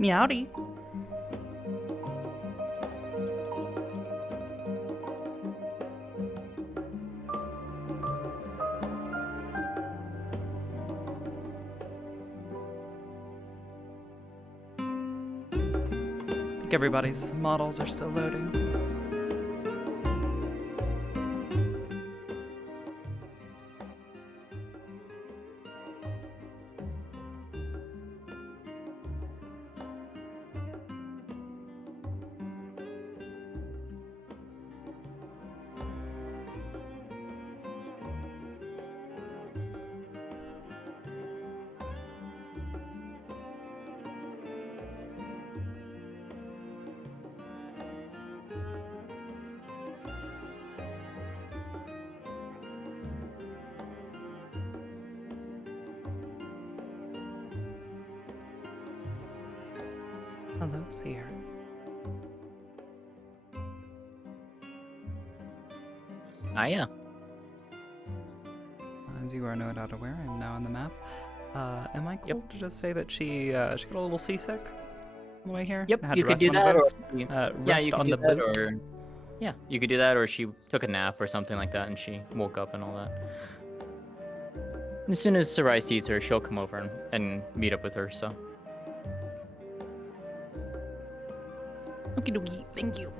Meowdy. I think everybody's models are still loading. Hello, Seer. Yeah. As you are no doubt aware, I am now on the map. Am I cool to just say that she got a little seasick on the way here? Yep, Had you to could rest do on the that, boat? or Rest you could on do the that, boat? or you could do that, or she took a nap or something like that, and she woke up and all that. As soon as Sarai sees her, she'll come over and meet up with her. So. Okie dokie, thank you.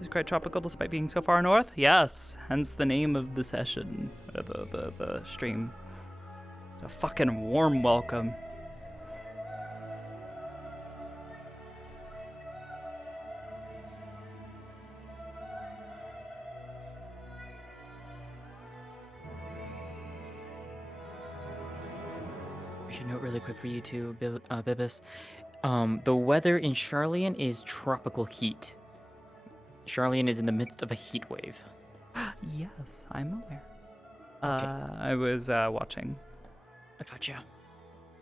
It's quite tropical despite being so far north? Yes, hence the name of the session, the stream. It's a fucking warm welcome. I should note really quick for you too, Bibis. The weather in Charlian is tropical heat. Charlian is in the midst of a heat wave. Yes, I'm aware. Okay. I was watching. I gotcha.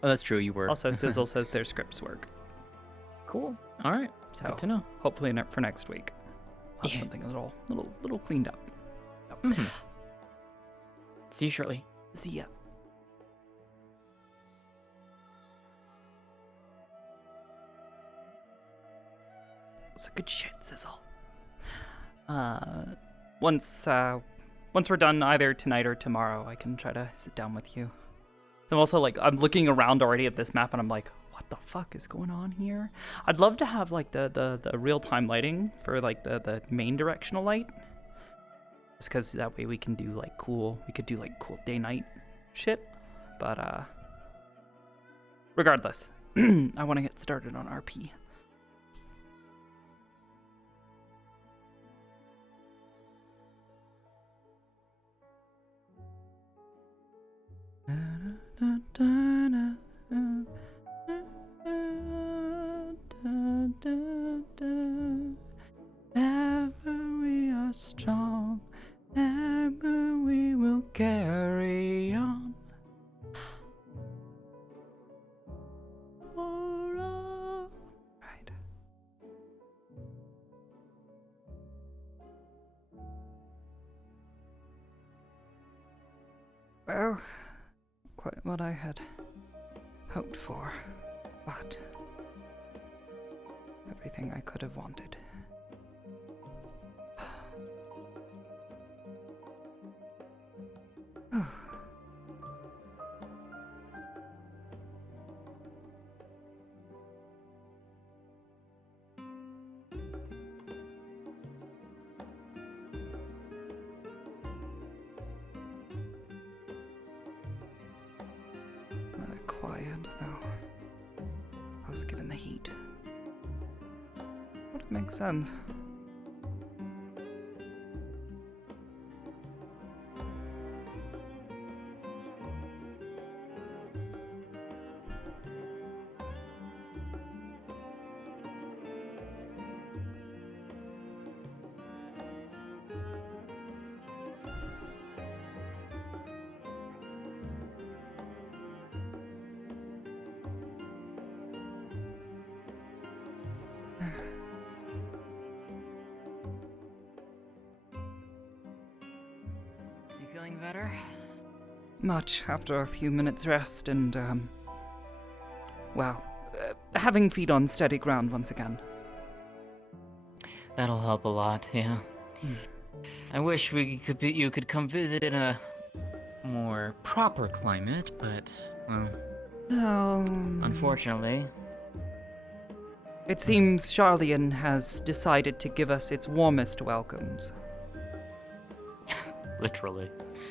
Oh, that's true. You were. Also, Sizzle says their scripts work. Cool. All right. So good to know. Hopefully for next week, I'll have something a little cleaned up. Mm-hmm. See you shortly. See ya. It's a good shit, Sizzle. Once we're done either tonight or tomorrow, I can try to sit down with you. So I'm also I'm looking around already at this map and I'm like, what the fuck is going on here? I'd love to have the real-time lighting for the main directional light. Just because that way we can do cool day-night shit. But regardless, I want to get started on RP. Ever we are strong, ever we will carry on. Right. Well, quite what I had hoped for, but everything I could have wanted. Rather quiet, though. I was given the heat. Would it make sense? better? Much after a few minutes rest and, having feet on steady ground once again. That'll help a lot, yeah. Hmm. I wish you could come visit in a more proper climate, but, well, unfortunately. It seems Charlian has decided to give us its warmest welcomes. Literally.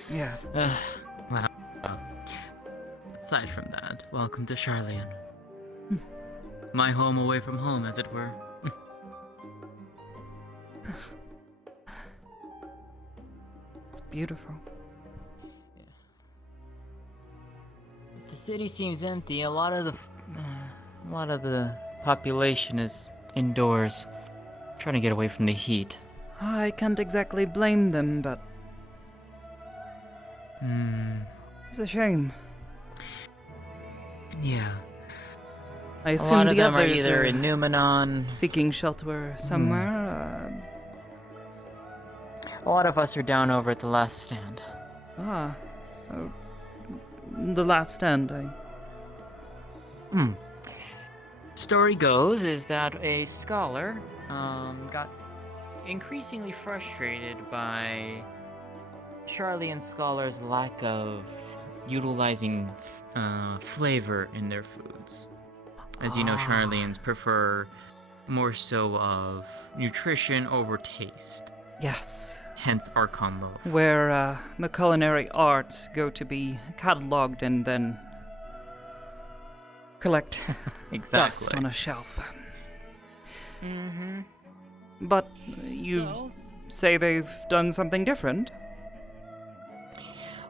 Yes. Wow. Aside from that, welcome to Charlian. My home away from home, as it were. It's beautiful. The city seems empty. A lot of the population is indoors, trying to get away from the heat. I can't exactly blame them, but it's a shame. Yeah. I A assume lot of the them are others either in Numenon. seeking shelter somewhere. A lot of us are down over at the last stand. Oh, the last stand. Story goes is that a scholar got increasingly frustrated by Charlian scholars' lack of utilizing flavor in their foods. As you know, Charlians prefer more so of nutrition over taste. Yes. Hence Archon Loaf. Where the culinary arts go to be cataloged and then collect dust on a shelf. Mm-hmm. But you say they've done something different?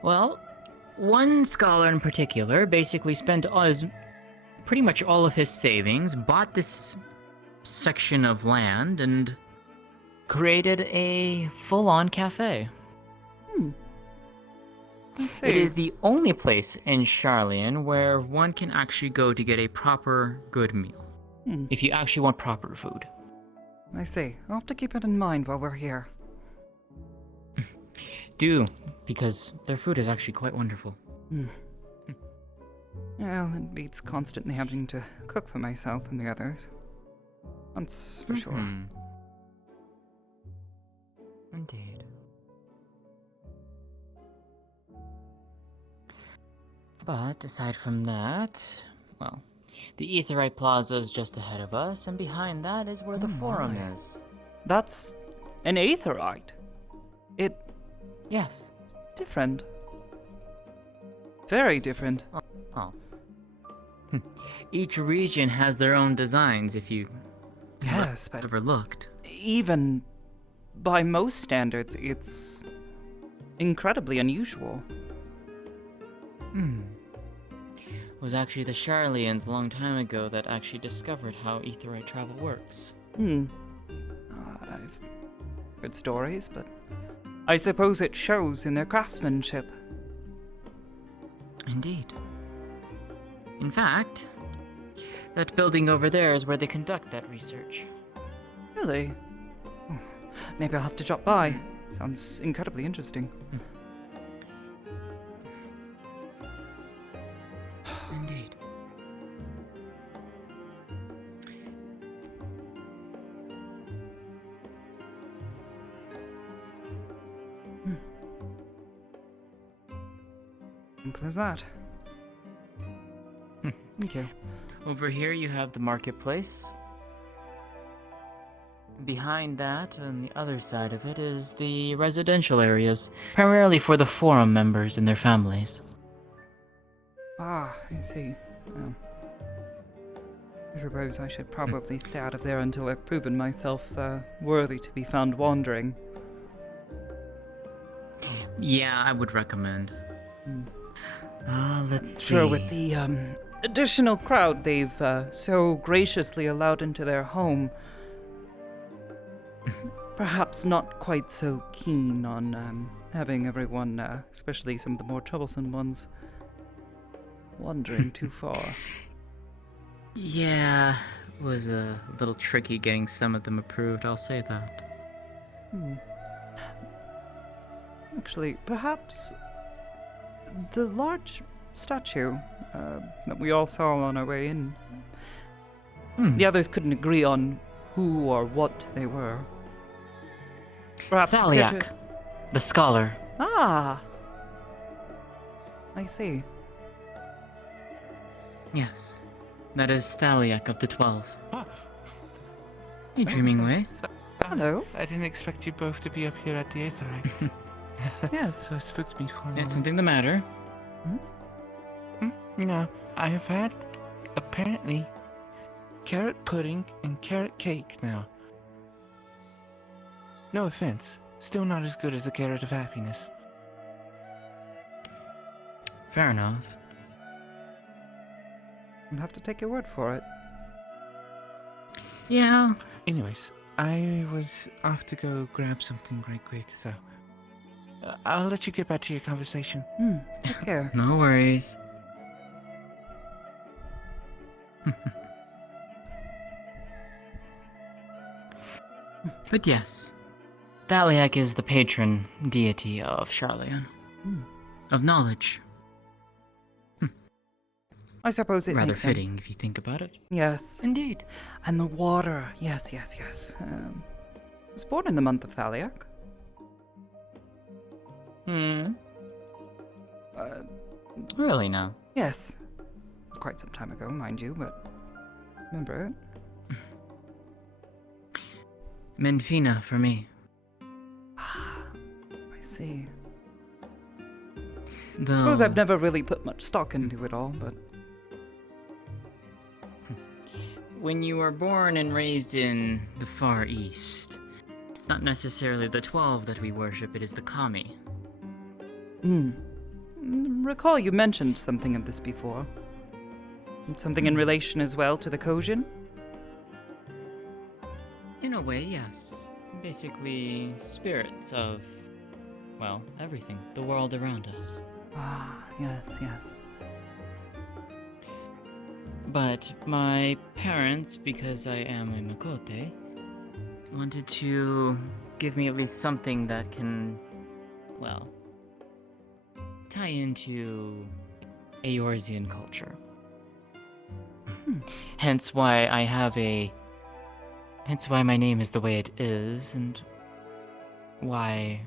Well, one scholar in particular basically spent pretty much all of his savings, bought this section of land, and created a full-on cafe. I see. It is the only place in Charlian where one can actually go to get a proper good meal. If you actually want proper food. I see. I'll have to keep it in mind while we're here. Do, because their food is actually quite wonderful. Well, it beats constantly having to cook for myself and the others. That's for sure. Indeed. But aside from that, well, the Aetherite Plaza is just ahead of us, and behind that is where the forum is. That's an aetherite. Yes. Different. Very different. Oh. Each region has their own designs, if you But ever looked. even by most standards, it's incredibly unusual. It was actually the Charlians a long time ago that actually discovered how Aetherite travel works. I've heard stories, but I suppose it shows in their craftsmanship. Indeed. In fact, that building over there is where they conduct that research. Really? Oh, maybe I'll have to drop by. Sounds incredibly interesting. Indeed. Simple as that. Thank you. Over here you have the marketplace. Behind that, on the other side of it, is the residential areas, primarily for the forum members and their families. Ah, I see. Well, I suppose I should probably stay out of there until I've proven myself worthy to be found wandering. Yeah, I would recommend. Let's see. Sure, with the additional crowd they've so graciously allowed into their home, perhaps not quite so keen on having everyone, especially some of the more troublesome ones, wandering too far. Yeah, it was a little tricky getting some of them approved, I'll say that. Actually, perhaps The large statue that we all saw on our way in. The others couldn't agree on who or what they were. Perhaps you care Thaliak, the scholar. Ah! I see. Yes, that is Thaliak of the 12. Ah. Hey, Dreaming Way. Hello. I didn't expect you both to be up here at the Aetherite. Yes. So it spooked me for a There's moment. something the matter. No, I have had, apparently, carrot pudding and carrot cake now. No offense, still not as good as a carrot of happiness. Fair enough. I'll have to take your word for it. Yeah. Anyways, I was off to go grab something right quick, so I'll let you get back to your conversation. Take care. No worries. But yes, Thaliak is the patron deity of Charlian. Of knowledge. I suppose it Rather makes sense. fitting if you think about it. Yes. Indeed. And the water. Yes, yes, yes. I was born in the month of Thaliak. Really now? Yes. It was quite some time ago, mind you, but remember it. Menfina for me. I see. Though, I suppose I've never really put much stock into it all, but when you are born and raised in the Far East, it's not necessarily the 12 that we worship, it is the Kami. Recall you mentioned something of this before. Something in relation as well to the Kojin? In a way, yes. Basically, spirits of, well, everything, the world around us. Ah, yes, yes. But my parents, because I am a Makote, wanted to give me at least something that can, well, tie into Eorzean culture. Hence why my name is the way it is, and why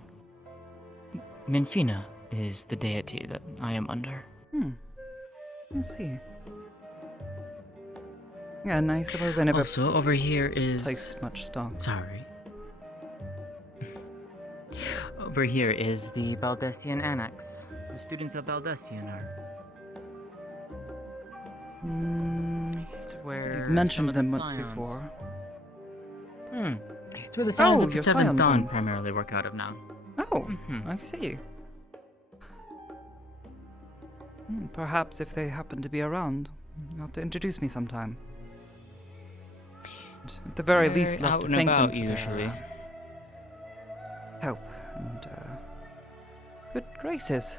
Menfina is the deity that I am under. I see. Yeah, and I suppose I never Also, over here is... placed much stock. Sorry. Over here is the Baldessian Annex. The students of Baldessian are... It's where You've mentioned some of them the once scions- before. It's where the Scions of the your Seventh Scion Dawn ones. primarily work out of now. Oh, Mhm. I see. Perhaps if they happen to be around, you'll have to introduce me sometime. And at the very They're least, love out to and thank them about for usually. their help and good graces.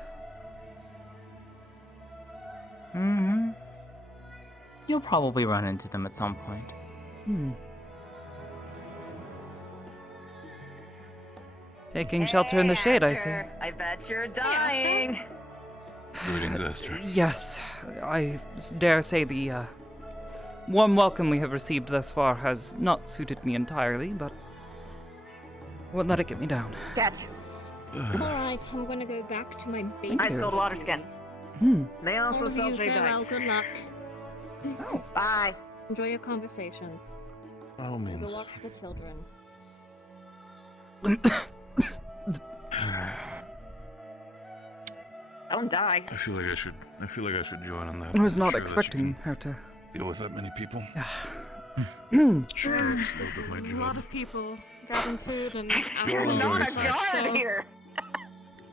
Mm-hmm. You'll probably run into them at some point. Taking shelter in the shade, I see. Aster, I bet you're dying. Greetings, Aster. Yes, I dare say the warm welcome we have received thus far has not suited me entirely, but I won't let it get me down. Catch. Alright, I'm gonna go back to my base. I you. sold water skin. Hmm. They also All of sell you shaved farewell, ice. good luck. Oh. Bye. Enjoy your conversations. By all Go means. watch the children. Don't die. I feel like I should join on that. I was I'm not sure that expecting you her to. can deal with that many people. Sure, it's a little bit my A lot job. of people grabbing food and You're Well, not a enjoy it. god here.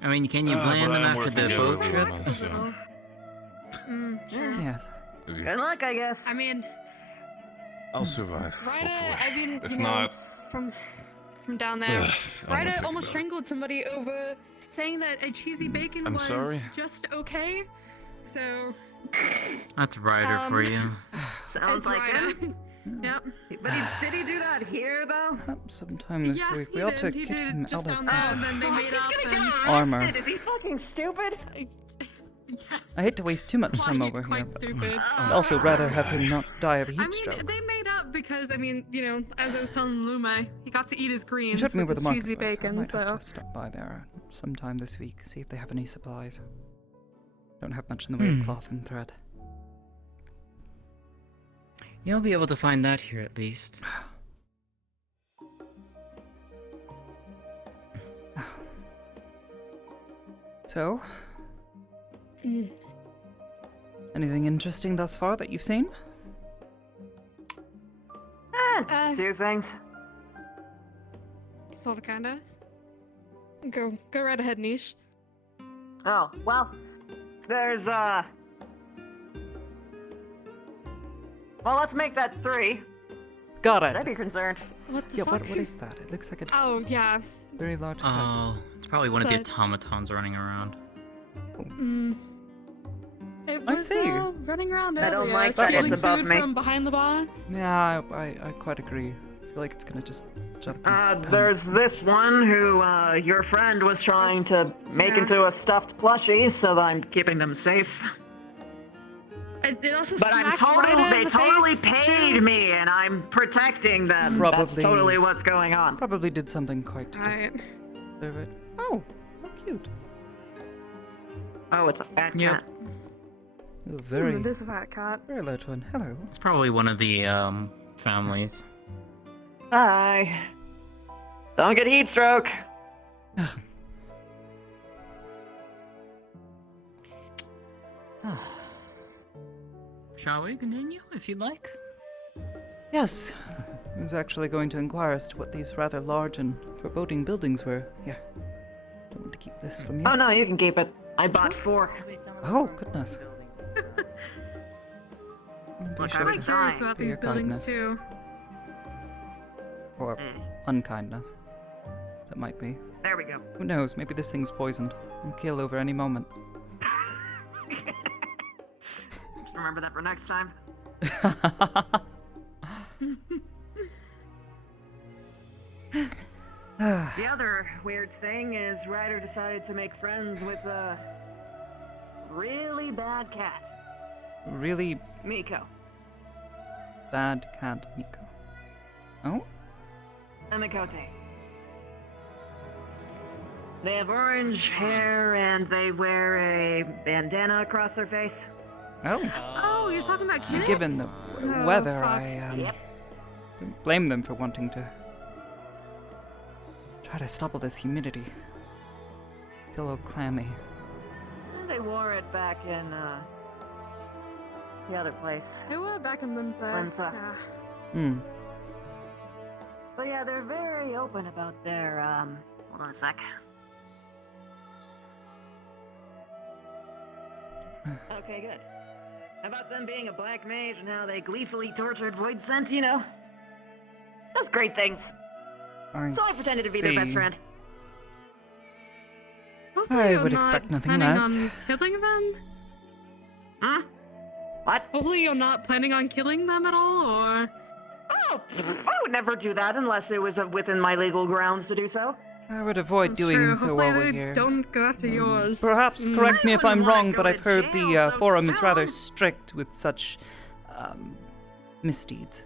I mean, can you plan but them I'm after working the the boat other trip? one, a so- little. Sure. Yes. Okay. Good luck, I guess. I mean, I'll survive. Ryder, hopefully. I mean, If you know, not, from down there, ugh, I'm gonna Ryder think almost about it. strangled somebody over saying that a cheesy bacon I'm was sorry. just okay. So, That's Ryder for you. Sounds it's like Ryder. him. Yep. But did he do that here, though? Perhaps sometime this Yeah, week he we ought to did. He get did him just out of down there, and then they Fuck, made he's up gonna and... get arrested. armor. Is he fucking stupid? Yes. I hate to waste too much time Quite- over here, quite but stupid. I'd also rather have him not die of a I heat mean, stroke. they made up because, I mean, you know, as I was telling Lume, he got to eat his You greens showed me with where the his market cheesy was. I bacon, might so... have to stop by there sometime this week, see if they have any supplies. Don't have much in the way of cloth and thread. You'll be able to find that here at least. So? Anything interesting thus far that you've seen? Few things. Sort of, kinda. Go right ahead, Niche. Oh, well, there's, well, let's make that 3. Got I'd it! be concerned. What the Yeah, fuck? what is that? It looks like a Oh, yeah. very large cat. Oh, it's probably one of the But- automatons running around. It I was, see. running around I don't earlier, like that it's stealing above food me. from behind the bar. Yeah, I quite agree. I feel like it's gonna just jump. and There's this one who, your friend was trying to make into a stuffed plushie, so I'm keeping them safe. It also But I'm smacked told right in they the totally face, paid too. me, and I'm protecting them. That's Probably. totally what's going on. Probably did something quite to Right. deserve it. Oh, how cute. Oh, it's a fat Yep. cat. Oh, very, It is a fat cat. very large one. Hello. It's probably one of the families. Hi. Don't get heat stroke. Shall we continue, if you'd like? Yes, I was actually going to inquire as to what these rather large and foreboding buildings were. Here, don't want to keep this from you. Oh no, you can keep it. I bought 4. Oh, goodness. Look, I'm I'm quite curious dying about for these your buildings, kindness. too. Or unkindness. As it might be. There we go. Who knows? Maybe this thing's poisoned. It'll kill over any moment. Just remember that for next time. The other weird thing is Ryder decided to make friends with a really bad cat, Really Miko. bad cat Miko. Oh? And Mikote. They have orange hair and they wear a bandana across their face. Oh. Oh, you're talking about kids? Given the Oh, weather, fuck. I Yep. don't blame them for wanting to try to stop all this humidity. Feel all clammy. And they wore it back in the other place. They were back in Limsa. Limsa. Yeah. Hmm. But yeah, they're very open about their hold on a sec. Okay, good. About them being a black mage and how they gleefully tortured Void Scent, you know? Those great things. So I pretended to be their best see. friend. Hopefully I you're would not expect nothing planning less. on killing them? Hmm? What? Hopefully you're not planning on killing them at all, or... Oh, I would never do that unless it was within my legal grounds to do so. I would avoid That's doing true. so Hopefully while we're they here. don't go after yours. Perhaps Mm. correct me if I'm wouldn't wanna wrong, go but to I've heard the jail so forum is rather soon. strict with such misdeeds.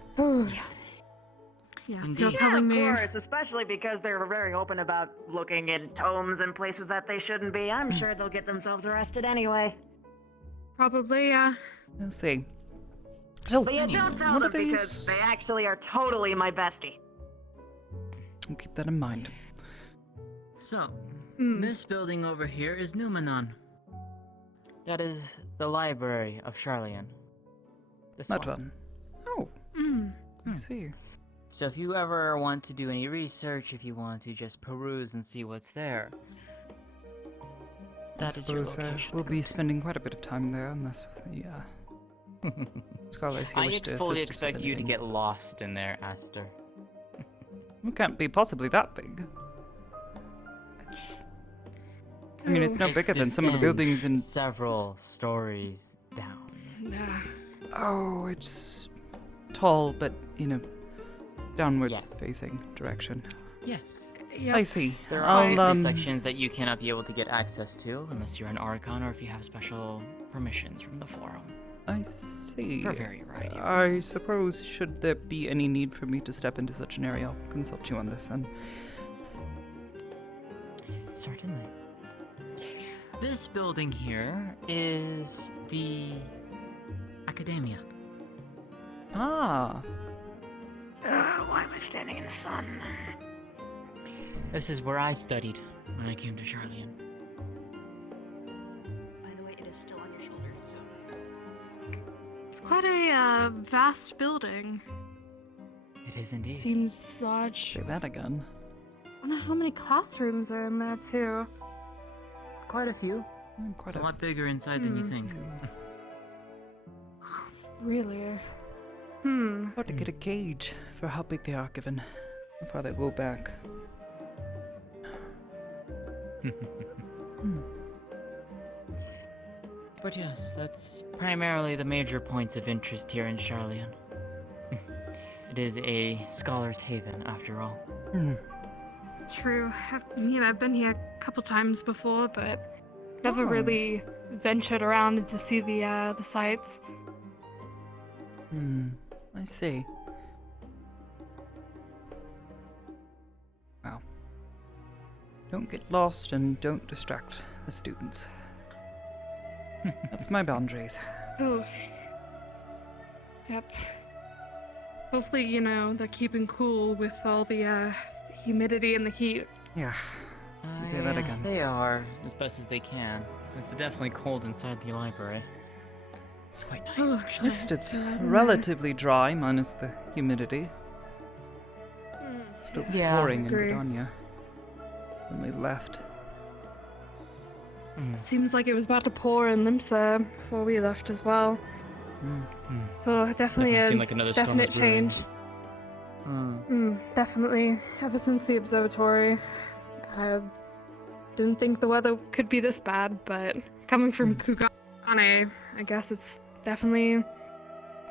Yes, Indeed. you're telling me. Of course, especially because they're very open about looking in tomes and places that they shouldn't be. I'm sure they'll get themselves arrested anyway. Probably, yeah. We'll see. So, But yeah, don't tell one them of these... because they actually are totally my bestie. I'll keep that in mind. So, Hmm. this building over here is Numenon. That is the library of Charlian. This That one. Oh, Mm. I see. So if you ever want to do any research, if you want to just peruse and see what's there, I that is your suppose location. we'll be spending quite a bit of time there unless the scholars here I wish to fully assist us with expect you to anything. get lost in there, Aster. It can't be possibly that big. It's, I mean, it's no Oh. bigger than some of the buildings in... several stories down. Yeah. Oh, it's tall, but in a downwards Yes. facing direction. Yes. Yep. I see. There are I'll, obviously sections that you cannot be able to get access to unless you're an Archon or if you have special permissions from the forum. I see. For a very variety of I reasons. suppose, should there be any need for me to step into such an area, I'll consult you on this then. Certainly. This building here is the Academia. Ah, Why am I standing in the sun? This is where I studied when I came to Charlian. By the way, it is still on your shoulder, so. It's quite a vast building. It is indeed. Seems large. say that again. I wonder how many classrooms are in there too. Quite a few. Quite It's a lot bigger inside than you think. Really? Hard to get a gauge for how big they are given before they go back. But yes, that's primarily the major points of interest here in Charlian. It is a scholar's haven, after all. True. I've been here a couple times before, but never really ventured around to see the sights. I see. Well, don't get lost and don't distract the students. That's my boundaries. Oh. Yep. Hopefully, they're keeping cool with all the humidity and the heat. Yeah. Say that again. They are, as best as they can. It's definitely cold inside the library. It's quite nice, Oh, At actually. least it's Yeah, I don't know. relatively dry, minus the humidity. Still Yeah, pouring in agree. Gdynia when we left. Seems like it was about to pour in Limsa before we left as well. Oh, definitely a seemed like another storm was definite brewing. change. Definitely. Ever since the observatory, I didn't think the weather could be this bad, but coming from Kugane, I guess it's definitely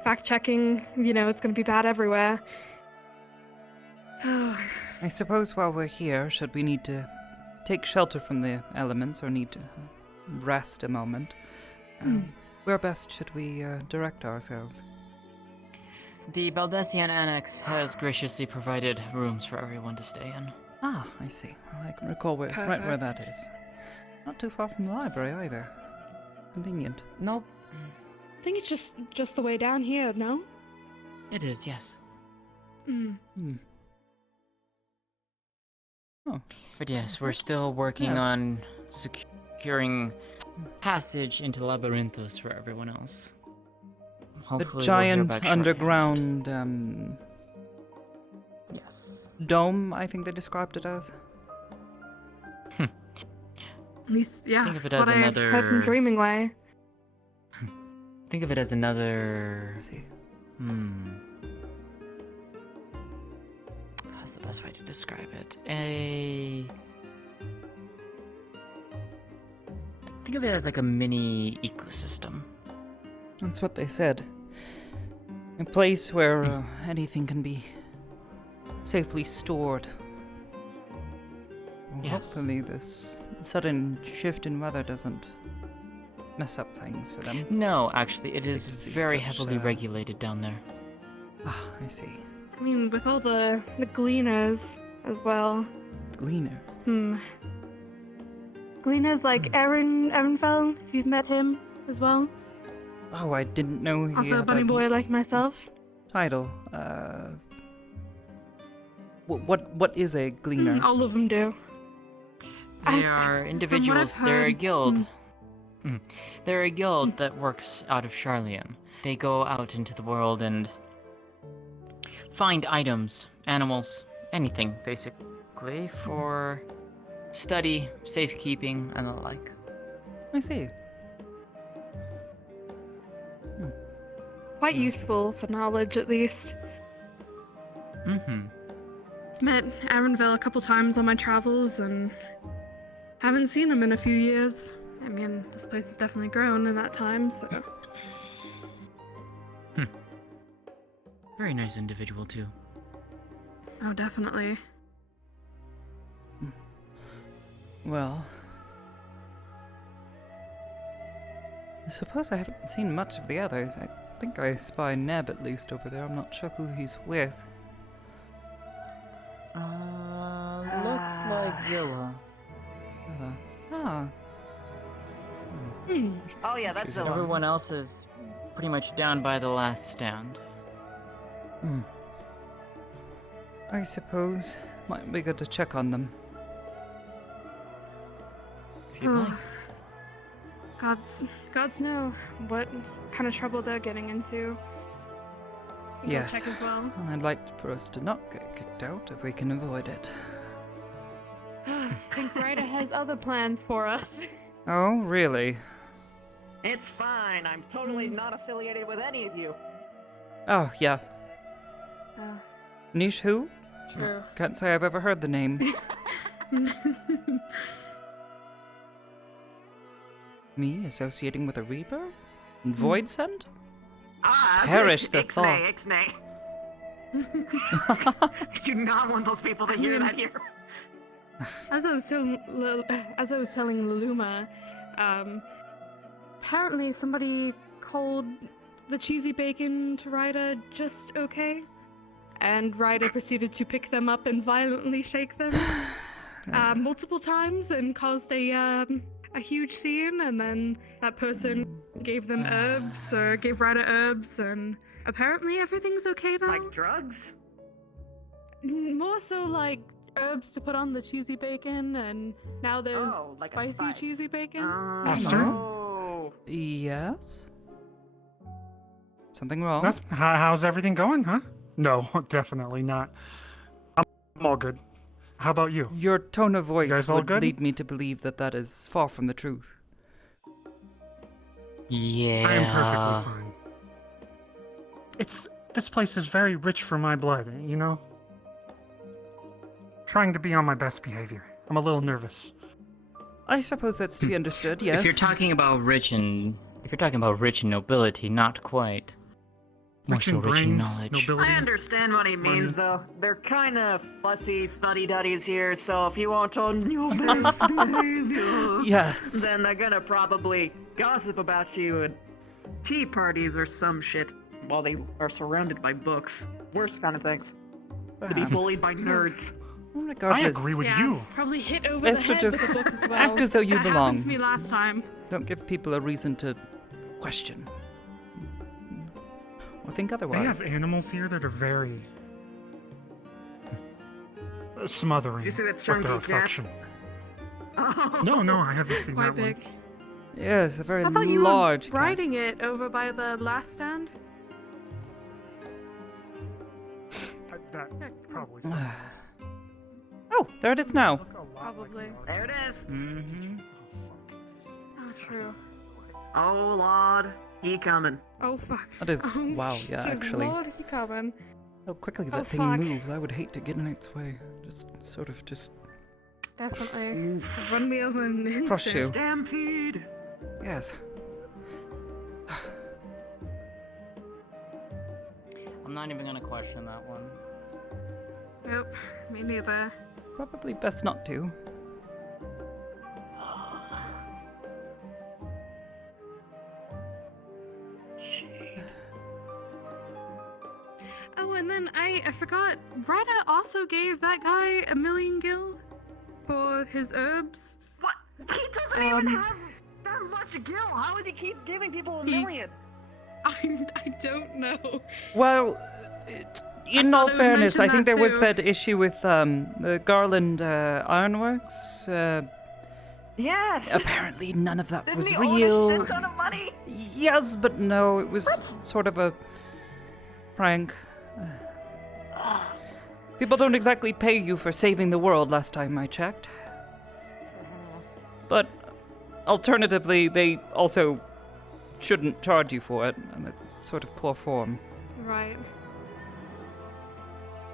fact-checking, it's gonna be bad everywhere. I suppose while we're here, should we need to take shelter from the elements or need to rest a moment, where best should we direct ourselves? The Baldessian Annex has graciously provided rooms for everyone to stay in. Ah, I see. Well, I can recall right where that is. Not too far from the library either. Convenient. Nope. I think it's just the way down here, no? It is, yes. Oh, But yes, we're still working Yeah. on securing passage into Labyrinthos for everyone else. Hopefully the we'll hear giant back shortly. underground Yes. dome, I think they described it as. At least, yeah, Think of it that's as what I heard from another- Dreaming Way. Think of it as another... Let's see. How's the best way to describe it? Think of it as like a mini ecosystem. That's what they said. A place where anything can be safely stored. Well, Yes. hopefully this sudden shift in weather doesn't mess up things for them. No, actually, it is to see very such, heavily regulated down there. Ah, I see. I mean, with all the gleaners as well. Gleaners. Gleaners like Aaronfell, if you've met him as well. Oh, I didn't know he Also a had bunny boy like myself. title. What is a gleaner? All of them do. They I- are from what individuals. I've They're a heard- guild. They're a guild that works out of Charlian. They go out into the world and find items, animals, anything basically for study, safekeeping, and the like. I see. Quite useful for knowledge, at least. Met Aaronville a couple times on my travels and haven't seen him in a few years. I mean, this place has definitely grown in that time, so. Very nice individual too. Oh, definitely. Well, I suppose I haven't seen much of the others. I think I spy Neb at least over there. I'm not sure who he's with. Looks like Zilla. Ah. Oh yeah, that's She's Zilla. Everyone else is pretty much down by the last stand. I suppose might be good to check on them. If you'd like. Gods know what kind of trouble they're getting into. Go Yes. check as well. And I'd like for us to not get kicked out if we can avoid it. I think Ryder has other plans for us. Oh, really? It's fine. I'm totally not affiliated with any of you. Oh, yes. Niche who? True. Can't say I've ever heard the name. Me associating with a Reaper? And Void Send? Perish the thought. Ixnay. I do not want those people to hear that here. As I was telling Laluma, apparently somebody called the cheesy bacon to Ryder just okay, and Ryder proceeded to pick them up and violently shake them multiple times and caused a huge scene, and then that person gave them herbs, or gave Ryder herbs, and apparently everything's okay now. Like drugs? More so like herbs to put on the cheesy bacon, and now there's like a spicy spice. cheesy bacon. Aster? Oh. Yes? Something wrong? How's everything going, huh? No, definitely not. I'm all good. How about you? Your tone of voice guys all would good? lead me to believe that that is far from the truth. Yeah. I am perfectly fine. This place is very rich for my blood, you know? Trying to be on my best behavior. I'm a little nervous. I suppose that's to be understood, yes. If you're talking about rich and nobility, not quite. More Rich so in rich in brains, knowledge. nobility. I understand what he means, though. They're kind of fussy fuddy-duddies here, so if you want on your best behavior, Yes. then they're gonna probably gossip about you at tea parties or some shit while they are surrounded by books. Worst kind of things. To be Perhaps. bullied by nerds. I Regardless, agree with you. Probably hit over Esther, the head just with a book as well. act as though you that belong. happened to me last time. don't give people a reason to question. Or think They otherwise. have animals here that are very smothering You see that with their chunky cat? affection. Oh. No, I haven't seen Quite that big. Yes, a very I thought you large were riding it over by the last stand. one. That probably. cat. Oh, there it is now. Look a lot like Probably. an artist. There it is. Mm-hmm. Oh, true. Oh, Lord. He coming. Oh, fuck. That is, Oh, wow, yeah, good actually. Lord, he coming. How quickly Oh, that thing fuck. moves, I would hate to get in its way. Just Definitely. Run me over in an Crush instant. you. Stampede. yes. I'm not even gonna question that one. Nope, me neither. Probably best not to. Oh, and then I forgot. Ryder also gave that guy 1,000,000 gil for his herbs. What? He doesn't even have that much gil. How does he keep giving people He- 1,000,000? I don't know. Well, in thought all it would fairness, I mention think that there was too. that issue with the Garland Ironworks. Yes. Apparently, none of that Didn't was he owe a real. shit ton of money? Yes, but no, it was sort of a prank. People don't exactly pay you for saving the world last time I checked. But alternatively, they also shouldn't charge you for it, and that's sort of poor form. Right.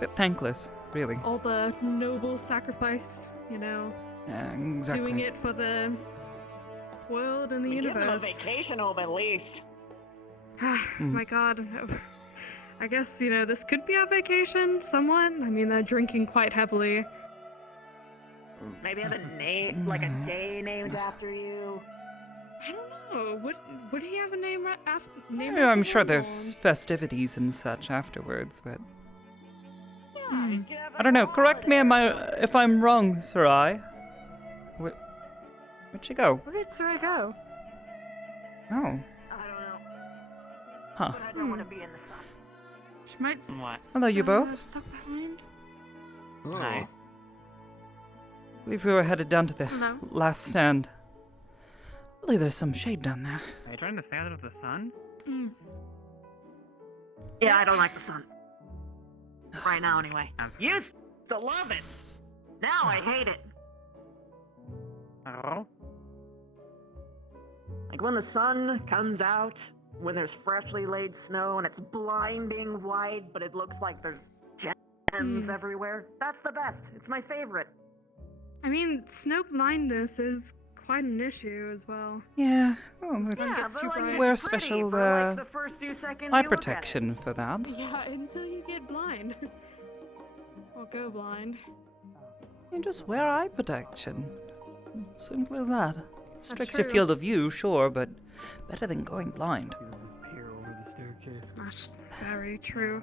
Bit thankless, really. All the noble sacrifice, you know, Exactly. doing it for the world and the Give him a universe. vacation home at least. My god. I guess, you know, this could be our vacation, somewhat. I mean, they're drinking quite heavily. Maybe have a name, like a day named after you. I don't know. Would he have a name after? Yeah, I'm sure there's festivities and such afterwards, but Yeah, you could have a I don't know. Correct me if I'm wrong, Sarai. Where'd she go? Where did Sarah go? Oh, I don't know, huh. but I don't want to be in the sun. She might. Hello, you both. Stuck behind. Hi. I believe we were headed down to the Hello. last stand. I believe there's some shade down there. Are you trying to stand out of the sun? Mm. Yeah, I don't like the sun. Right now, anyway. Used to love it. Now I hate it. Oh? Like when the sun comes out, when there's freshly laid snow and it's blinding white, but it looks like there's gems everywhere. That's the best. It's my favorite. I mean, snow blindness is quite an issue as well. Yeah, well, it's, Yeah, but like, it's wear pretty special for, like, the first few seconds eye you look at it. protection for that. Yeah, until you get blind. Or go blind. You just wear eye protection. Simple as that. Restricts your true. field of view, sure, but better than going blind. That's very true.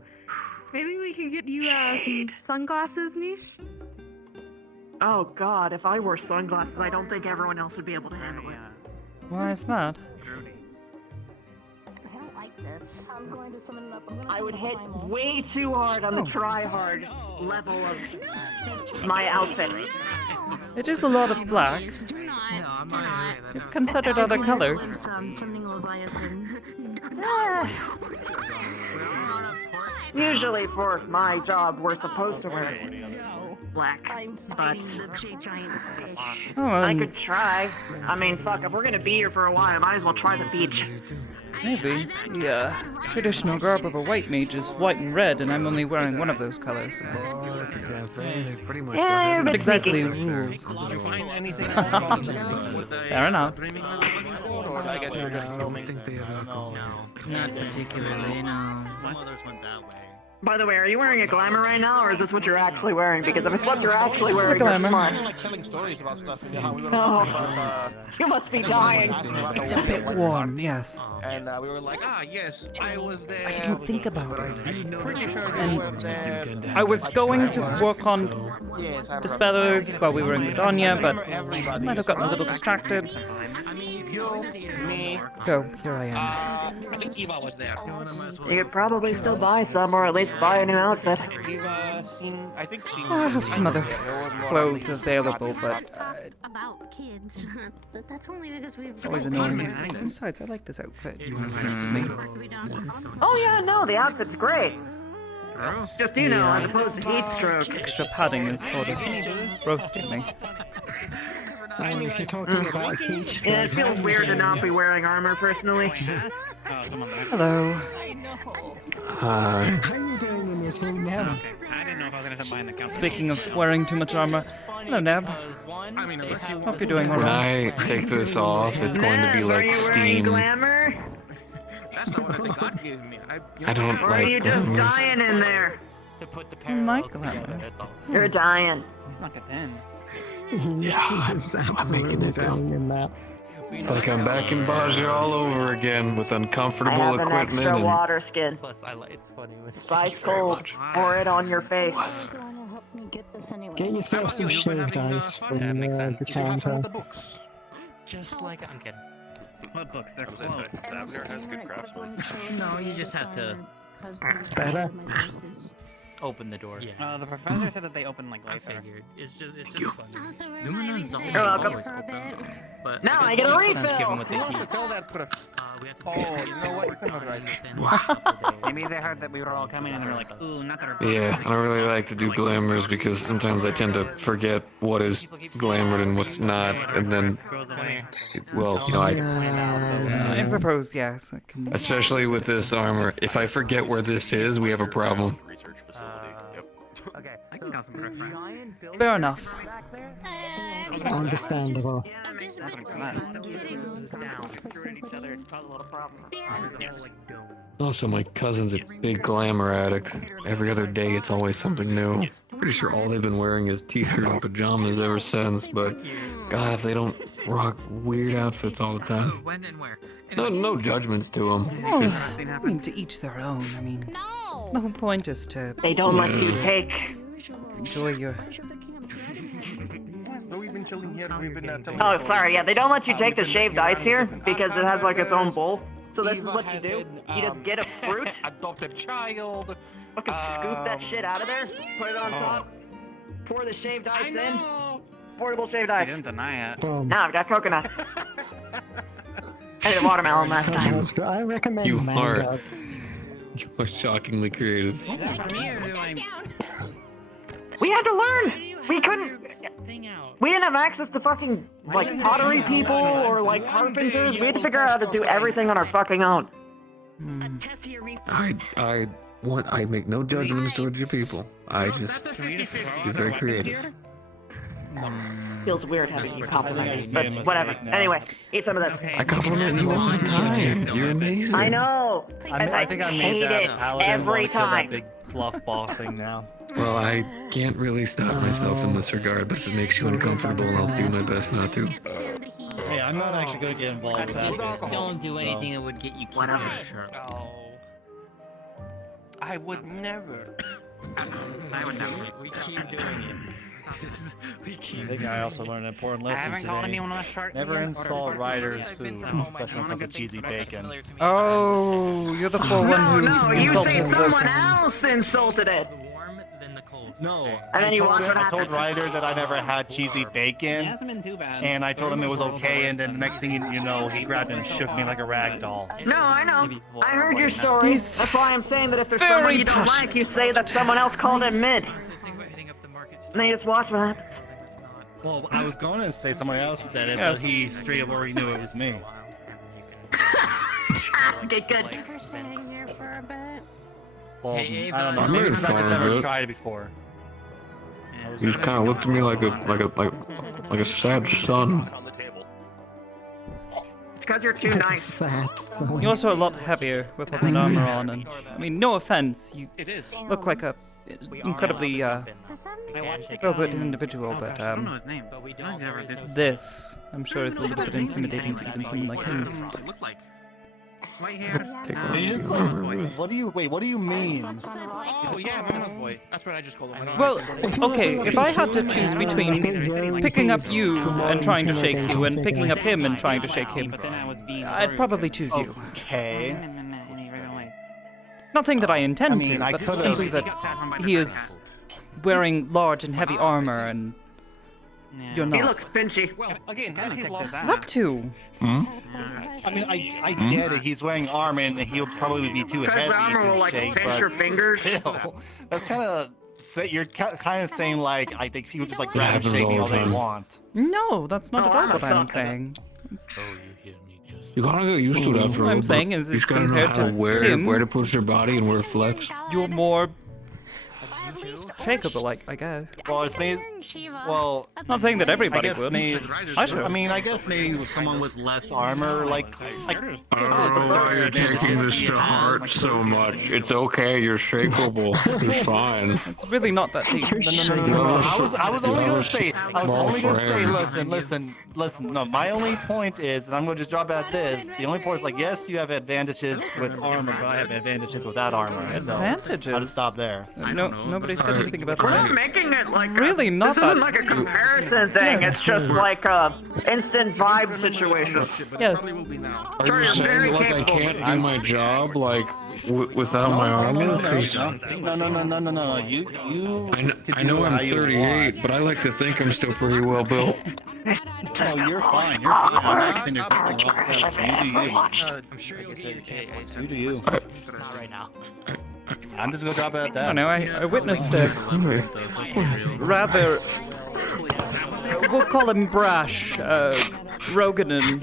Maybe we could get you some sunglasses, Niche? Oh god, if I wore sunglasses, I don't think everyone else would be able to handle it. Why is that? I don't like this. I'm going to summon up. I would hit way too hard on the try-hard level of my outfit. It is a lot of black. You've considered other colors. Summoning Leviathan. Usually for my job, we're supposed to wear black, I'm but fighting the big giant fish. Oh, I could try. I mean, fuck, if we're gonna be here for a while, I might as well try the beach. maybe. The traditional garb of a white mage is white and red, and I'm only wearing one of those colors. Yeah, you're a Not bit exactly sneaky. rules. Did you find anything? Fair enough. Or I guess you're just filming. No, not particularly, no. Some others went that way. By the way, are you wearing a glamour right now, or is this what you're actually wearing? Because if it's what you're actually This is a wearing, you're glamour. smart. Like telling stories about stuff and how we were Oh, about, you must be dying. It's a bit warm, yes. and we were like, yes, I was there. I didn't think about it. Pretty sure And you were there. I was going to work on Yes, I dispellers while we were in Gdonia, but I everybody. might have gotten a little distracted. You, me, So here I am. I think Eva was there. You could probably still buy some, or at least buy a new outfit. Eva, seen, I think she. I have some other clothes available, but About kids. But that's only because we've always annoying. Besides, I like this outfit. Suits me. Oh yeah, no, the outfit's great. Just, you know, Yeah. as opposed to heat stroke. Extra padding is sort of roasting me. If you're talking about a heat Yeah, it feels weird to not be wearing armor, personally. Hello. How are you doing in this room now? Okay, I didn't know if I was gonna hit mine account. Speaking of wearing too much armor, hello Neb. I mean, unless you Hope you're doing When alright. I take this off, it's going to be Neb, are like you wearing steam. glamour? That's not what I think God gave me. I don't Or are you like just glamours. dying in there? I like glamour. You're dying. He's not get in. Yeah, I'm making it down. It's like I'm back in Baja all over again with I uncomfortable have an equipment extra and water skin. Plus, it's funny. It's ice cold. Pour it on your face. Get yourself some shaved ice from the counter. Just like I'm kidding. What books? They're closed. No, you just have to Better. open the door. Yeah. The professor said that they open like I later. figured. It's just funny. Numenon's always, You're welcome. always open. But Now I guess get a it makes sense refill. given what they Who wants to keep. tell that prof? We have to Oh, you know what? Come on, right. Maybe they heard that we were all coming and they were like, ooh, not that our yeah, I don't really like to do glamours because sometimes I tend to forget what is glamored and what's not, and then, goes away. well, you know, I suppose, yes. I can... especially with this armor, if I forget where this is, we have a problem. Okay, I can count some friends. Fair enough. Understandable. Also, my cousin's a big glamour addict. Every other day, it's always something new. Pretty sure all they've been wearing is t-shirt and pajamas ever since, but God, if they don't rock weird outfits all the time. When and where? No judgments to them. Oh, I mean, to each their own. I mean, the whole point is to They don't let you take. enjoy your. We've been chilling here. We've been telling Oh, sorry. Yeah, they don't let you take the shaved ice here because it has like its own bowl. So this is what you do. You just get a fruit, adopted child. fucking scoop that shit out of there, put it on top, pour the shaved ice in. Portable shaved I ice. didn't deny it. Now I've got coconut. I did a watermelon last time. I recommend You mango. are. You are shockingly creative. Is that from me or do I? We had to learn. We couldn't. We didn't have access to fucking like pottery people or like carpenters. We had to figure out how to do everything on our fucking own. I make no judgments towards your people. I just be very creative. Feels weird having you compliment me, but whatever. Anyway, eat some of this. I compliment you all the time. You're amazing. I know. And I think I hate made that it paladin every wanna kill that time. big fluff ball thing now. Well, I can't really stop myself in this regard, but if it makes you uncomfortable, I'll do my best not to. Hey, I'm not actually going to get involved with that. Just don't do anything that would get you killed. Oh. I would never. I would never. We keep doing it. We I keep. think I also learned an important I lesson haven't called today. anyone on a shark. Never yet. insult riders' I've been food, so- especially when it comes to cheesy bacon. Oh, you're the poor one who No, you insulted say the- someone else insulted it. No. And then you watch what I told happens. Ryder that I never had cheesy bacon, hasn't been too bad. and I told him it was okay, and then the next thing you know, he grabbed and shook me like a rag doll. No, I know. I heard your story. He's That's why I'm saying that if there's very someone you don't passionate. like, you say that someone else called him mid. And then you just watch what happens. Well, I was going to say someone else said it, Yes. but he straight up already knew it was me. Okay, good. Well, Hey, I don't know. I'm Maybe making because I've fun of never it. tried it before. You just kind of looked at me like a sad son. It's because you're too nice. Sad son. You're also a lot heavier with all that armor on, and I mean, no offense, you It is. look like a incredibly well-put individual, but I don't know his name, but we don't ever did. this, I'm sure, is a little bit intimidating to even someone like him. Look like. White hair. It's just like, what do you mean? Oh yeah, Mama's boy. That's what I just called him. Well, okay, if I had to choose between picking up you and trying to shake you and picking up him and trying to shake him, But then I was being. I'd probably choose you. Okay. Not saying that I intend I mean, to, I but could've- simply that he is wearing large and heavy armor and you're He not. looks pinchy. Well, again, if he's lost. Look to. Hmm? I mean, I get it. He's wearing armor, and he'll probably be too Because heavy the armor to will like shake. pinch But your fingers. still, that's kind of you're kind of saying like I think people just like grab and happens shake me all all the they time. want. No, that's not No, at all I'm a what I'm sucker. saying. You gotta get used to that for a What I'm little saying bit. is You it's just gotta know compared how to to where him. to push your body and where to flex. You're more shakeable, I guess. Well, it's made. Well, Not saying that I everybody guess would. maybe. I should. I mean, I guess maybe with someone with less armor, like. Oh, you're taking this to heart so much. It's okay, you're shakeable. It's fine. It's really not that deep. No. I was only gonna say. Small frame. Listen. No, my only point is, and I'm gonna just drop at this. The only point is like, yes, you have advantages with armor, but I have advantages without armor. So Advantages? I'll just stop there. No, nobody said anything about We're not that. making it like Really not This isn't that- like a comparison thing. Yes. It's just like a instant vibe situation. Yes. Oh, Are Sure, you you're very saying like I capable. can't do my job like without my armor? 'Cause No. You. I know I'm 38, but I like to think I'm still pretty well built. Oh, you're fine. You're fine. I'm not saying there's nothing wrong with that. You do you. I'm sure you'll get okay. You do you. Right now. I'm just gonna drop it at I that. don't know, I witnessed a rather, we'll call him brash, Roganin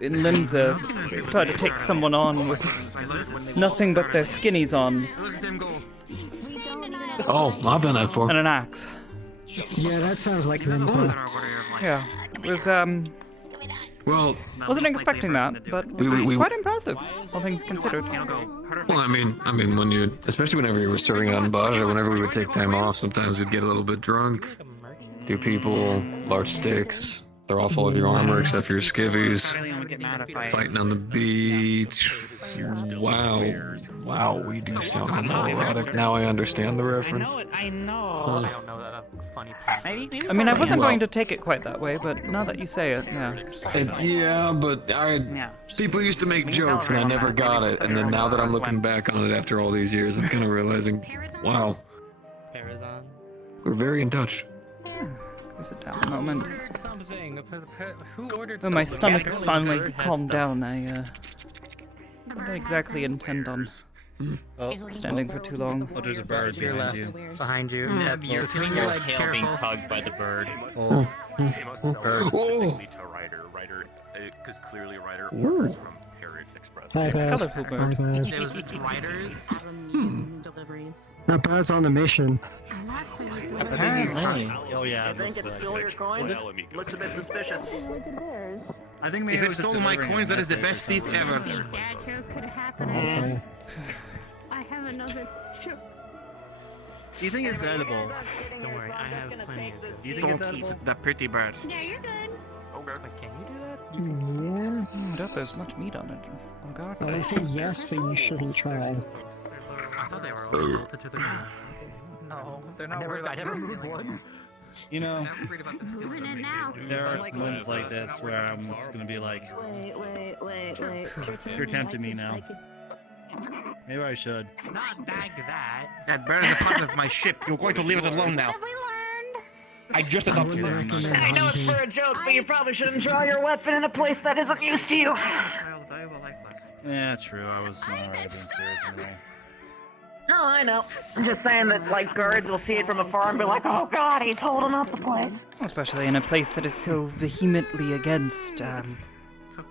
in Limsa tried to take someone on with nothing but their skinnies on Oh, I've done that before. and an axe. Yeah, that sounds like Lindsay. Yeah, it was Well, Wasn't expecting that, but it was quite impressive, all things considered. well, I mean, when you, especially whenever you were serving out in Baja, whenever we would take time off, sometimes we'd get a little bit drunk. Do people, large sticks. They're all full of your armor except for your skivvies. Fighting on the beach. Wow, we do sound homoerotic. Now I understand the reference. I know. I don't know that funny. I mean, I wasn't going to take it quite that way, but now that you say it, yeah. Yeah, but people used to make jokes and I never got it. And then now that I'm looking back on it after all these years, I'm kind of realizing, wow, we're very in touch. Sit down a moment. Who ordered When my stomach's finally calmed down, I don't exactly intend on standing for too long. Oh, there's a bird behind you. Behind you. You're feeling your tail being tugged by the bird. Oh. They must sell specifically to Ryder, because clearly Ryder orders from Parrot Express. Colorful bird. It's Riders. That bird's on a mission. Apparently. Oh yeah. You think it stole your coins? Looks a bit suspicious. I think maybe If it stole my coins, that is the best thief ever. Dad joke could happen. I have another joke. Do you think it's edible? Don't worry, I have plenty of this. Do you think it's edible? That pretty bird. Yeah, you're good. But can you do that? Yes. I doubt there's much meat on it. Oh god. I say yes, but you shouldn't try. I thought they were all bolted to the ground. No, they're not worried about I never moved one. You know, Moving it now. there are moments like this where I'm just gonna be like, Wait. you're tempting me now. Maybe I should. Not bag that. That bird is a part of my ship. You're going to leave it alone now. Have we learned? I just adopted it. I know it's for a joke, but you probably shouldn't draw your weapon in a place that isn't used to you. Yeah, true. I was not being serious anyway. No, I know. I'm just saying that, like, guards will see it from afar and be like, oh god, he's holding up the place. Especially in a place that is so vehemently against I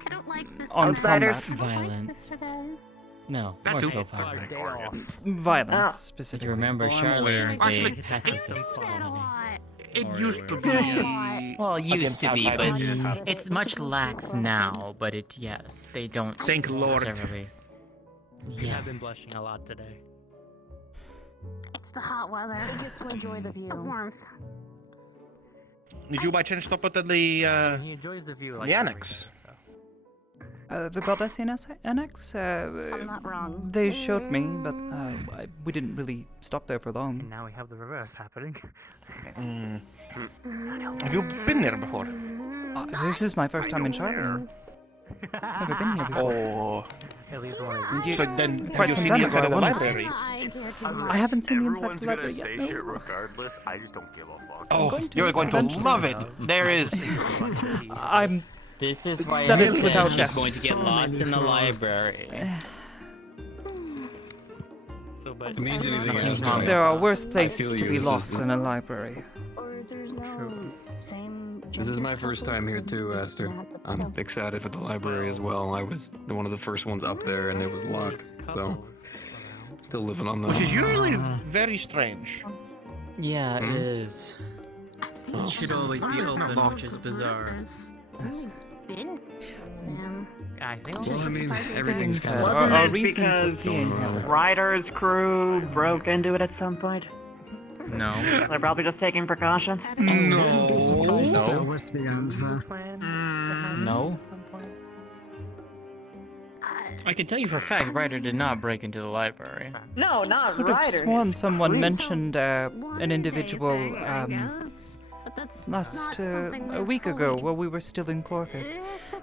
don't like this. armed combat. Outsiders. Violence. No, more so violence. Violence, Oh. specifically. You remember, Charlene is a Actually, pacifist That a colony. lot. It used to be. Well, used to be, but outsiders. it's much lax now. But yes, they don't Thank Lord. necessarily. Yeah. I've been blushing a lot today. It's the hot weather. I get to enjoy the view. The warmth. Did you by chance stop at the He enjoys the view. Like annex? everything, so. The Baldessian Annex? I'm not wrong. They showed me, but we didn't really stop there for And long. now we have the reverse happening. Have you been there before? This is my first time in Charlotte. Never been here before. Oh. At least one of you. So then, Quite have some you time seen ago, the I wanted to. library? I haven't seen the inside of Everyone's the gonna library yet. say No. shit regardless. I just don't give a fuck. Oh, You're going to Eventually. love it. There is. I'm. This is why That I is said without he's doubt. going to get lost in the library. So, but If it means anything else, There are worse places feel to you. be This lost is- than a library. This is my first time here too, Aster. I'm excited for the library as well. I was one of the first ones up there and it was locked, so still living on the. Which is usually very strange. Yeah, it is. Oh. It should always be open, which is bizarre. Yes. Been? I think Well, I mean, everything's Things kind that of. Wasn't are it reason for because being going here. on. Ryder's crew broke into it at some point? No. They're probably just taking precautions. That was the answer. No. I can tell you for a fact, Ryder did not break into the library. No, not Could have Ryder. sworn his someone crew. mentioned an individual But that's last not something a we're week ago fully- while we were still in Corthus.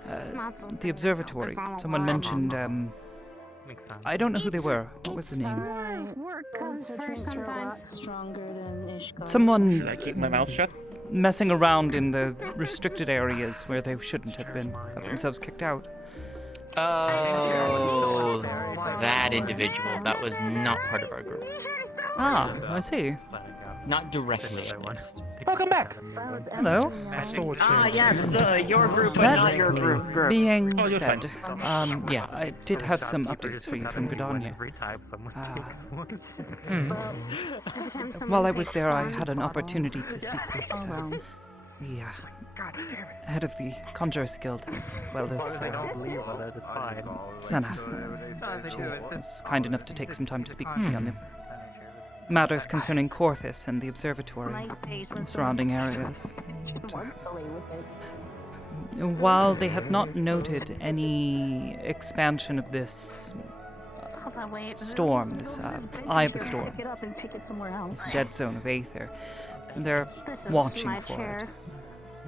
It's not something The observatory. that's on a Someone wall. mentioned makes sense. I don't know who they were. What was the name? Work comes first sometimes. Someone Should I keep my mouth shut? messing around in the restricted areas where they shouldn't have been. Got themselves kicked out. Oh, that individual. That was not part of our group. Ah, I see. Not directly, at least. Welcome back. Hello. Ah, yes, your group, but That not your group. being Oh, you're said, Yeah. I did have some updates for you from Gudania. Every time someone takes one. Hmm. While I was there, I had an opportunity to speak with the head of the Conjurers Guild, as well as They don't believe us, it's fine. Senna. She was kind enough to take some time to speak with me on the matters concerning Corthus and the observatory and the surrounding areas. While they have not noted any expansion of this storm, this Eye of the Storm, this dead zone of Aether, they're watching for it.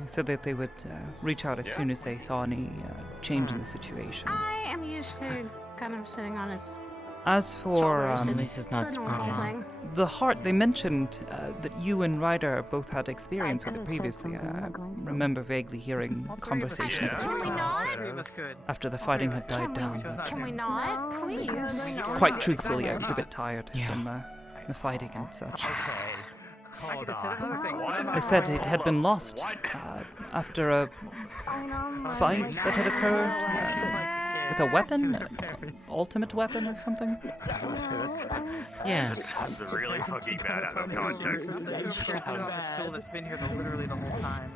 They said that they would reach out as soon as they saw any change in the situation. I am used to kind of sitting on his. As for This is not spring. the heart, they mentioned that you and Ryder both had experience with it previously. I remember vaguely hearing conversations of Can we it not? after the fighting had died down. But Can we not? Please. quite truthfully, I was a bit tired from the fighting and such. They said it had been lost after a fight that had occurred with a weapon, an ultimate weapon or something. Yeah. That's really fucking bad out of context. That's been here literally the whole time.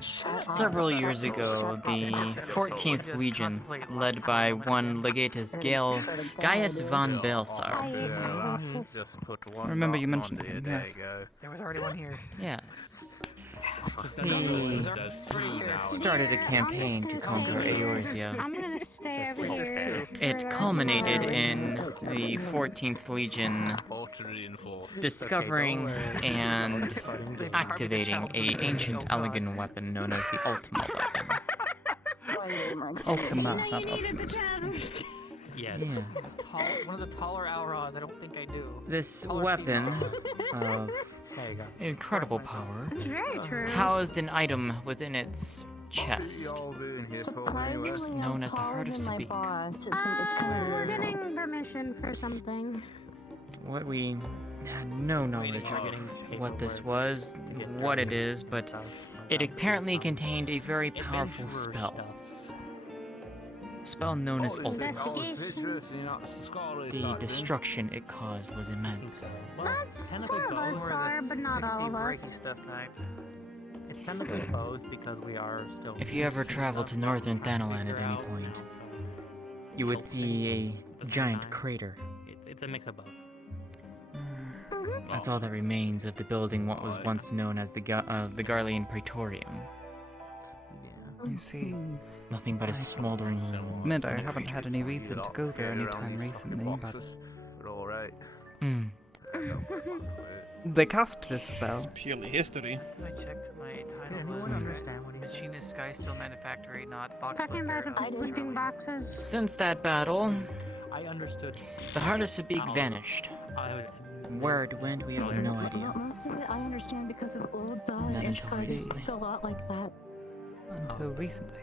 Several years ago, the 14th Legion, led by one Legatus Gaius von Belsar. I remember you mentioned him, yes. There was already one here. Yes. He started a campaign to conquer Eorzea. I'm gonna stay over here. It culminated in the 14th Legion discovering and activating a ancient Elegant weapon known as the Ultima weapon. Ultima, not ultimate. Yes. One of the taller Alras, I don't think I do. This weapon of There you go. incredible power It's very true. housed an item within its chest, known as the Heart of Sabik. We're getting permission for something. What we had no knowledge of what this was, what it is, but it apparently contained a very powerful spell. Spell known as Ultima. The destruction it caused was immense. Not some of us are, but not all of us. Stuff type. It's technically both because we are still. If you ever travel to northern Thanalan at any point, you would see a giant crater. It's a mix of both. That's all that remains of the building what was once known as the Garlean Praetorium. You see, Nothing but a smoldering ruins. admit I haven't had any reason to go there anytime recently, but they cast this spell. Purely history. I checked my title. Anyone understand what he's saying? Machinist Sky still manufacturing, not box Talking about lifting boxes. Since that battle, I understood. the Heart of Sabik vanished. Where it went, we have no idea. Mostly I understand because of old Let's dice. see. It's a lot like that. Until recently.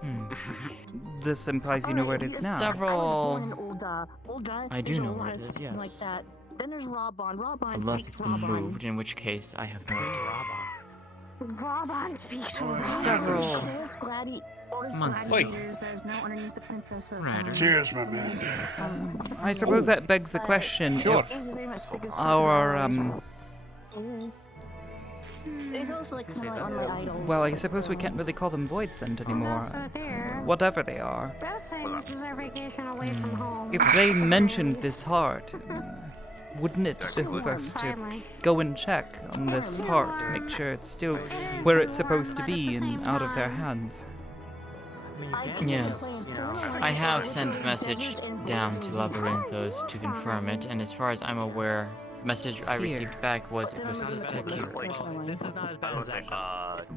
Hmm. This implies you know where it is now. Several. I do there's know a lot where it of is, stuff yes. like that. Then there's Robon. Robon Unless speaks it's been Robon. moved, in which case I have no idea. Robon speaks. Several months ago. There's no underneath the Princess of Right. Cheers, my man. I suppose that begs the question Sure. if our There's also like kind of like one of my idols. well, I suppose we can't really call them Void Sent anymore. Also there. Whatever they are. Best saying this is our vacation away from home. If they mentioned this heart, wouldn't it behoove us to Finally. go and check on this heart, make sure it's still where it's supposed to be and out of their hands? Yes. I have sent a message down to Labyrinthos to confirm it, and as far as I'm aware, the message I received back was it was secure. This is not as bad as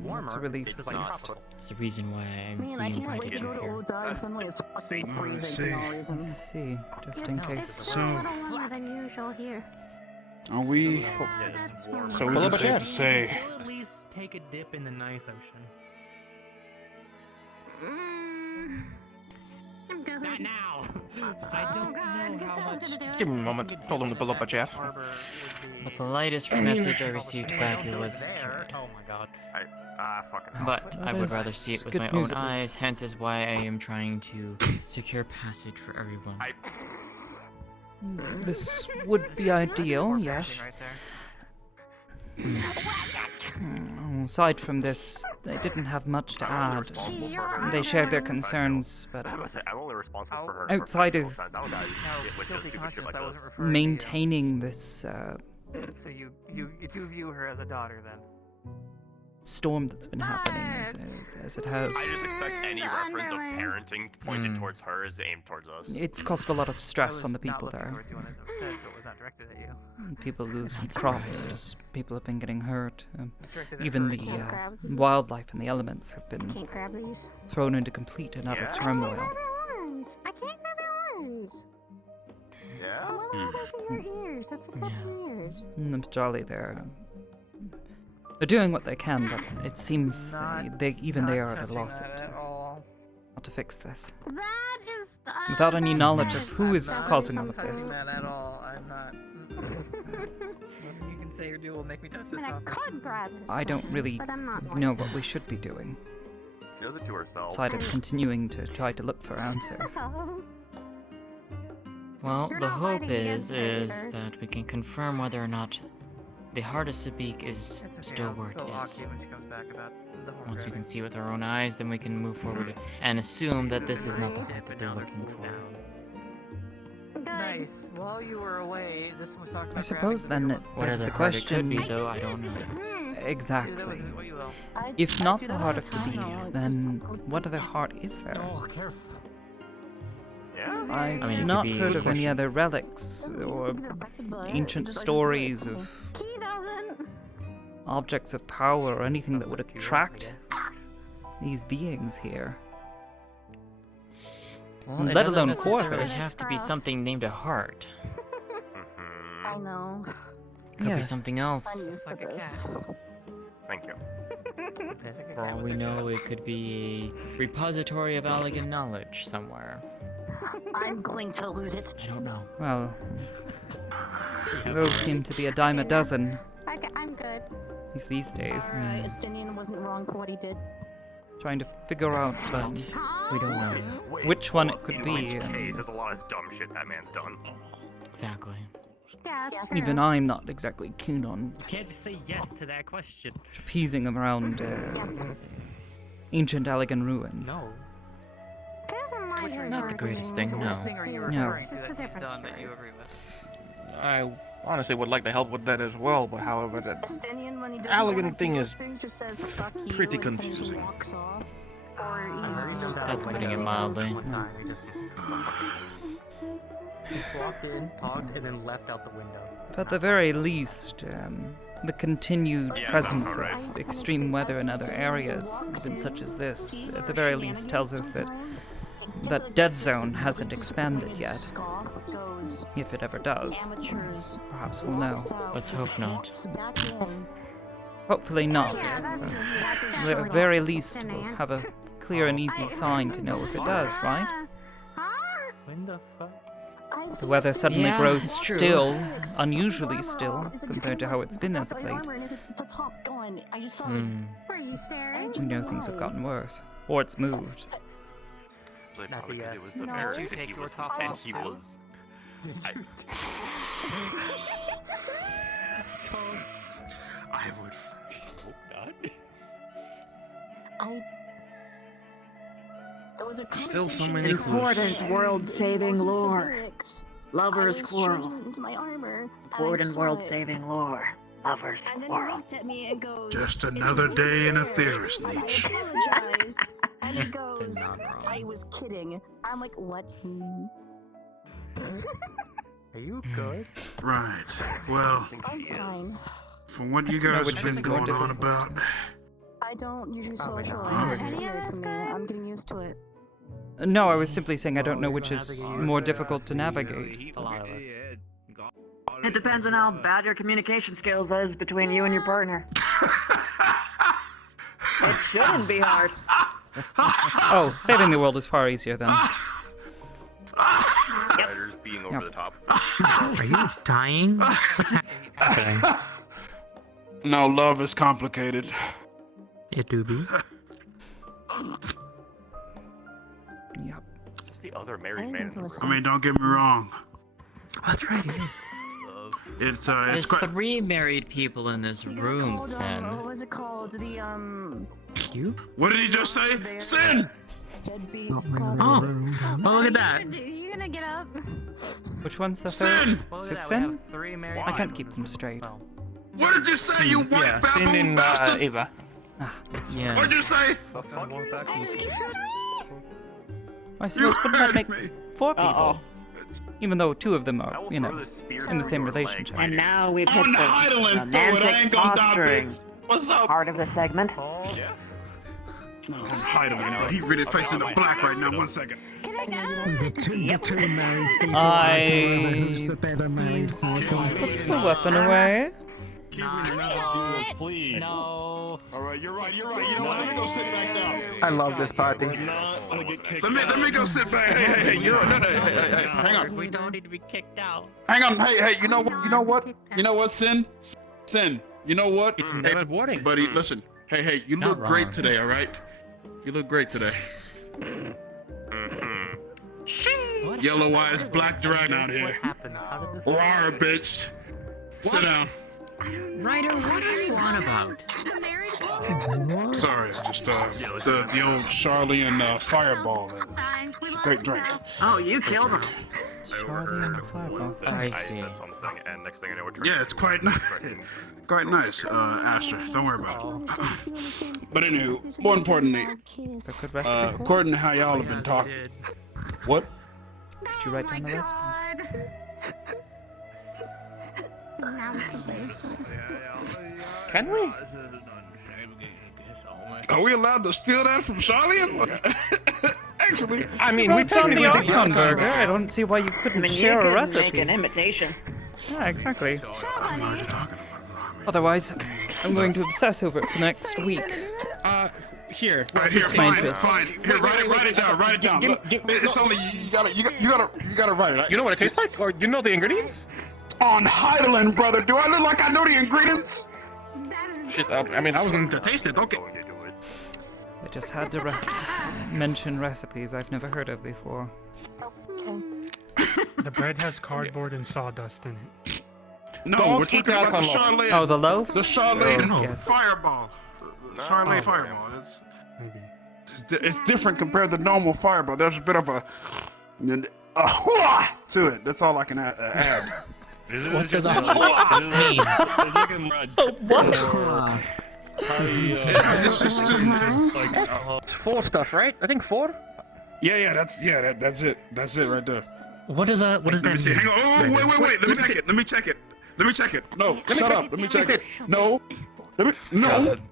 warmer. It's a relief This is at like least. tropical. It's the reason why I Man, I can't wait re-invited to you go to here. old dive. Suddenly it's fucking freezing see. for no reason. Let's see, just in It's case. still a little warmer than usual here. Are we? That's warm. So we can safe to say. We'll at least take a dip in the nice ocean. I'm good. Not now. I don't know how much. Give me a moment. Told him to pull up a chair. But the latest message I received back it was secured. Oh my god. Fucking. But I That would rather is see it with good my news own at least. eyes, hence is why I am trying to secure passage for everyone. This would be ideal, yes. Right there. We'll aside from this, they didn't have much to add. They shared their concerns, but I'm only responsible for her. outside of Maintaining maintaining this So you do view her as a daughter then? storm that's been happening as it has. I just expect any reference of parenting pointed towards her is aimed towards us. It's caused a lot of stress on the people there. You wanted to have said, so it was not directed at you. People losing crops, people have been getting hurt. Directed at Even her. the wildlife and the elements have been Can't grab these. thrown into complete and utter turmoil. I can't grab your horns. Yeah? I'm gonna go for your ears. That's a couple ears. And the Jolly there. They're doing what they can, but it seems they are at a loss how to fix this. That is. Without any knowledge of who is causing all of this. That at all. I'm not. Nothing you can say or do will make me touch this I topic. could grab his I don't horns, really but I'm not going know to. what we should be doing, She does it to herself. outside of continuing to try to look for answers. Well, You're the not hope fighting is against her either. that we can confirm whether or not the heart of Sabik is It's okay, still I'll where it tell is. Aki when she comes back about the horn Once we grabbing. can see with our own eyes, then we can move forward and assume that this is not the heart that they're looking for. Nice. While you were away, this was talked about. I suppose then it What begs other the heart it could question. be, though, I don't know. Exactly. What you will. If not the heart of Sabik, then what other heart is there? Oh, careful. Yeah? I've I mean, it could not be heard a of any question. other relics or ancient stories of He doesn't. objects of power or anything that would attract these beings here. Well, it Let doesn't alone necessarily Quarthus. have to be something named a heart. I know. Could Yeah. be something else. I'm used to Like a cat. this. Thank you. For all we know, it could be a repository of elegant knowledge somewhere. I'm going to loot it. I don't know. Well, those seem to be a dime a dozen I'm good. these days. Alright, Estinian wasn't wrong for what he did. Trying to figure out But we don't know. which one it could In be. which I mean, case, there's a lot of dumb shit that man's done. Exactly. Yes. even I'm not exactly keen on You can't just say yes to that question. trapezing around ancient Allegan ruins. No. Not the greatest thing, So no. which thing are you No. referring to It's a that you've different done that story. you agree with? I honestly would like to help with that as well, but however, that Estinian, when he doesn't Allegan want to thing do is things, just says, "Fuck you," pretty and then just confusing. walks off. Or I heard he just out That's the putting it window mildly. One time, he just walked in, talked, and then left out the window. But at the very least, the continued Yeah, presence sounds of alright. extreme weather in other areas, even such as this, at the very least tells us that that dead zone hasn't expanded yet. Scoff, goes, If it ever does, amateurs, perhaps we'll know. walks out, Let's hope not. walks back in. Hopefully not. Yeah, that's At the very least, we'll have a clear and easy sign to know if it does, right? When the fuck? The weather suddenly Yeah, grows it's true. still, unusually still, compared to how it's been as of late. The top going. I just saw Hmm. Were you staring? We know things have gotten worse, or it's moved. Like, That's a probably 'cause yes. it was the No. marriage Did you and take he your was, top and off? he was. I would hope not. There was a Still so conversation many in clues. Important world-saving lore. lyrics. Lovers' I was quarrel. changing into my armor. Important world-saving lore. Lovers' And then he quarrel. looked at me and goes, Just "It's another day in a weird." theorist And I niche. apologized. And he goes, Not wrong. I was kidding. I'm like, what? Are you good? Right. Well, I'm fine. from what you No, guys which have is been more going on difficult. about, I don't usually Oh my God. socialize. It's Any of weird us for me. good? I'm getting used to it. No, I was simply saying I don't Oh, know you're which gonna is have to get used more to it. difficult to navigate. A lot of us. It depends on how bad your communication skills is between you and your partner. It shouldn't be hard. Oh, saving the world is far easier then. Writers being over Yep. the top. Are you dying? What's happening? no, love is complicated. It do be. Yep. Just the other married man in the room. I mean, don't get me wrong. That's right, it is. There's quite. 3 married people in this room, Sin. What was it called? The You? What did he just say? Sin! deadbeat. Oh, look at that. You gonna get up? Which one's the Sin! third? Well, Is look it at that, we Sin? have 3 married I can't people keep in them this straight. well. What did you say, you white Yeah, Sin baboon and bastard? Ava. Yeah. What'd you say? I suppose wouldn't that make me. 4 people? Uh-oh. Even though 2 of them are, you know, in the same relationship. And now we've hit On the Heidelin, throw it, I romantic ain't gonna die, posturing bitch. What's up? part of the segment. Yeah. No, I'm Heidelin, but he really facing the black right now. 1 second. The two married people. Who's the better married person? Put the weapon away. Please. No. All right, you're right. You know what? Let me go sit back down. I love this party. Let me go sit back. Hey, you're hey, hang on. We don't need to be kicked out. Hang on. Hey, you know what? Sin. You know what? It's never boring. Buddy, listen. Hey, you Not look wrong. great today, all right? You look great today. Yellow eyes, black dragon out here. Rawr, bitch. Sit down. Ryder, what are you on about? Sorry, just the old Charlie and Fireball. It's a great drink. Oh, you killed him. Charlie and Fireball. I I see. said something, and next thing I know, we're Yeah, it's quite nice. Quite nice, Aster. Don't worry about it. But anywho, more importantly, according to how y'all have been talking, what? Could you write down the recipe? Can we? Are we allowed to steal that from Charlie? Actually, I mean, we Wrote down the technically did. Archon burger. I don't see why you I couldn't mean, you share a could recipe. make an imitation. Yeah, exactly. I know what you're talking about. Otherwise, I'm going to obsess over it for the next week. Here. Right here, Fine, fine, Twist. fine. Here, write it down. Write it down. Look, it's only you gotta write it. You know what it tastes like? Or you know the ingredients? On Heidelin, brother. Do I look like I know the ingredients? Shit, I mean, I was going to taste it. Okay. I just had to mention recipes I've never heard of before. The bread has cardboard and sawdust in it. No, Don't we're eat talking the about the alcohol. Charlotte. Oh, the loaves? The Charlotte and Yes. Fireball. The Charlotte Fireball. Maybe. It's different compared to normal Fireball. There's a bit of a to it. That's all I can add. What does a mean? It's 4 stuff, right? I think 4? Yeah, that's it. That's it right there. What does that Let me see. mean? Hang on. Oh, wait. Let me check it. No, shut up. Let me check it. No. Let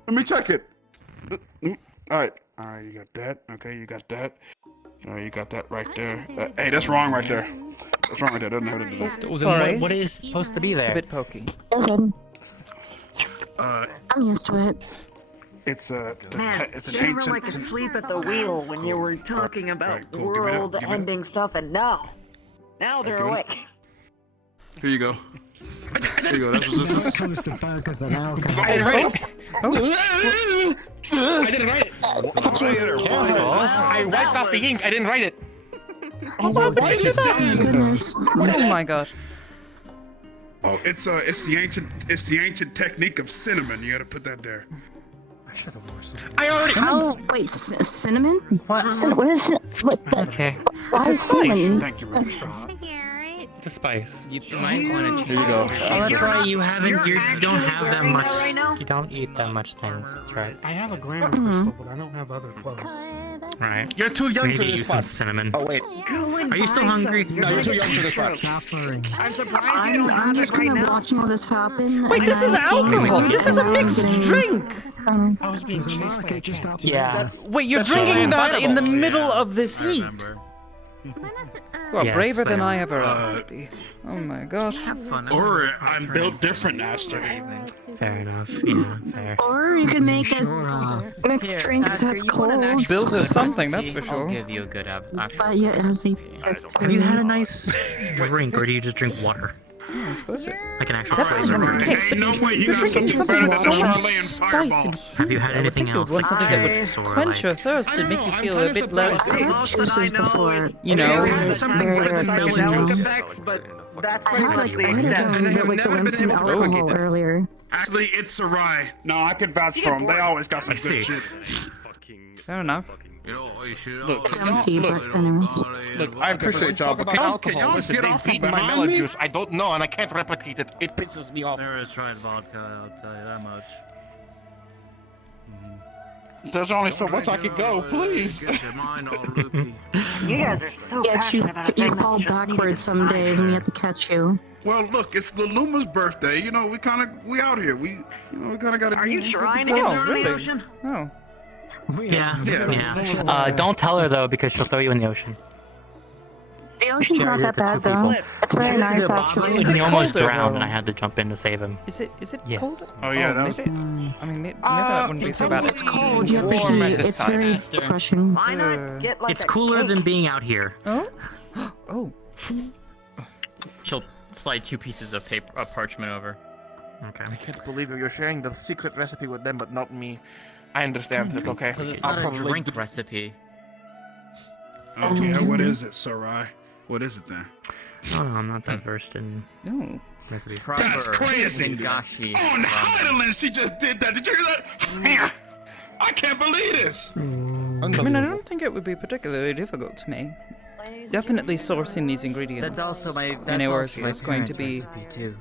me check it. All right, you got that. Okay, you got that. All right, you got that right there. Hey, that's wrong right there. That's wrong right there. Doesn't have to do. Sorry. What is supposed to be It's a there? bit pokey. Okay. Uh, I'm used to it. it's an You were like ancient. asleep at the wheel when you were talking about Alright, cool. Give me that, give me that. world-ending stuff, and now they're give me awake. Here you go. Here you go. That's what When this it is. comes to burgers and alcohol. I didn't write it. I didn't write it. I wiped off the ink. I didn't write it. Why would you do that? Goodness. Oh my gosh. Oh, it's the ancient technique of cinnamon. You gotta put that there. I should have worn some. I already. Oh, wait, cinnamon? What is it? What the? Okay. Why is cinnamon? Thank you, man. It's a spice. You might want to change. Here you go. Oh, that's right. You haven't. You don't have that much. Right now? You don't eat that much things. That's right. I have a glamour crystal, but I don't have other clothes. Right. You're too young We need for to this use some part. cinnamon. Oh wait. Are you still hungry? No, you're too young for this part. Suffering. I'm surprised you don't I'm have just it right kind of now. watching all this happen. Wait, this is alcohol. This is a mixed drink. I was being There's a chased by a market just cat. up Yeah. Wait, you're That's drinking right. that in the Fireball. middle of this heat. You are Yes, braver than they I are. ever would be. Oh my gosh. Or I'm built different, Aster. Fair enough. Yeah, fair. Or you can make Sure a are. mixed drink Aster, that's you want an cold. actual- Built as something, that's for I'll sure. give you a good But yeah, it has the. Have you had a nice drink, or do you just drink water? Yeah, I suppose it. Like an actual Definitely flavor never drink? tasted. Ain't no way you You're got drinking something something better with than so the much Charlie and spice Fireball. and heat. Have you had I would anything think you would else want that's something that very would sort of quench your like- thirst and make you feel a bit less, I've had juices before. you know. something Very better than original. melon juice. Effects, but That's I pretty had much like the I had extent. a glimpse of alcohol earlier. Actually, it's Sarai. No, I can vouch for them. They always got some good shit. Fair enough. Look, It's empty, but anyways. look, I appreciate y'all, but can y'all get off from my behind melon me? juice. I don't know, and I can't replicate it. It pisses me off. Never tried vodka, I'll tell you that much. There's only so much I could go, please. You guys are so Yes, you, passionate about a you thing fall that's just needed backwards some days and we have to catch you. Well, look, it's the Luma's birthday. You know, we out here. We kind of got to. Are you trying to Oh, get down to really? the ocean? Oh. Yeah. Don't tell her though, because she'll throw you in the ocean. The ocean's not that bad though. It's very nice actually. Is it He almost colder, drowned, though? and I had to jump in to save him. Is it Yes. cold? Oh yeah, that was. maybe, I mean, maybe that wouldn't be so bad. It's cold, you have the heat. It's very refreshing. Why not get like It's a cooler cake? than being out here. Oh? Oh. She'll slide 2 pieces of paper, parchment over. Okay. I can't believe you're sharing the secret recipe with them, but not me. I understand. It's okay. Because it's I'll not a probably drink recipe. Okay, what is it, Sarai? What is it then? Oh, I'm not that versed in No. recipes. That's crazy. Gashi. Oh, and Heidelin, she just did that. Did you hear that? I can't believe this. I mean, I don't think it would be particularly difficult to make. Definitely sourcing these ingredients. That's also my. in That's Eorze also my is going to parents' be recipe too.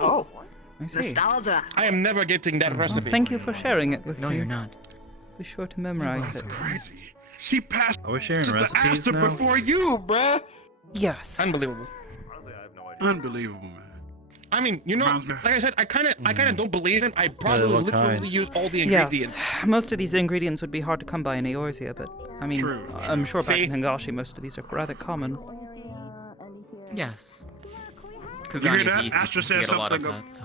Oh, I see. Nostalgia. I am never getting that Well, recipe. thank you for sharing it with No, me. you're not. Be sure to memorize That's it. crazy. She passed Are we sharing the recipes Aster now? before you, bruh. Yes. Unbelievable. Unbelievable, man. I mean, you know, Reminds me- like I said, I kind of don't believe it. I probably what literally kind? use all the ingredients. Yes. Most of these ingredients would be hard to come by in Eorzea, but I mean, True, I'm sure back See? in Hingashi most of these are rather common. Yes. You hear Kugani that? easy Aster to said get a lot of something. that, so.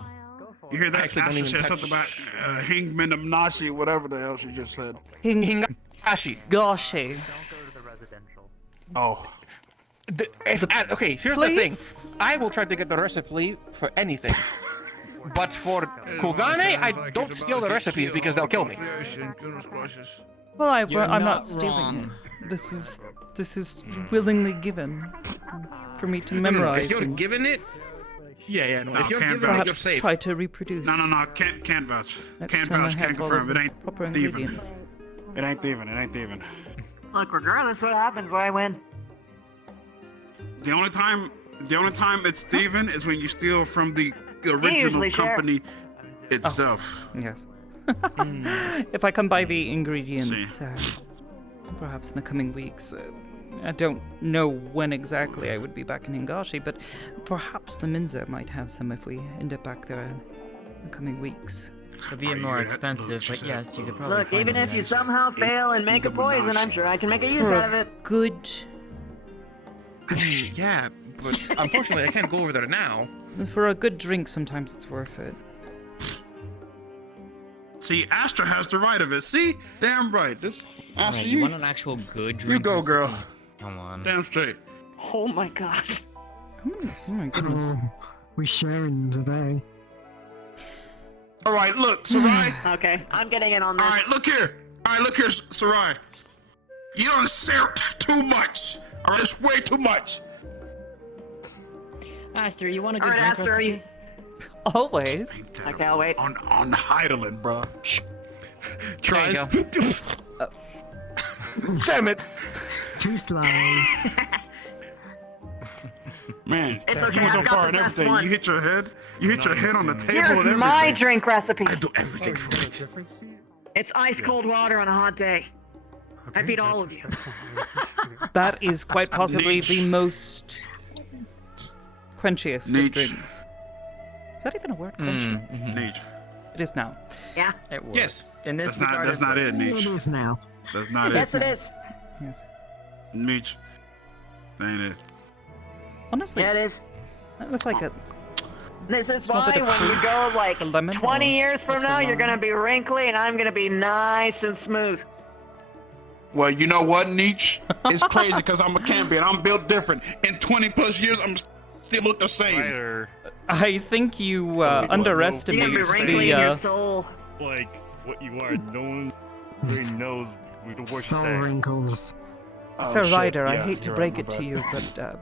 You hear I that? actually don't Aster even said touch- something about Hingman Nashi, whatever the hell she just said. Hingashi. Gashi. Oh. Okay, here's Please? the thing. I will try to get the recipe for anything. But for Kugane, I don't steal the recipes because they'll kill me. Well, I'm not not stealing wrong. it. This is willingly given for me to memorize If you're and given it, yeah, no. No, If you're can't given it, you're perhaps safe. try to reproduce. No, can't vouch. Next Can't time I vouch, can't have all confirm. of It ain't proper thieving. ingredients. It ain't thieving. It ain't thieving. Look, regardless what happens, I win. The only time it's thieving is when you steal from the original usually share. company itself. Yes. If I come by the ingredients, perhaps in the coming weeks. I don't know when exactly I would be back in Hingashi, but perhaps the Minza might have some if we end up back there in the coming weeks. It'll be more expensive, but yes, you could probably Look, find even it if you there. somehow fail and make a poison, I'm sure I can make a use For out of it. Good. Yeah, but unfortunately, I can't go over there now. For a good drink, sometimes it's worth it. See, Aster has the right of it. See? Damn right. This Aster, Right, you want an actual good drink? you go, recipe? girl. Come on. Damn straight. Oh my gosh. Oh my goodness. We're sharing today. All right, look, Sarai. Okay, I'm getting in on this. All right, look here. All right, look here, Sarai. You don't syrup too much. All right, it's way too much. Aster, you want a All good right, drink Aster, recipe? Always. Okay, I'll wait. On Heidelin, bro. Tries. There you Damn it. Too slow. Man, It's you okay, went so I've got far the and best everything. one. You hit your head. You hit your head on the table Here's and everything. my drink recipe. I do everything for it. It's ice cold water on a hot day. I beat all of you. That is quite possibly Niche. the most quenchiest of Niche. drinks. Is that even a word? Quenching? Neat. It is now. Yeah. It works. Yes. In this That's not it, It Neach. is now. That's not it. Yes, it is. Yes. Neach. That ain't it. Honestly, Yeah, it is. with like a This is Small bit why of when you fruit, go like a lemon, 20 or years from what's a now, you're lime? gonna be wrinkly and I'm gonna be nice and smooth. Well, you know what, Neach? It's crazy because I'm a Cambian. I'm built different. In 20 plus years, I'm still look the same. Ryder, I think you You're underestimate gonna be wrinkly the in your soul. like what you are, no one really knows what you Soul say. wrinkles. Oh, Sir shit. Ryder, I Yeah, hate to you're break right, it my to bad. you, but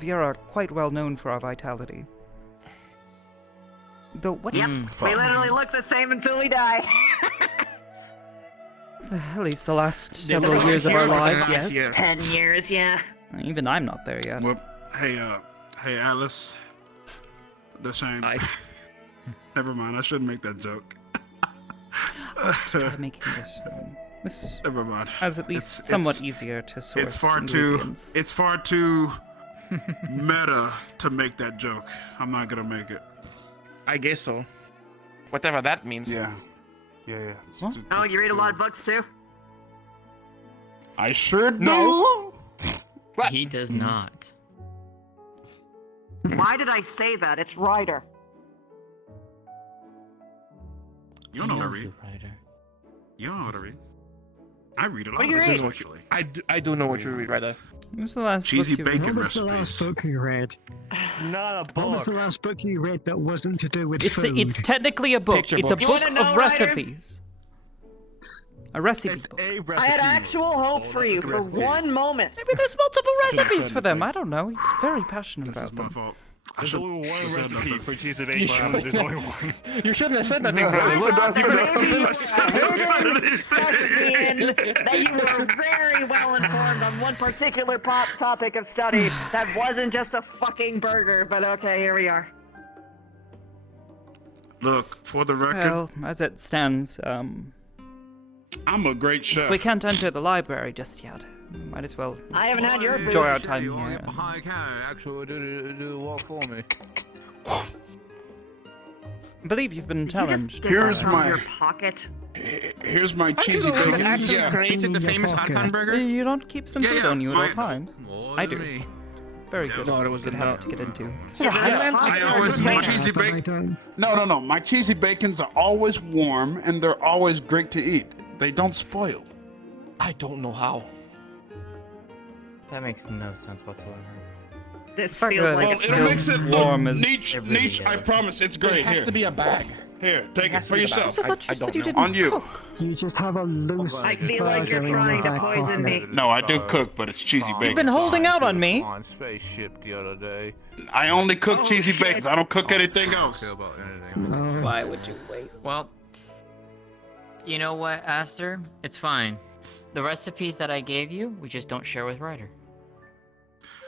we are quite well known for our vitality. Though, what is We literally look the same until we die. at least the last several years of our lives, yes. 10 years, yeah. Even I'm not there yet. Well, hey, Alice. The same. Never mind. I shouldn't make that joke. Try making this. This Never mind. as at least somewhat easier to source. It's far too meta to make that joke. I'm not gonna make it. I guess so. Whatever that means. Yeah. Oh, you read a lot of books too? I sure do. No. What? He does not. Why did I say that? It's Ryder. You don't know how to read. You don't know how to read. I read a lot What do you of read? books, actually. I do know what you read, rather. What was the last Cheesy book you bacon What was the last recipes. book you read? Not a What was book. the last book you read that wasn't to do with It's food? it's technically a book. Picture It's a book. You book wanna know, of Ryder? recipes. A recipe book. A I had recipe. actual hope for you for one moment. Maybe there's multiple recipes for them. I don't know. He's very passionate This about is my them. fault. There's only one I said recipe nothing. for cheese of bacon. There's only one. You shouldn't have said nothing. I said That you were very well informed on one particular topic of study that wasn't just a fucking burger, but okay, here we are. Look, for the record, Well, as it stands, I'm a great chef. we can't enter the library just yet. Might as well I haven't had your food. enjoy our time here. Actually, do walk for me. I believe you've been challenged. Here's from my- your pocket. Here's my Aren't you cheesy the one bacon. that actually Yeah. created the In your famous pocket. icon burger? You don't keep some Yeah, food yeah, on you at all my- times. I do. Very good. No, it was Good not. habit to get into. I always my cheesy But I bacon. don't. No. My cheesy bacons are always warm and they're always great to eat. They don't spoil. I don't know how. That makes no sense whatsoever. This Fuck feels that. like Well, It's it'll still mix it warm look, as Nietzsche, it really Nietzsche, I does. promise it's There great. has Here, to be a bag. here, take it has for to be the yourself. I thought you I said don't you know. didn't On you. cook. You just have a loose I feel like you're burger in your trying to back poison pocket. me. No, I do cook, but it's cheesy You've bacon. been holding out on me. On spaceship the other day. I only cook cheesy bacons. I don't cook anything else. About anything. No. Why would you waste? Well, you know what, Aster? It's fine. The recipes that I gave you, we just don't share with Ryder.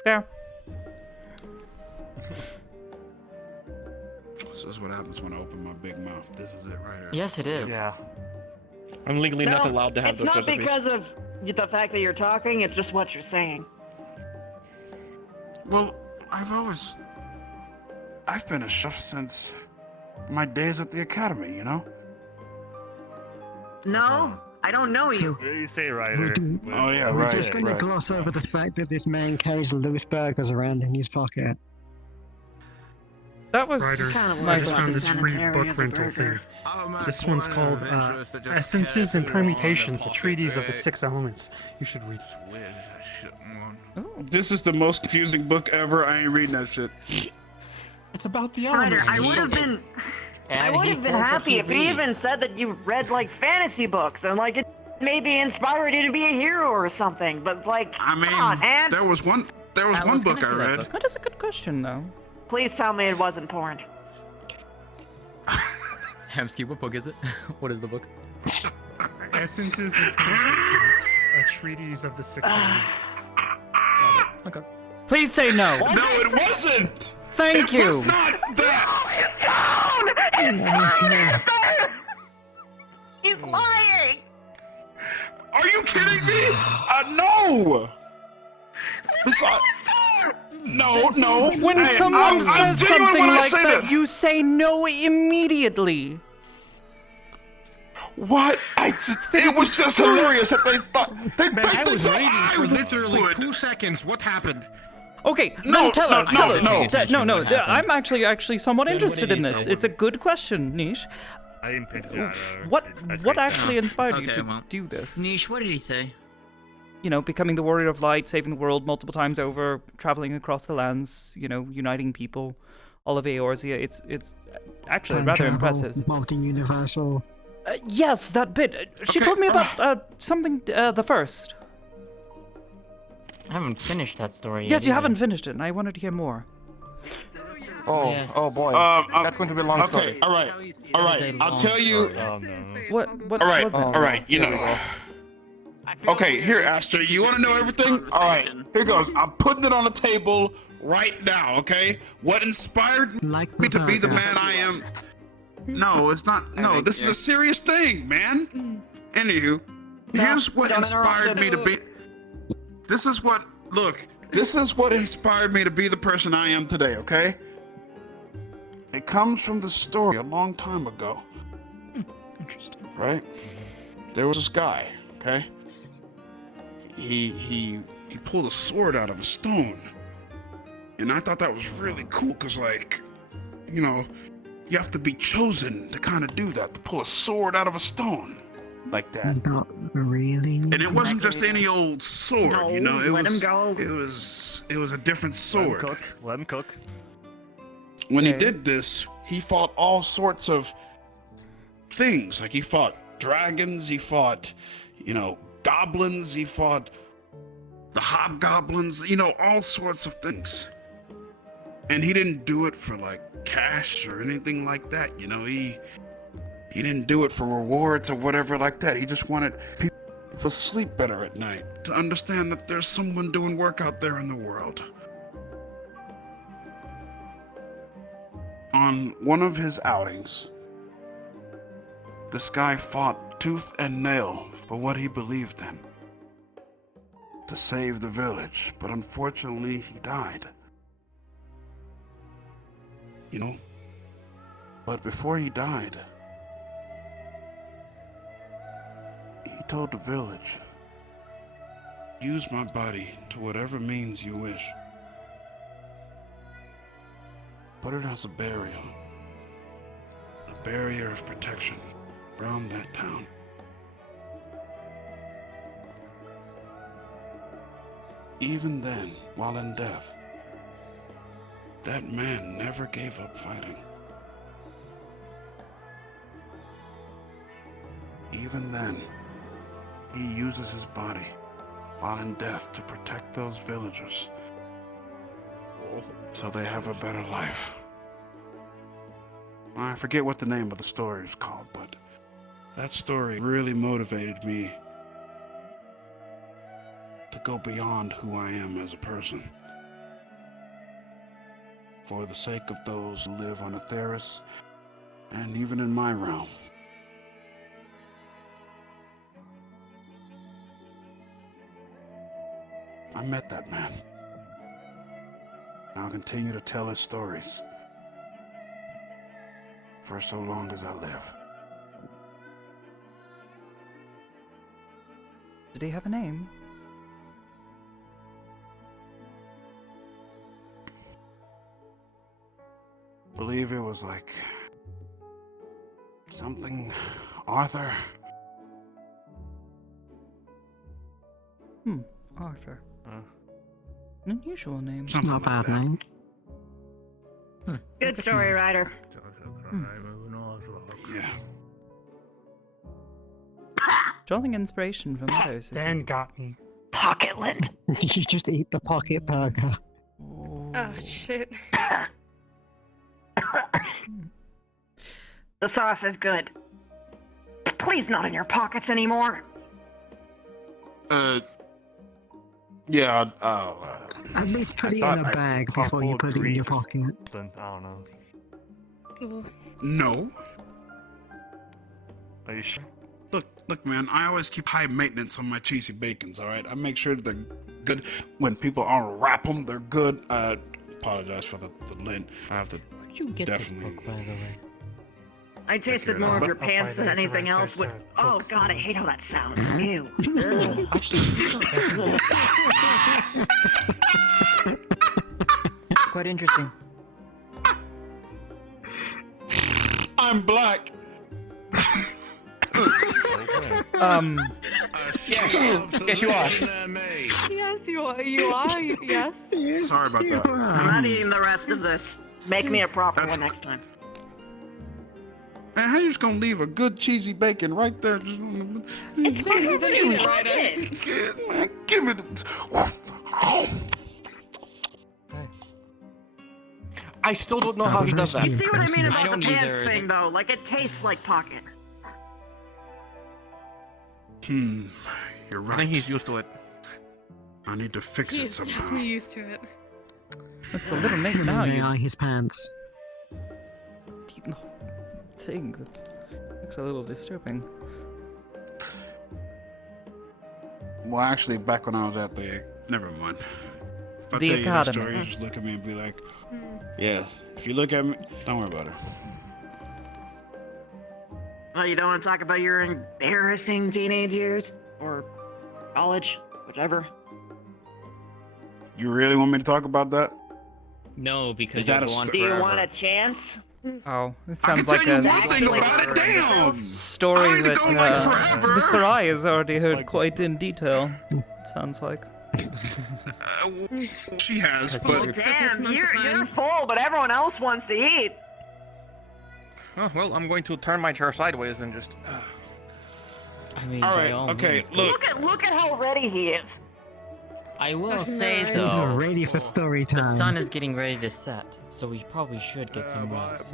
Fair. This is what happens when I open my big mouth. This is it right here. Yes, it is. Yeah. I'm legally not allowed to have it's those not recipes. because of the fact that you're talking, it's just what you're saying. Well, I've been a chef since my days at the academy, you know? No, I don't know you. You say We're, Ryder. do- Oh, yeah, we're right, just going to right. gloss over the fact that this man carries loose burgers around in his pocket. That was Ryder, Kinda I like just the found this free sanitary book of the rental burger. thing. This one's called Essences and Permutations, a treatise of the 6 elements. You should read it. This is the most confusing book ever. I ain't reading that shit. It's about the Ryder, elements. I would have been. I And would he have been says that happy he if you even reads. said that you read like fantasy books and like it maybe inspired you to be a hero or something. But like, I mean, come on, man. there was one was book I gonna do that read. book. That is a good question, though. Please tell me it wasn't porn. Hamsky, what book is it? What is the book? Essences and Permutations, a treatise of the 6 elements. Okay. Please say no. No, it wasn't. Thank It you. was not that. He's lying. Are you kidding me? No. Besides, no. When Hey, someone I'm says genuine something when I like say that, you say no immediately. What? It was just hilarious that they thought they I was thought waiting I for literally would. 2 seconds. What happened? Okay, No, then tell no, us. no, Tell us. no. No. What happened? I'm actually somewhat Then what interested did in he this. say? It's a good question, Niche. I didn't pick that. What actually inspired you Okay, to well, do this? Niche, what did he say? You know, becoming the warrior of light, saving the world multiple times over, traveling across the lands, you know, uniting people, all of Eorzea. It's actually Time rather travel, impressive. Multi-universal. Yes, that bit. She Okay, told me about something the first. I haven't finished that story yet. Yes, you either. haven't finished it, and I wanted to hear more. Oh, Yes. oh boy. That's going to be a long story. Okay, all right. I'll tell you. What? All right, What's it? all right. You know. Okay, here, Aster. You want to know everything? All right, here goes. I'm putting it on the table right now. Okay, what inspired me to be the man I am? No, it's not. No, this is a serious thing, man. Anywho, here's what inspired me to be. This is what. Look, this is what inspired me to be the person I am today. Okay. It comes from the story a long time ago. Interesting. Right? There was this guy, okay? He pulled a sword out of a stone. And I thought that was really cool, because, like, you know, you have to be chosen to kind of do that, to pull a sword out of a stone like that. Not really. And it wasn't just any old sword, No, you know, let him go. it was a different sword. Let him cook. When he did this, he fought all sorts of things. Like, he fought dragons, he fought, you know, goblins, he fought the hobgoblins, you know, all sorts of things. And he didn't do it for, like, cash or anything like that, you know, he didn't do it for rewards or whatever like that. He just wanted people to sleep better at night, to understand that there's someone doing work out there in the world. On one of his outings, this guy fought tooth and nail for what he believed in, to save the village, but unfortunately he died. You know? But before he died, he told the village, use my body to whatever means you wish. Put it as a barrier of protection around that town. Even then, while in death, that man never gave up fighting. Even then, he uses his body while in death to protect those villagers, so they have a better life. I forget what the name of the story is called, but that story really motivated me to go beyond who I am as a person, for the sake of those who live on Atheris, and even in my realm. I met that man. I'll continue to tell his stories for so long as I live. Did he have a name? Believe it was like something Arthur. Arthur. An unusual name. Something Not like bad that. name. Good story, Ryder. Yeah. Drawing inspiration from others. Dan got me. Pocket lint. You just eat the pocket burger. Oh shit. The sauce is good. Please not in your pockets anymore. Yeah, At least put it in a bag before you put it in your pocket. I don't know. no. Are you sure? Look, man, I always keep high maintenance on my cheesy bacons, all right? I make sure they're good. When people unwrap them, they're good. I apologize for the lint. I have to Where'd you get definitely... this book, by the way? I tasted more of your pants than anything else would. Oh god, I hate how that sounds. Ew. It's quite interesting. I'm black. Yes, you are. Yes, you are. You are. Yes. Sorry about that. I'm not eating the rest of this. Make me a proper one next time. Man, how you just gonna leave a good cheesy bacon right there? It's better than eating it. Man, give me the... I still don't know how he does that. You see what I mean I about the don't pants either. thing, though? Like, it tastes like pocket. You're right. I think he's used to it. I need to fix it He's somehow. definitely used to it. It's a little late now. May You I his pants? eaten the whole thing. That's actually a little disturbing. Well, actually, back when I was at the... Never mind. If I The tell you that academy. story, you just look at me and be like, yeah. If you look at me, don't worry about it. Well, you don't want to talk about your embarrassing teenage years? Or college? Whichever. You really want me to talk about that? No, because Is that you'll a go on sto- Do you forever. want a chance? Oh, this I can sounds like tell you a one thing about it, damn! story I need to that go, like, forever. Mr. I has already heard quite in detail. Sounds like. She has, Well, but... damn, you're full, but everyone else wants to eat. Oh, well, I'm going to turn my chair sideways and just... I mean, All by right, all okay, means, look. Look at how ready he is. I will say He's though, ready for story the time. sun is getting ready to set, so we probably should get some rest.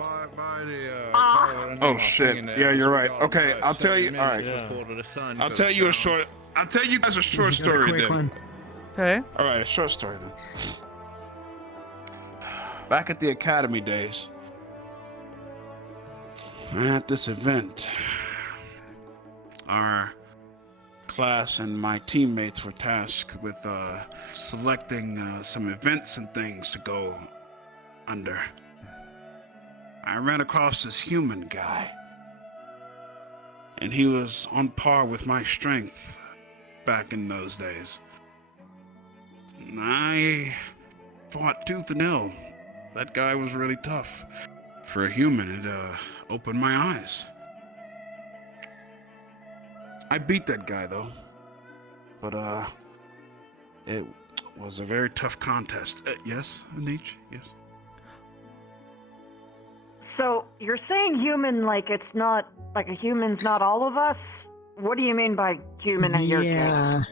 Oh shit! Yeah, you're right. Okay, I'll tell you. All right, I'll tell you a short. I'll tell you guys a short story then. Okay. All right, a short story then. Back at the academy days, at this event, our class and my teammates were tasked with selecting some events and things to go under. I ran across this human guy, and he was on par with my strength back in those days. I fought tooth and nail. That guy was really tough. For a human, it opened my eyes. I beat that guy though, but it was a very tough contest. Yes, Anish? Yes. So, you're saying human like it's not, like a human's not all of us? What do you mean by human in your case?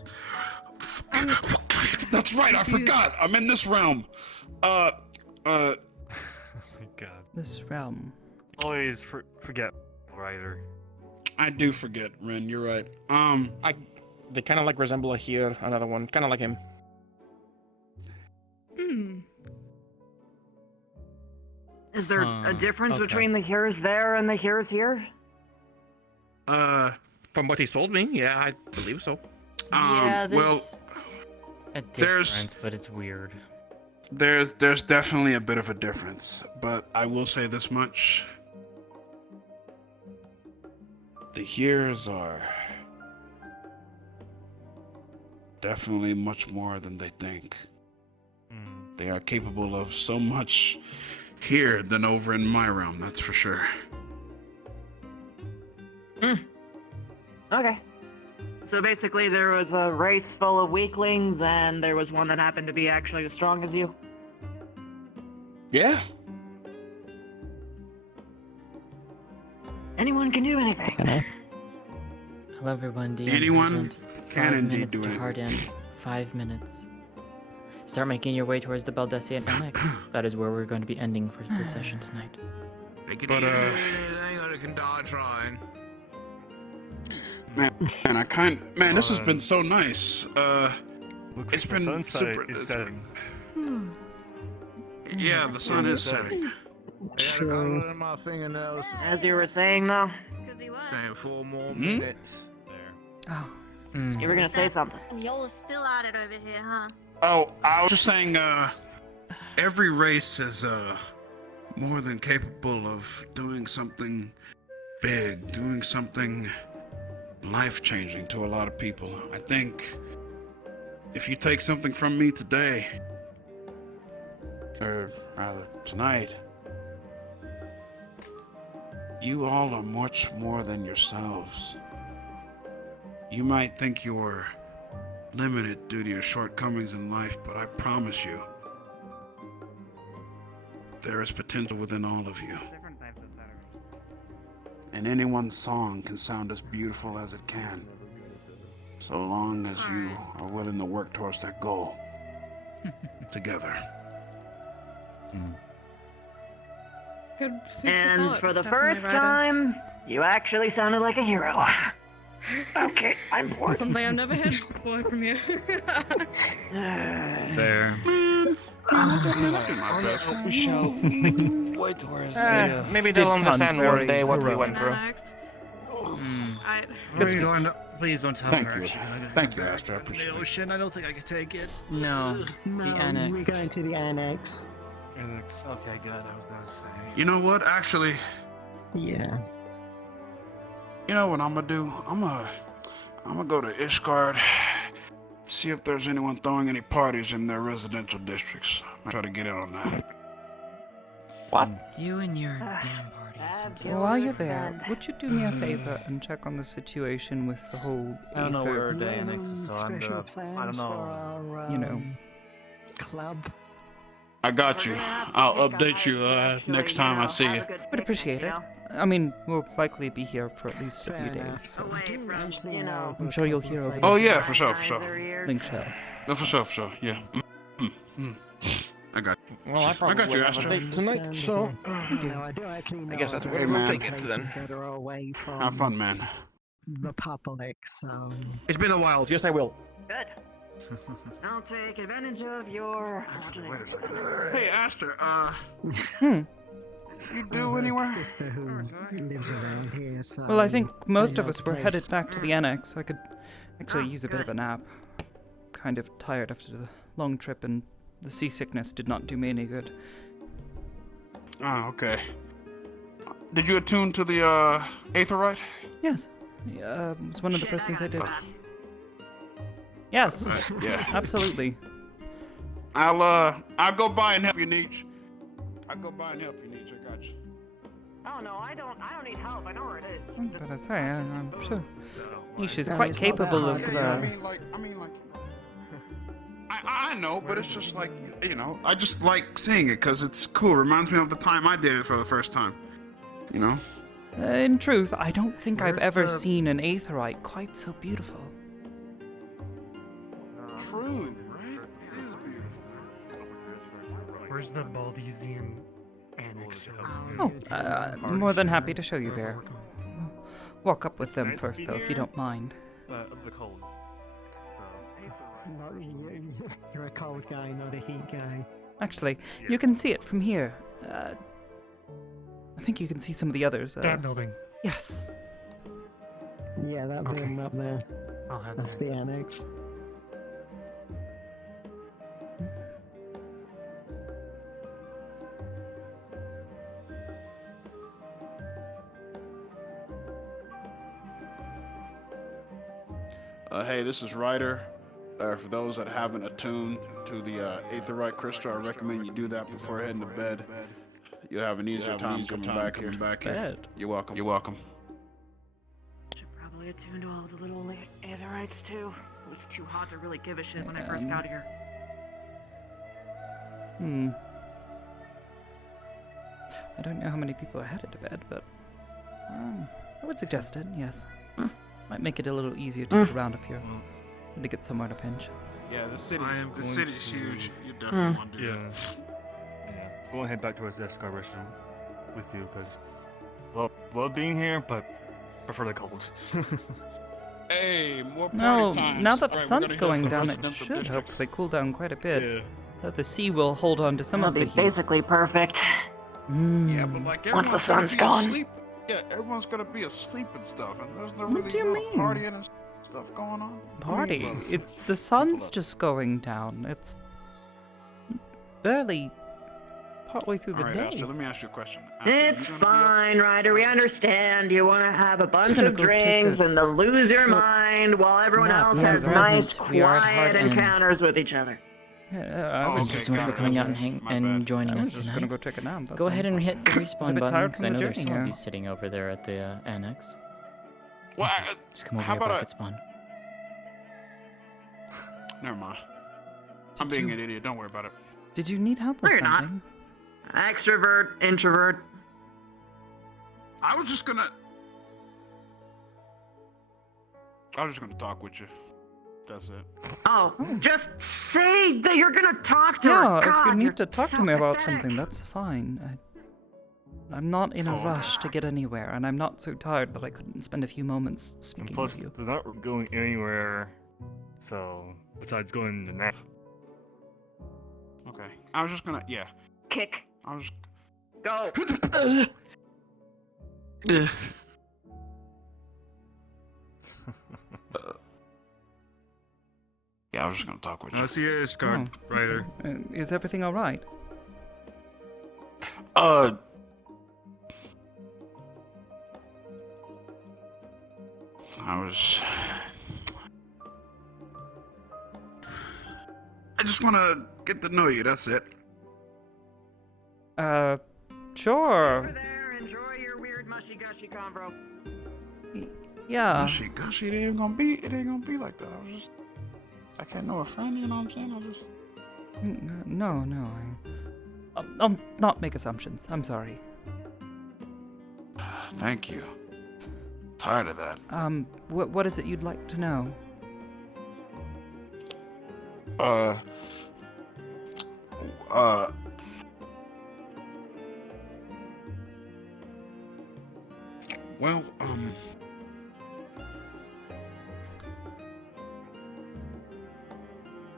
That's right, I forgot. I'm in this realm. Oh my god. This realm. Always forget, Ryder. I do forget, Ren, you're right. They kind of like resemble a here, another one, kind of like him. Is there a difference between the here's there and the here's here? From what he told me, yeah, I believe so. Yeah, well, a difference, but it's weird. There's definitely a bit of a difference, but I will say this much. The here's are definitely much more than they think. They are capable of so much here than over in my realm, that's for sure. Okay. So basically there was a race full of weaklings and there was one that happened to be actually as strong as you? Yeah. Anyone can do anything. Hello everyone, DM Anyone present. can 5 indeed minutes do to anything. hard end. 5 minutes. Start making your way towards the Baldessian Annex. That is where we're going to be ending for this session tonight. But hang on, I can die trying. Man, this has been so nice. It's been super. Yeah, the sun is setting. My fingernails. As you were saying though, Saying 4 more minutes. you were gonna say something. And y'all are still at it over here, huh? Oh, I was just saying, every race is, more than capable of doing something big, doing something life-changing to a lot of people. I think if you take something from me today, or rather tonight, you all are much more than yourselves. You might think you're limited due to your shortcomings in life, but I promise you, there is potential within all of you. And anyone's song can sound as beautiful as it can, so long as you are willing to work towards that goal. together. Good food And thought, for the definitely, first Ryder. time, you actually sounded like a hero. Okay, I'm bored. Something I've never heard before from you. There. My best. We shall wait towards Maybe did they'll sound understand very one day what we heroic. went through. Annex. I, Are you going to, please don't tell Thank her. you. She's gonna Thank you, back Aster. I in appreciate the it. ocean. I don't think I can take it. No, No, the annex. we're going to the annex. Okay, good. I was gonna say. You know what? Actually, Yeah. you know what I'm gonna do? I'm gonna go to Ishgard, see if there's anyone throwing any parties in their residential districts. I'm gonna try to get in on that. What? You and your damn parties. Well, while you're there, would you do me a favor and check on the situation with the whole I don't know where Aether, the annex is, so I'm Special I plans don't for know. our, you know, club. I got you. I'll update you next time I see you. would appreciate it. I mean, we'll likely be here for at least a few Fair enough. days, so Actually, I'm sure you'll hear over Oh the yeah, for sure. link shell. No, for sure, yeah. I got you. Well, I probably got you, have a Aster. date tonight, so No, I do actually know. I guess that's of where Hey, we'll man. take it then. places that are away from Have fun, man. the public, so. It's been a while. Yes, I will. Good. I'll take advantage of your. Wait a second. Hey, Aster, Hmm. you do anywhere? Sister who lives around here, so. Well, I think most I of know us the were place. headed back to the annex. I could actually use a bit of a nap. Kind of tired after the long trip, and the seasickness did not do me any good. Oh, okay. Did you attune to the Aetherite? Yes. It was one of the first things I did. Yes. Yeah. Absolutely. I'll go by and help you, Nietzsche. I'll go by and help you, Nietzsche. I got you. Oh no, I don't need help. I know where it is. I was about to say, I'm sure Nish is No, quite it's not that capable hard. of. I mean, like. I know, but it's just like, you know, I just like seeing it because it's cool. Reminds me of the time I did it for the first time. You know? In truth, I don't think I've Where's ever the- seen an aetherite quite so beautiful. True, right? It is beautiful. Where's the Baldesian annex? Oh, more than happy to show you there. Walk up with them first, though, if you don't mind. The cold. Not, you're a cold guy, not a heat guy. Actually, you can see it from here. I think you can see some of the others. That building. Yes. Yeah, that Okay. building up there. I'll have That's the annex. Hey, this is Ryder. For those that haven't attuned to the Aetherite crystal, I recommend you do that before heading to bed. You'll have an easier time coming back here. Bed. You're welcome. You're welcome. Should probably attune to all the little aetherites too. It was too hot to really give a shit when I first got here. I don't know how many people are headed to bed, but I would suggest it, yes. Might make it a little easier to get around if you're going to get somewhere to pinch. Yeah, the am going city's to- huge. You definitely want to do Yeah. that. Yeah, go ahead back towards the Escar restaurant with you, because, well, love being here, but prefer the cold. Hey, more party No, times. now that the Alright, we're sun's gonna going hit the down, it residential should districts. hopefully cool down quite a bit. Though the sea will hold on to some That'll of the be heat. basically perfect. Yeah, but like Once the everyone's gonna sun's be gone. asleep. Yeah, everyone's gonna be asleep and stuff, and there's no What really do you no mean? partying and stuff going on. Party. The sun's just going down. It's barely partway through the All right, day. Aster, let me ask you a question. Aster, It's you gonna be up- fine, Ryder. We understand. You want to have a bunch gonna of go take drinks a and to lose your short mind while everyone nap. else Yeah, has there nice, isn't. We are at quiet Heart End. encounters with each other. Yeah, Oh, Thank you so much for coming out and joining I was us just tonight. gonna go take a nap. That's Go all. ahead and hit the I was a respawn bit button, tired because from I the know there's journey some of here. you sitting over there at the annex. Well, Just come over how here about back I- at spawn. Never mind. I'm being an idiot. Don't worry about it. Did you need help No, with you're not. something? Extrovert, introvert. I was just gonna talk with you. That's it. Oh, just say that you're gonna talk to Yeah, her. if you God, need you're to talk so to me about pathetic. something, that's fine. I'm not in a rush to get anywhere, and I'm not so tired that I couldn't spend a few moments And speaking plus, with you. they're not going anywhere. So, besides going to nap. Okay. I was just gonna, yeah. Kick. I was. Go. Yeah, I was just gonna talk with you. See you, Scarred Rider. Is everything all right? I just wanna get to know you, that's it. Sure. Over there, enjoy your weird mushy gushy convo. Yeah. Gushy, gushy, it ain't gonna be like that. I can't know a friend, you know what I'm saying? No. I'll not make assumptions. I'm sorry. Thank you. Tired of that. What is it you'd like to know? Well,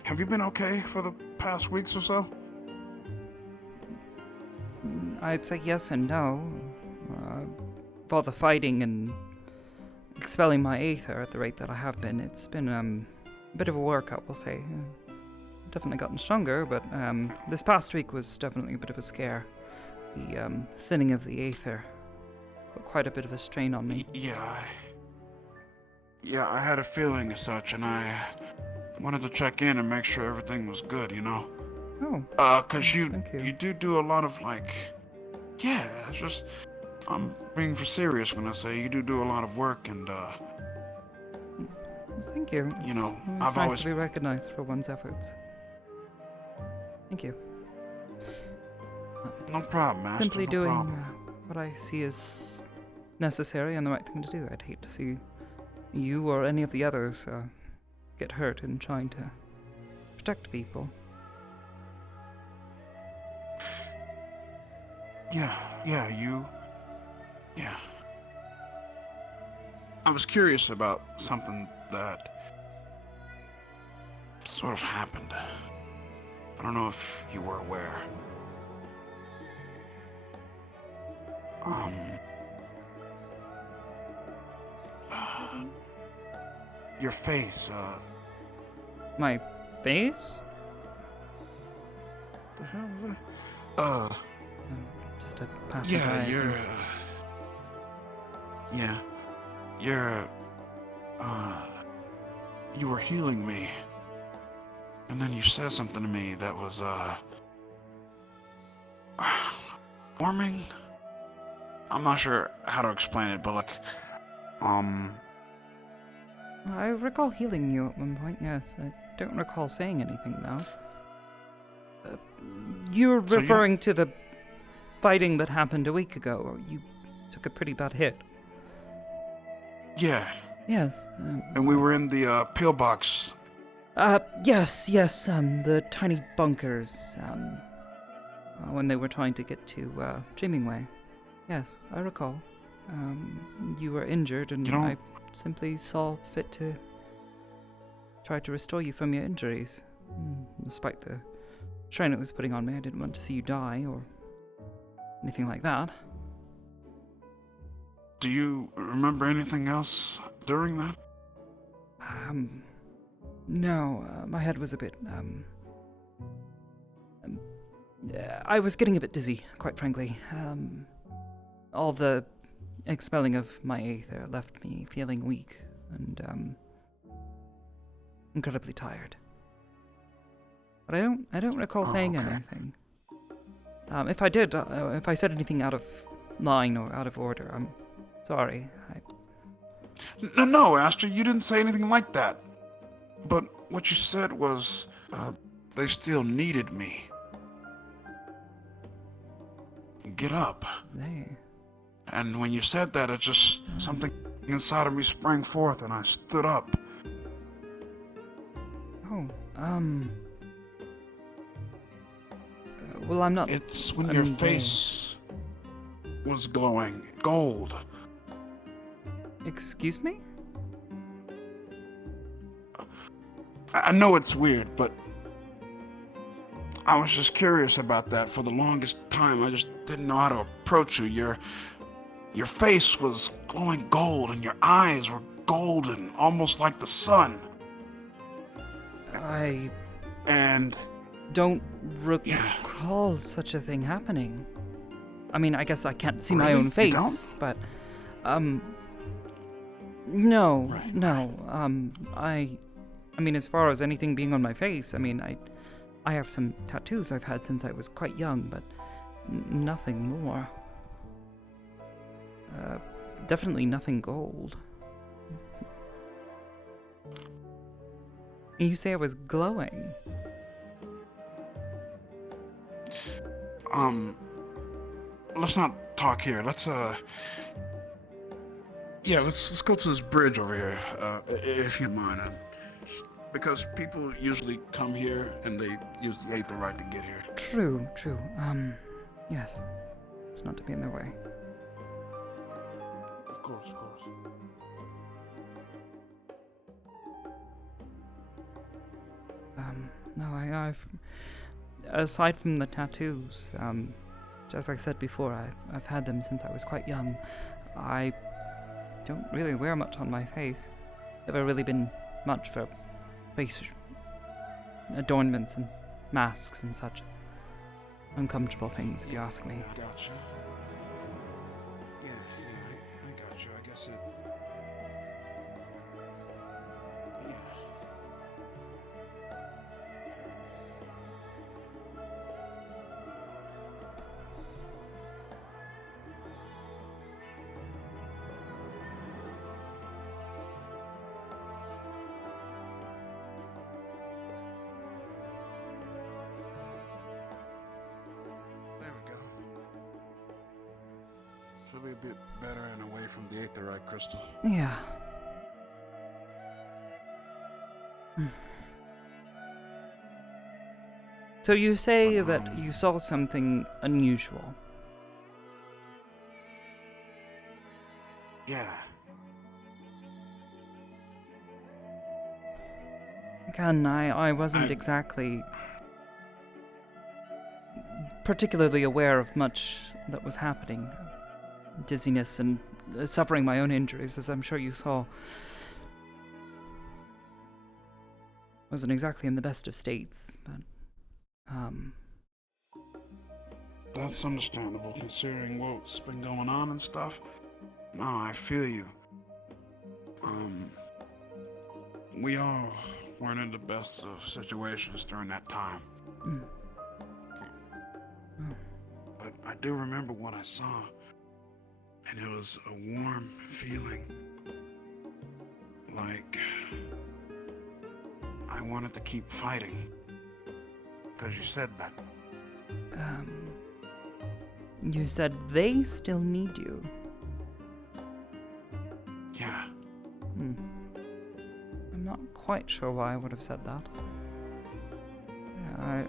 have you been okay for the past weeks or so? I'd say yes and no. For the fighting and expelling my aether at the rate that I have been, it's been a bit of a workout, we'll say. Definitely gotten stronger, but this past week was definitely a bit of a scare. The thinning of the aether put quite a bit of a strain on me. Yeah, I had a feeling as such, and I wanted to check in and make sure everything was good, you know? Oh. 'Cause you do a lot of, like, yeah, it's just, I'm being for serious when I say you do a lot of work, and, Thank you. You know, It's I've nice always- to be recognized for one's efforts. Thank you. No problem, Aster, Simply no doing problem. what I see as necessary and the right thing to do. I'd hate to see you or any of the others get hurt in trying to protect people. Yeah. I was curious about something that sort of happened. I don't know if you were aware. Your face, My face? the hell is that? Just a passing Yeah, by. you were healing me. And then you said something to me that was, warming? I'm not sure how to explain it, but like, I recall healing you at one point, yes. I don't recall saying anything, though. You're So you- referring to the fighting that happened a week ago, or you took a pretty bad hit. yeah. Yes. And we were in the, pillbox. Yes, the tiny bunkers, when they were trying to get to, Dreaming-Way. Yes, I recall. You were injured, and You know- I simply saw fit to try to restore you from your injuries. Despite the strain it was putting on me, I didn't want to see you die, or anything like that. Do you remember anything else during that? No, my head was a bit, I was getting a bit dizzy, quite frankly. All the expelling of my aether left me feeling weak and, incredibly tired. But I don't recall saying okay. anything. If I did, if I said anything out of line or out of order, I'm sorry. No, Aster, you didn't say anything like that. But what you said was, they still needed me. Get up. Hey. And when you said that, it just, something inside of me sprang forth and I stood up. Well, I'm not. It's when your face was glowing gold. Excuse me? I know it's weird, but I was just curious about that for the longest time. I just didn't know how to approach you. Your face was glowing gold, and your eyes were golden, almost like the sun. I And don't recall such a thing happening. I mean, I guess I can't see my Really? own You face, but no, no. I mean, as far as anything being on my face, I mean, I have some tattoos I've had since I was quite young, but nothing more. Definitely nothing gold. You say I was glowing. Let's not talk here. Let's go to this bridge over here, if you don't mind. Because people usually come here and they use the Aether right to get here. True. Yes. It's not to be in their way. Of course. No, I've aside from the tattoos, just like I said before, I've had them since I was quite young. I don't really wear much on my face. Never really been much for face adornments and masks and such. Uncomfortable things, if you ask me. Gotcha. Yeah, I got you. I guess it. Yeah. There we go. Should be a bit better and away from the Aetherite crystal. Yeah. So you say that you saw something unusual. Yeah. Again, I wasn't exactly particularly aware of much that was happening. Dizziness and suffering my own injuries, as I'm sure you saw. Wasn't exactly in the best of states, but That's understandable considering what's been going on and stuff. No, I feel you. We all weren't in the best of situations during that time. But I do remember what I saw, and it was a warm feeling. Like I wanted to keep fighting. Because you said that. You said they still need you. Yeah. I'm not quite sure why I would have said that.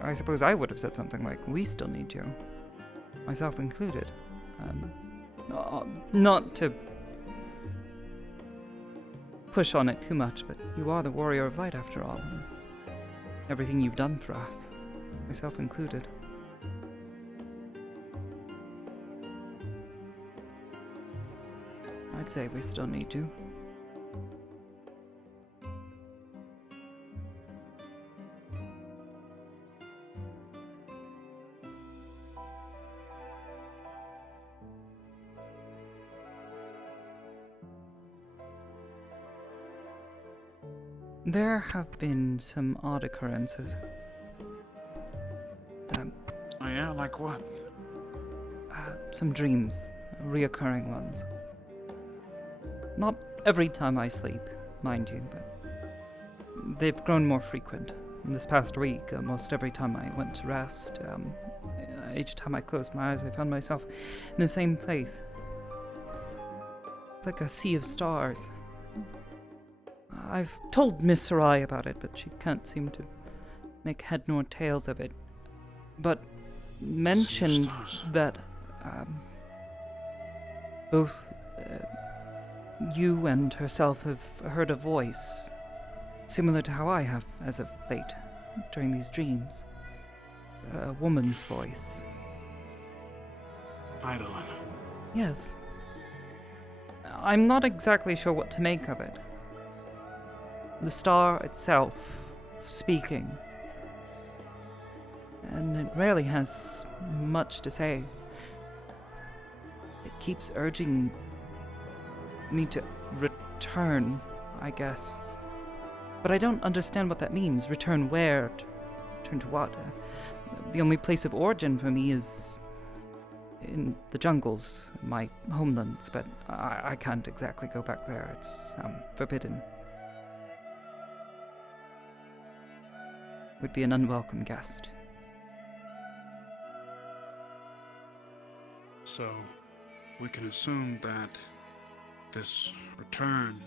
I suppose I would have said something like, we still need you. Myself included. Not to push on it too much, but you are the warrior of light after all. And everything you've done for us, myself included. I'd say we still need you. There have been some odd occurrences. Oh yeah, like what? Some dreams, reoccurring ones. Not every time I sleep, mind you, but they've grown more frequent. This past week, almost every time I went to rest, each time I closed my eyes, I found myself in the same place. It's like a sea of stars. I've told Miss Sarai about it, but she can't seem to make head nor tails of it, but mentioned that both you and herself have heard a voice, similar to how I have as of late, during these dreams. A woman's voice. Eidolon. Yes. I'm not exactly sure what to make of it. The star itself speaking, and it rarely has much to say. It keeps urging me to return, I guess. But I don't understand what that means. Return where? Return to what? The only place of origin for me is in the jungles, my homelands, but I can't exactly go back there. It's forbidden. Would be an unwelcome guest. So, we can assume that this return,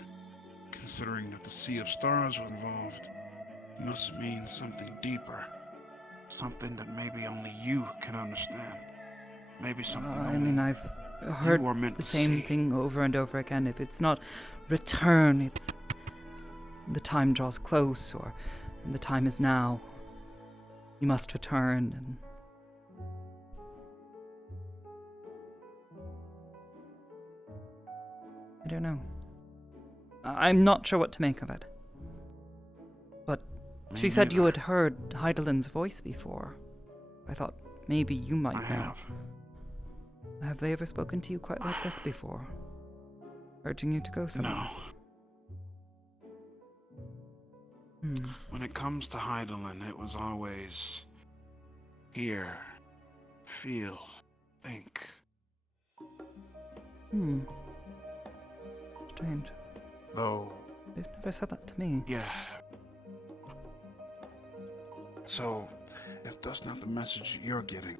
considering that the Sea of Stars was involved, must mean something deeper. Something that maybe only you can understand. Maybe something I mean, I've heard the same thing over and over again. If it's not return, it's the time draws close, or the time is now. You must return, and I don't know. I'm not sure what to make of it. But she said you had heard Heidelin's voice before. I thought maybe you might know. Have they ever spoken to you quite like this before? Urging you to go somewhere? No. When it comes to Heidelin, it was always hear, feel, think. Strange. Though... They've never said that to me. Yeah. So, if that's not the message you're getting,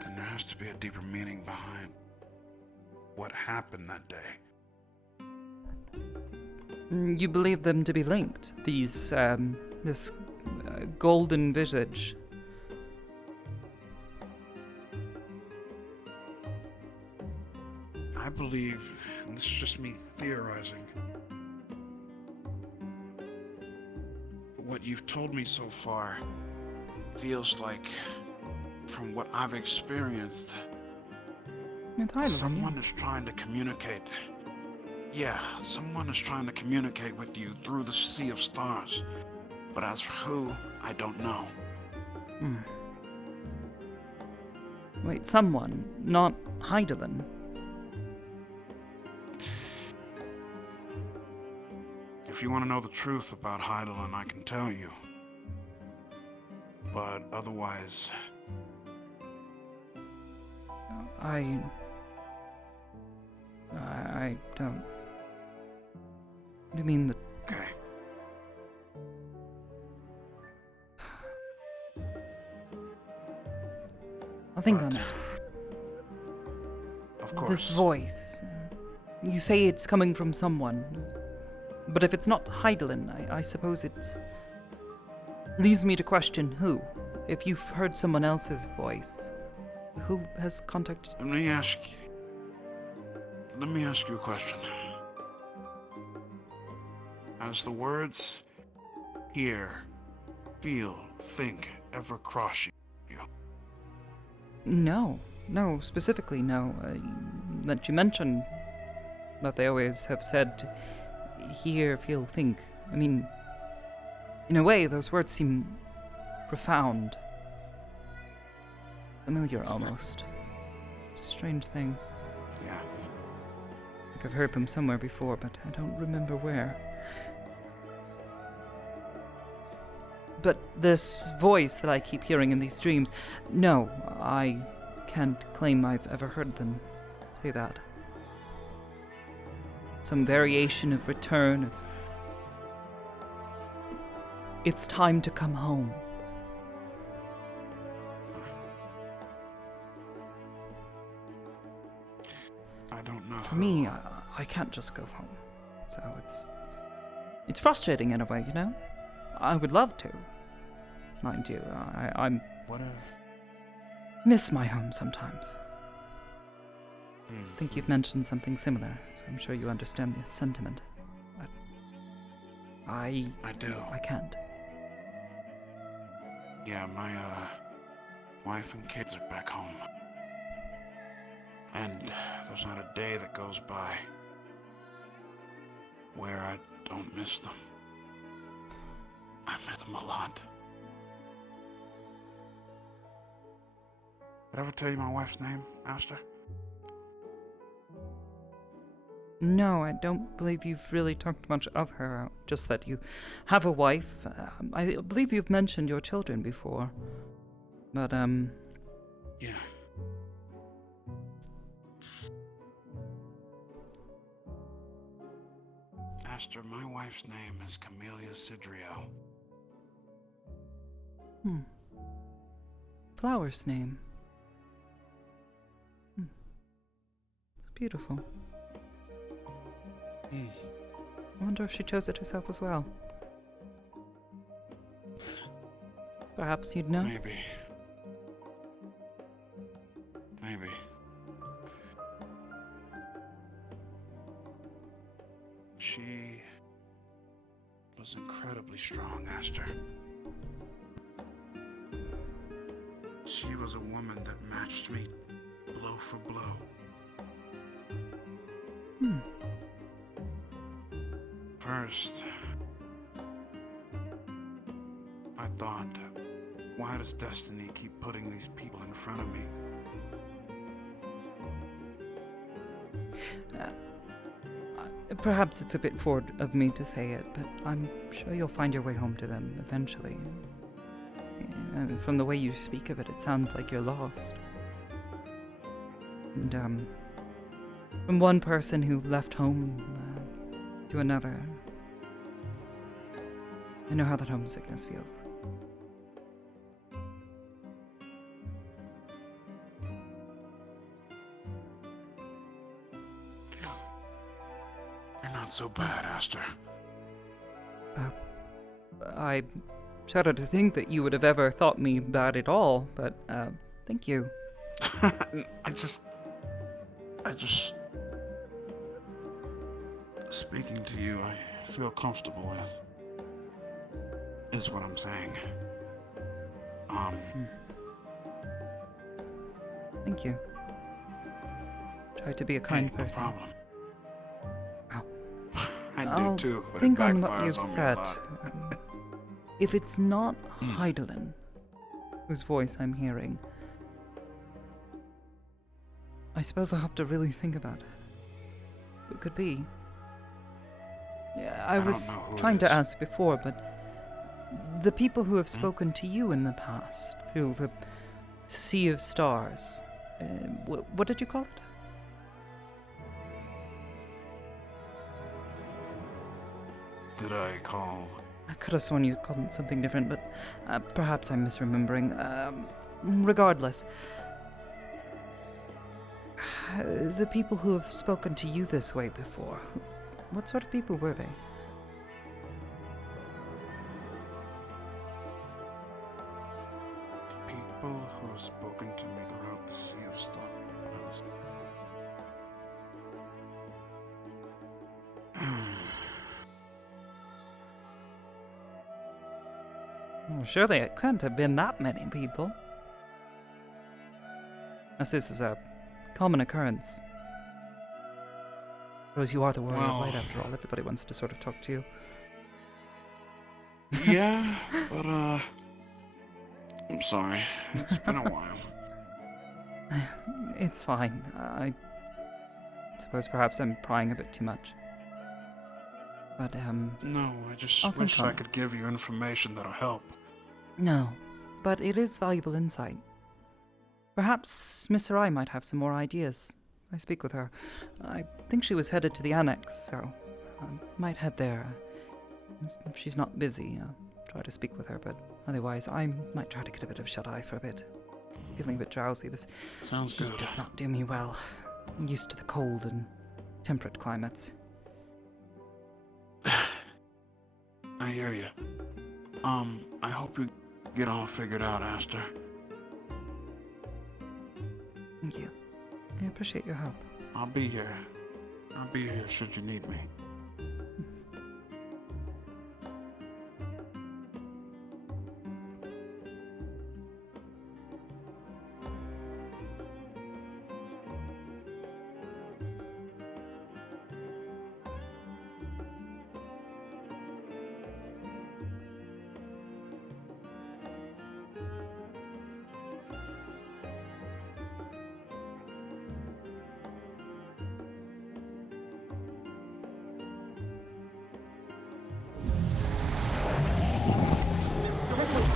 then there has to be a deeper meaning behind what happened that day. You believe them to be linked? These, this golden visage. I believe, and this is just me theorizing, what you've told me so far feels like, from what I've experienced, someone is trying to communicate. Yeah, someone is trying to communicate with you through the Sea of Stars. But as for who, I don't know. Wait, someone, not Heidelin. If you want to know the truth about Heidelin, I can tell you. But otherwise... I don't... What do you mean the... Okay. I'll think on it. Of course. This voice. You say it's coming from someone. But if it's not Heidelin, I suppose it leaves me to question who. If you've heard someone else's voice, who has contacted... Let me ask you a question. Has the words hear, feel, think ever cross you? No, specifically no. That you mentioned that they always have said hear, feel, think. I mean, in a way, those words seem profound. Familiar almost. It's a strange thing. Yeah. Like I've heard them somewhere before, but I don't remember where. But this voice that I keep hearing in these dreams, no, I can't claim I've ever heard them say that. Some variation of return. It's time to come home. I don't know. For me, I can't just go home. So it's frustrating in a way, you know? I would love to. Mind you, I'm What miss my home sometimes. Hmm. I think you've mentioned something similar, so I'm sure you understand the sentiment. But I do. I can't. Yeah, my wife and kids are back home. And there's not a day that goes by where I don't miss them. I miss them a lot. Did I ever tell you my wife's name, Aster? No, I don't believe you've really talked much of her. Just that you have a wife. I believe you've mentioned your children before. But, Yeah. Aster, my wife's name is Camellia Sidrio. Flower's name. It's beautiful. I wonder if she chose it herself as well. Perhaps you'd know? Maybe. She was incredibly strong, Aster. She was a woman that matched me blow for blow. First, I thought, why does destiny keep putting these people in front of me? Perhaps it's a bit forward of me to say it, but I'm sure you'll find your way home to them eventually. From the way you speak of it, it sounds like you're lost. And, from one person who left home to another, I know how that homesickness feels. You're not so bad, Aster. I shudder to think that you would have ever thought me bad at all, but, thank you. I just... Speaking to you, I feel comfortable with, is what I'm saying. Thank you. Try to be a kind person. No problem. I I'll do too, but think it on what backfires you've on me a said. lot. If it's not Heidelin, whose voice I'm hearing, I suppose I'll have to really think about it. It could be. Yeah, I was don't know who it trying to is. ask before, but the people who have spoken to you in the past through the Sea of Stars, what did you call it? Did I call? I could have sworn you called it something different, but perhaps I'm misremembering. Regardless, the people who have spoken to you this way before, what sort of people were they? People who have spoken to me throughout the Sea of Stars. Well, surely it couldn't have been that many people. As this is a common occurrence. Suppose you are the warrior of light after all. Everybody wants to sort of talk to you. Yeah, but I'm sorry. It's been a while. It's fine. I suppose perhaps I'm prying a bit too much. But, No, I just I'll think wish on I it. could give you information that'll help. No, but it is valuable insight. Perhaps Miss Sarai might have some more ideas. I speak with her. I think she was headed to the annex, so I might head there. If she's not busy, I'll try to speak with her, but otherwise I might try to get a bit of shut-eye for a bit. Feeling a bit drowsy. This Sounds heat good. does not do me well. I'm used to the cold and temperate climates. I hear you. I hope you get all figured out, Aster. Thank you. I appreciate your help. I'll be here. I'll be here should you need me.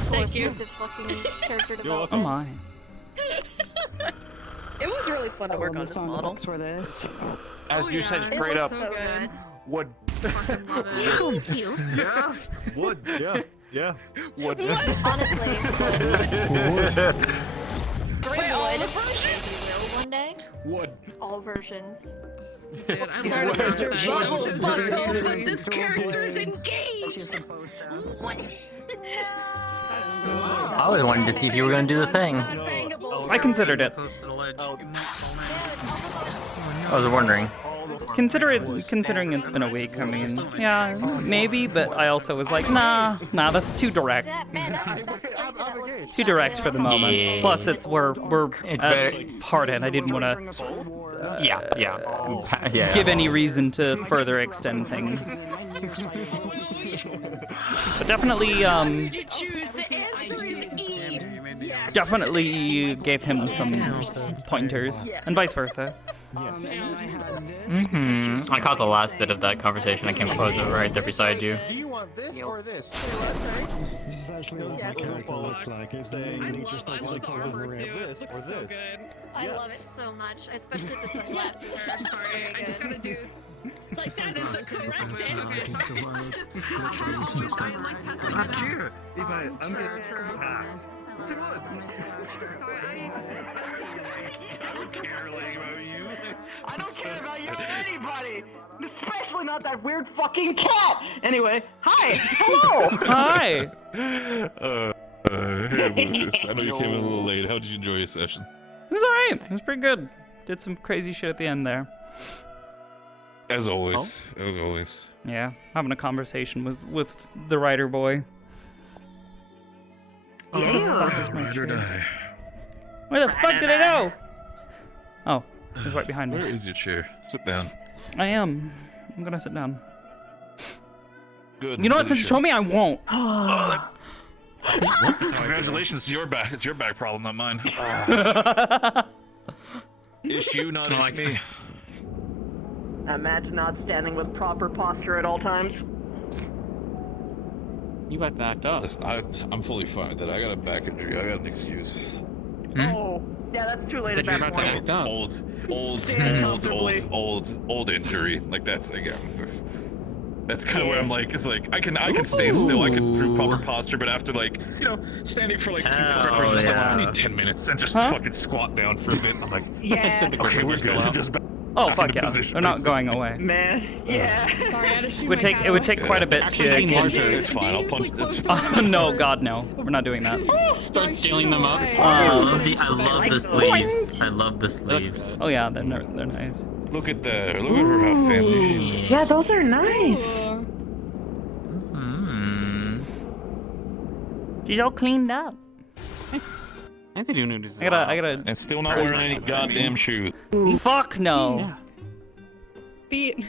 Thank you. Oh my. It was really fun to work on this model. For this. As you said straight up, So good. wood. Thank you. Yeah. Wood. Yeah. Yeah. Wood. Honestly. Wait, all the versions? One day? Wood. All versions. Dude, I'm sorry to sound bad. But this character is engaged! I always wanted to see if you were going to do the thing. I considered it. I was wondering. Considering it's been a week, I mean, yeah, maybe, but I also was like, nah, that's too direct. Too direct for the moment. Yeah. Plus, we're It's at better- Pardon, I didn't want to Yeah. give any reason to further extend things. But definitely, definitely gave him some pointers, and vice versa. I caught the last bit of that conversation. I came across it right there beside you. Do you want this or this? This is actually what my character looks like. It's the just like one color of this or this. I love it so much, especially if it's a less. I'm sorry, I just gotta do. Like, that is the correct answer. I'm cute. I'm getting packed. Let's do it. I don't care about you or anybody, especially not that weird fucking cat. Anyway, hi, hello. Hi. Hey, Lucas. I know you came in a little late. How did you enjoy your session? It was alright. It was pretty good. Did some crazy shit at the end there. As always. As always. Yeah, having a conversation with the writer boy. Where the fuck is my chair? Where the fuck did it go? Oh, it was right behind me. Where is your chair? Sit down. I am. I'm gonna sit down. Good. You know what? Since you told me, I won't. Congratulations, it's your back. It's your back problem, not mine. Issue, not me. Imagine not standing with proper posture at all times. You got backed up. Listen, I'm fully fine with that. I got a back injury. I got an excuse. Oh, yeah, that's too late at that point. Old injury. Like that's again. That's kind of where I'm like, it's like I can stand still, I can prove proper posture, but after like, standing for like 2 minutes, I need 10 minutes and just fucking squat down for a bit. I'm like, okay, we're good. Just Oh fuck yeah, they're not going away. Man, yeah. Sorry, I had to shoot It would take quite a bit to get you. It's fine. I'll punch. Oh no, God no, we're not doing that. Start stealing them up. I love the sleeves. I love the sleeves. Oh yeah, they're nice. Look at her. Look at her. How fancy she is. Yeah, those are nice. She's all cleaned up. I think they do need I gotta. And still not wearing any goddamn shoes. Fuck no. Yeah. Beat.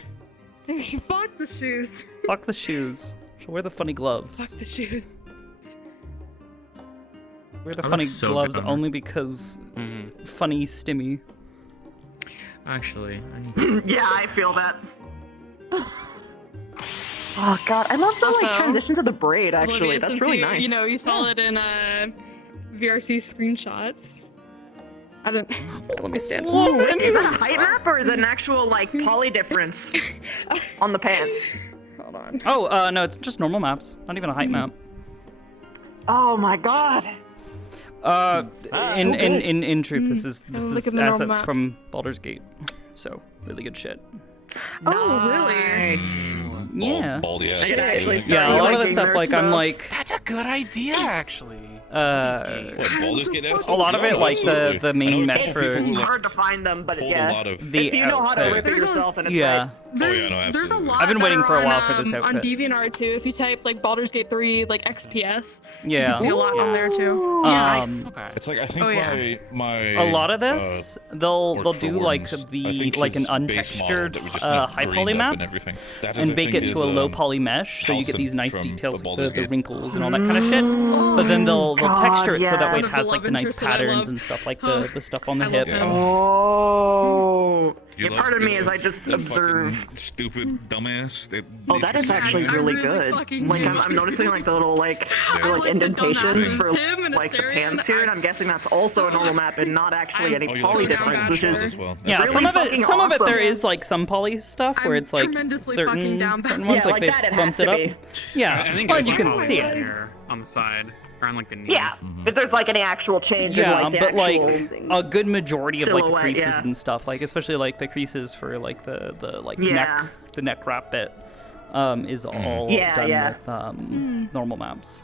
Fuck the shoes. Fuck the shoes. She'll wear the funny gloves. Fuck the shoes. Wear the I funny look so gloves good on her. only because funny stimmy. Actually, I need Yeah, I feel that. Oh god, I love the like Also, transition to the braid. Actually, Olivia, that's since really you, nice. You saw it in VRC screenshots. I don't. Let me stand. Is that a height map or is it an actual like poly difference on the pants? Hold on. Oh, no, it's just normal maps. Not even a height map. Oh my god. In truth, this is Look at the normal assets maps. from Baldur's Gate. So really good shit. Oh, really? Nice. Yeah. Baldy ass. I could actually Yeah, a lot of the liking stuff nerd like I'm stuff. like That's a good idea, actually. A lot of it, like the main mesh for It's hard to find them, but pulled yeah. a lot of the If you know how to outfit. rip it yourself and it's Yeah. right. There's a lot. I've been waiting that for a are while on, for this on outfit. DeviantArt too. If you type like Baldur's Gate 3 like XPS, you Yeah. can see a lot on there too. It's like I think Oh, yeah. my A lot of this, they'll work for do like Wardens. I the think like an his base model untextured that we just high greened poly up map and everything. That is, and I bake think, it to is, a low poly mesh, so you get Halcyon these nice from details, the like Baldur's the Gate. wrinkles and all that kind of shit. But then they'll texture it so that way it yes. has like the nice Interest that I patterns love. and stuff like the stuff on the I love hips. Oh. You Yeah, love- part of you me is love I just that observe. fucking stupid dumbass. Oh, that is actually really good. Like I'm noticing like the little like indentations for like the pants here, and I'm guessing that's also a normal map and not actually any you poly love difference, which is Yeah, really some of fucking it awesome. there is like some poly stuff where it's like tremendously certain fucking down bad. ones Yeah, like like they that it bumped has it to up. be. Yeah, I think well it's you can poly see right it. here on the side, around like the knee. Yeah, if there's like any actual change in Yeah, like the but like actual a good majority of like the silhouette, creases yeah. and stuff, like especially like the creases for like the like Yeah. neck wrap bit, is all Yeah, done yeah. with normal maps.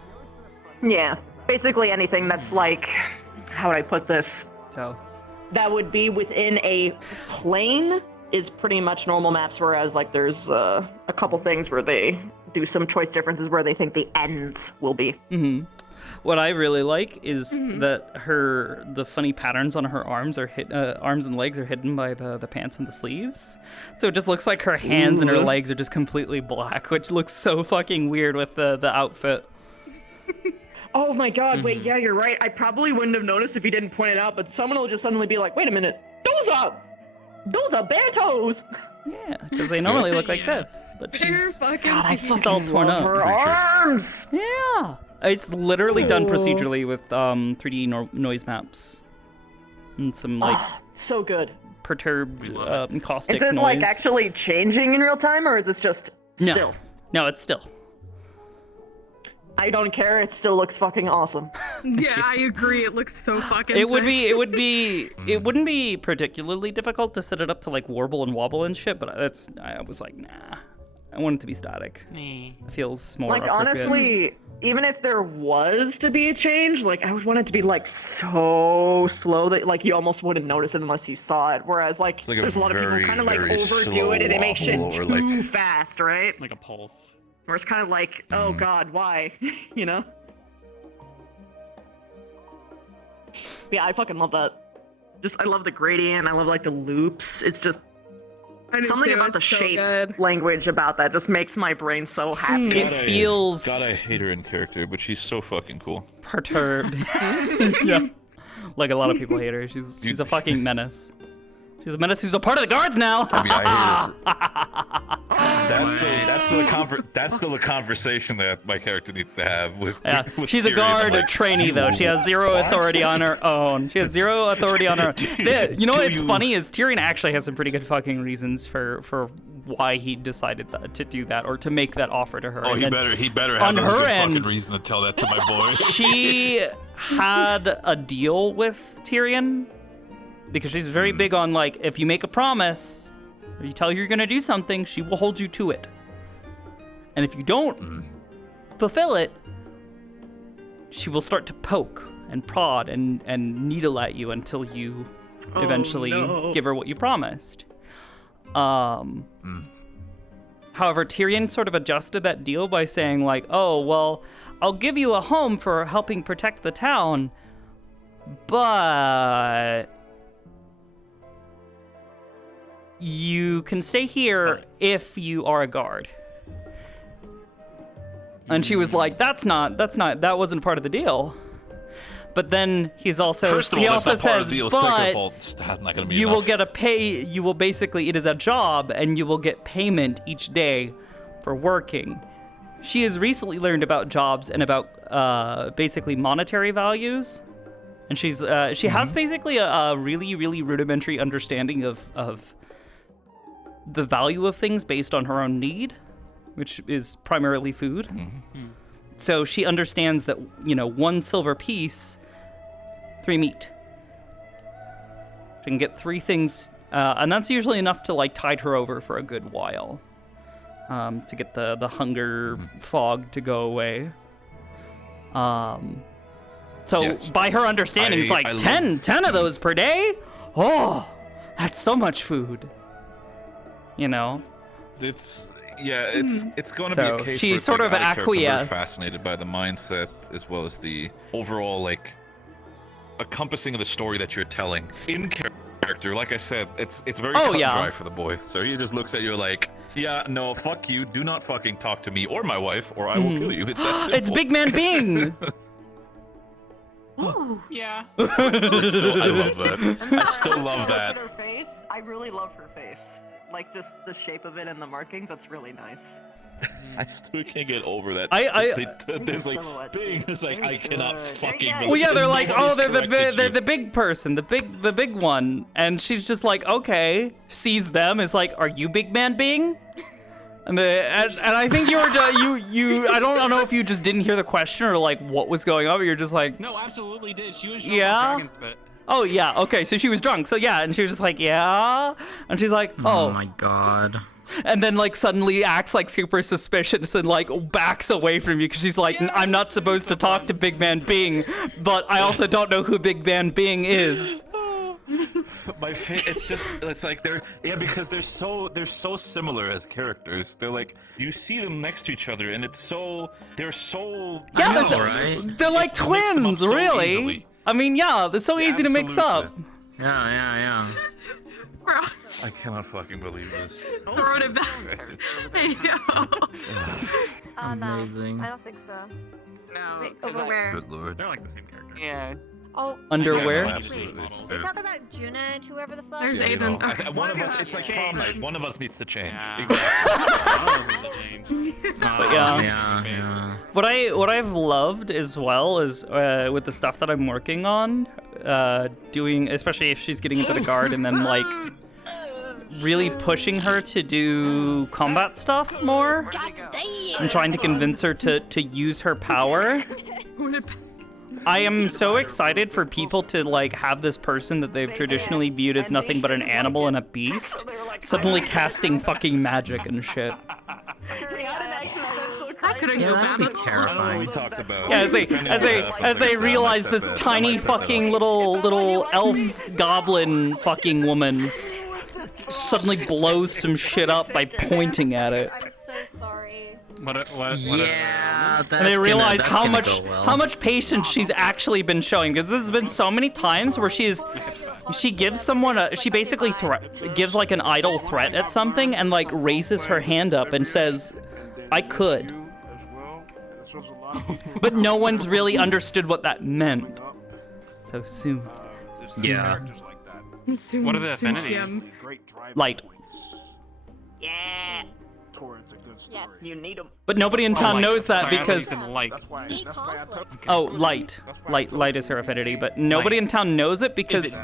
Yeah, basically anything that's like, how would I put this? So that would be within a plane is pretty much normal maps, whereas like there's a couple things where they do some choice differences where they think the ends will be. What I really like is that the funny patterns on her arms arms and legs are hidden by the pants and the sleeves. So it just looks like her hands and her Ooh. legs are just completely black, which looks so fucking weird with the outfit. Oh my god, wait, yeah, you're right. I probably wouldn't have noticed if you didn't point it out, but someone will just suddenly be like, wait a minute, those are bear toes! Yeah, because they normally look like this, but she's she's all torn up. Her arms! Yeah, it's literally done procedurally with 3D noise maps and some like so good. perturbed caustic Is it noise. like actually changing in real time, or is this just still? No, it's still. I don't care. It still looks fucking awesome. Yeah, I agree. It looks so fucking. It wouldn't sick. be particularly difficult to set it up to like warble and wobble and shit, but I was like, nah. I want it to be static. It feels more Like appropriate. honestly, even if there was to be a change, like I would want it to be like so slow that like you almost wouldn't notice it unless you saw it. Whereas like, like a there's a lot of people very, kind of like very overdo it and they make shit slow too or, like- fast, right? Like a pulse. Where it's kind of like, oh god, why? You know? Yeah, I fucking love that. Just I love the gradient. I love like the loops. It's just I do something too, about the it's so shape good. language about that just makes my brain so happy. It feels God, I hate her in character, but she's so fucking cool. perturbed. Yeah, like a lot of people hate her. She's a fucking menace. She's a menace who's a part of the guards now. I mean, I hate her. That's still a conversation that my character needs to have with. Yeah, with she's a Tyrion. guard, I'm a like, trainee though. She has zero what? authority on her own. She has zero authority on her own. Yeah, you know what's funny is Tyrion actually has some pretty good fucking reasons for why he decided to do that or to make that offer to her. Oh, And he then better have on those her good end, fucking reason to tell that to my boy. she had a deal with Tyrion because she's very big on like if you make a promise or you tell her you're gonna do something, she will hold you to it. And if you don't fulfill it, she will start to poke and prod and needle at you until you eventually give her what you promised. However, Tyrion sort of adjusted that deal by saying like, oh, well, I'll give you a home for helping protect the town, but you can stay here if you are a guard. And she was like, that wasn't part of the deal. But then he's also, First of all, he that's also not part of says, the deal. Second but of all, it's not gonna be you enough. will get it is a job and you will get payment each day for working. She has recently learned about jobs and about basically monetary values. And she has basically a really, really rudimentary understanding of the value of things based on her own need, which is primarily food. So she understands that, 1 silver piece, 3 meat. She can get 3 things, and that's usually enough to like tide her over for a good while, to get the hunger fog to go away. So Yes. by her understanding, it's like I 10 of those per day? Oh, that's so much food. You know? It's going to So be a case she where it's sort like, of out character, we're acquiesced. fascinated by the mindset as well as the overall like encompassing of the story that you're telling in character. Like I said, it's very cut and dry for the boy. So he just looks at you like, yeah, no, fuck you. Do not fucking talk to me or my wife, or I will kill you. It's that simple. It's Big Man Bing. Yeah. I love that. I still love that. Her face, I really love her face. Like the shape of it and the markings. That's really nice. I still can't get over that. There's like Bing. It's like I cannot fucking. Well, yeah, they're like, oh, they're the the big person, the big one, and she's just like, okay, sees them, is like, are you Big Man Bing? And I think you were I don't know if you just didn't hear the question or like what was going on, but you're just like, No, absolutely did. She was drunk yeah. on Dragon Spit. Oh yeah, okay, so she was drunk, so yeah, and she was just like, yeah, and she's like, oh my god. And then like suddenly acts like super suspicious and like backs away from you because she's like, I'm not supposed to talk to Big Man Bing, but I also don't know who Big Man Bing is. It's like because they're so similar as characters. They're like, you see them next to each other and they're so They're like twins, really. Easily. I mean, yeah, they're so easy to mix up. Yeah. I cannot fucking believe this. Throw it back. Amazing. I don't think so. No. Wait, over where? Good lord. They're like the same character. Yeah. Oh. Underwear? Wait, are you talking about Juna and whoever the fuck? There's Yeah, Aiden. you know, one of us, it's like prom night. One of us needs to change. But yeah. What I've loved as well is with the stuff that I'm working on, doing, especially if she's getting into the guard, and then like really pushing her to do combat stuff more, and trying to convince her to use her power. I am so excited for people to like have this person that they've traditionally viewed as nothing but an animal and a beast suddenly casting fucking magic and shit. That could have That'd be terrifying. We talked about. Yeah, as they realize this tiny fucking little elf goblin fucking woman suddenly blows some shit up by pointing at it. I'm so sorry. Yeah, And they realize how much patience she's actually been showing, because this has been so many times where she gives someone she basically gives like an idle threat at something and like raises her hand up and says, I could. But no one's really understood what that meant. So soon. Yeah. What are the affinities? Light. Yeah. Towards a good story. Yes. You need them. But nobody in town knows that Sorry, I because thought you said light. That's why I took. light is her affinity, but nobody in town knows it because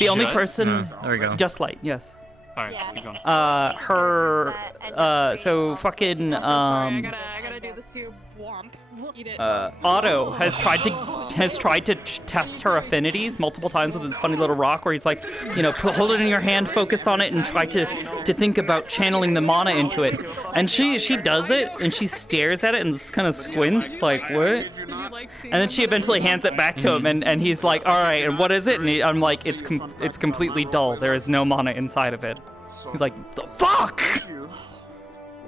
the only person there we go. just light, yes. Alright, keep going. So fucking I gotta do this too. Womp. Eat it. Otto has tried to test her affinities multiple times with this funny little rock where he's like, hold it in your hand, focus on it, and try to think about channeling the mana into it. And she does it, and she stares at it and kind of squints like, what? And then she eventually hands it back to him, and he's like, all right, and what is it? And I'm like, it's completely dull. There is no mana inside of it. He's like, the fuck?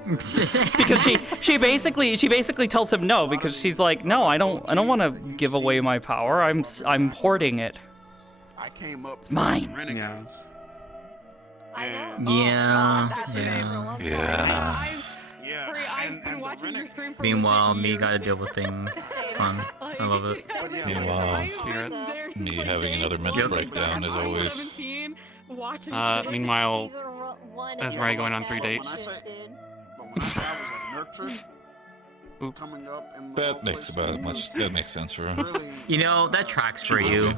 Because she basically tells him no, because she's like, no, I don't want to give away my power. I'm hoarding it. It's mine. Yeah. Meanwhile, me gotta deal with things. It's fun. I love it. Meanwhile, me having another mental breakdown as always. Meanwhile, Ezra going on 3 dates. Oops. That makes sense for him. That tracks for you.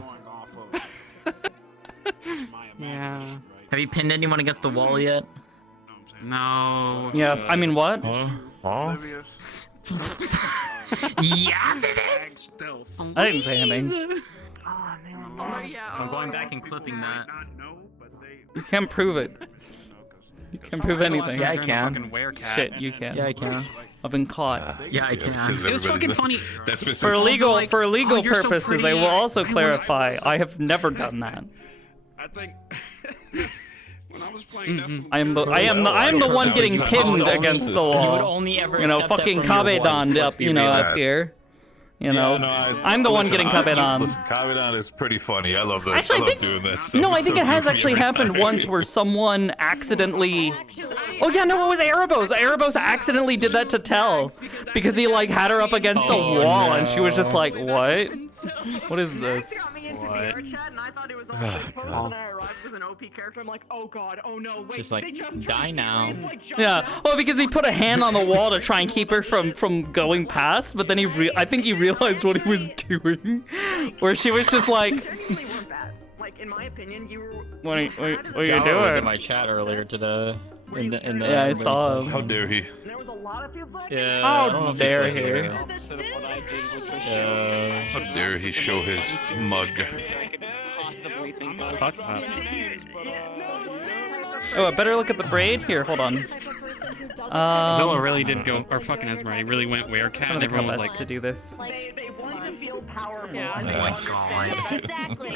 Yeah. Have you pinned anyone against the wall yet? No. Yes, I mean what? Yeah, this. I didn't say anything. I'm going back and clipping that. You can't prove it. You can't prove anything. Yeah, I can. Shit, you can. Yeah, I can. I've been caught. Yeah, I can. It was fucking funny. That's For legal "Oh, you're so purposes, I pretty, will also I want-" clarify. I have never done that. I think when I was playing, I am the one getting pinned against the You would wall. only ever You know, accept that fucking from your Kabedon wife. up, you know, up here. You know, I'm the one getting Kabedon. Listen, Kabedon is pretty funny. I love that. Actually, I love think doing that stuff. no, I It's think so it has goofy actually every happened time. once where someone accidentally. Oh yeah, no, it was Erebos. Erebos accidentally did that to Tell because he like had her up against the wall and she was just like, "What? What is this?" What? And I thought it was all straightforward, and I arrived with an OP character. I'm like, oh god, oh no, wait, Just like, they just die now. Yeah, well, because he put a hand on the wall to try and keep her from going past, but then I think he realized what he was doing, where she was just like, Like, in my opinion, you were. "What are you Jaro was in doing?" my chat earlier today. In the Yeah, I saw him. How dare he? There was a lot of people. Yeah. How dare he? How dare he show his mug? Fuck that. Oh, I better look at the braid. Here, hold on. Zilla really did go, or fucking Esmeralda, he really went werecat, and everyone was like, to do this. They want to feel powerful. Oh and they my understand God. exactly.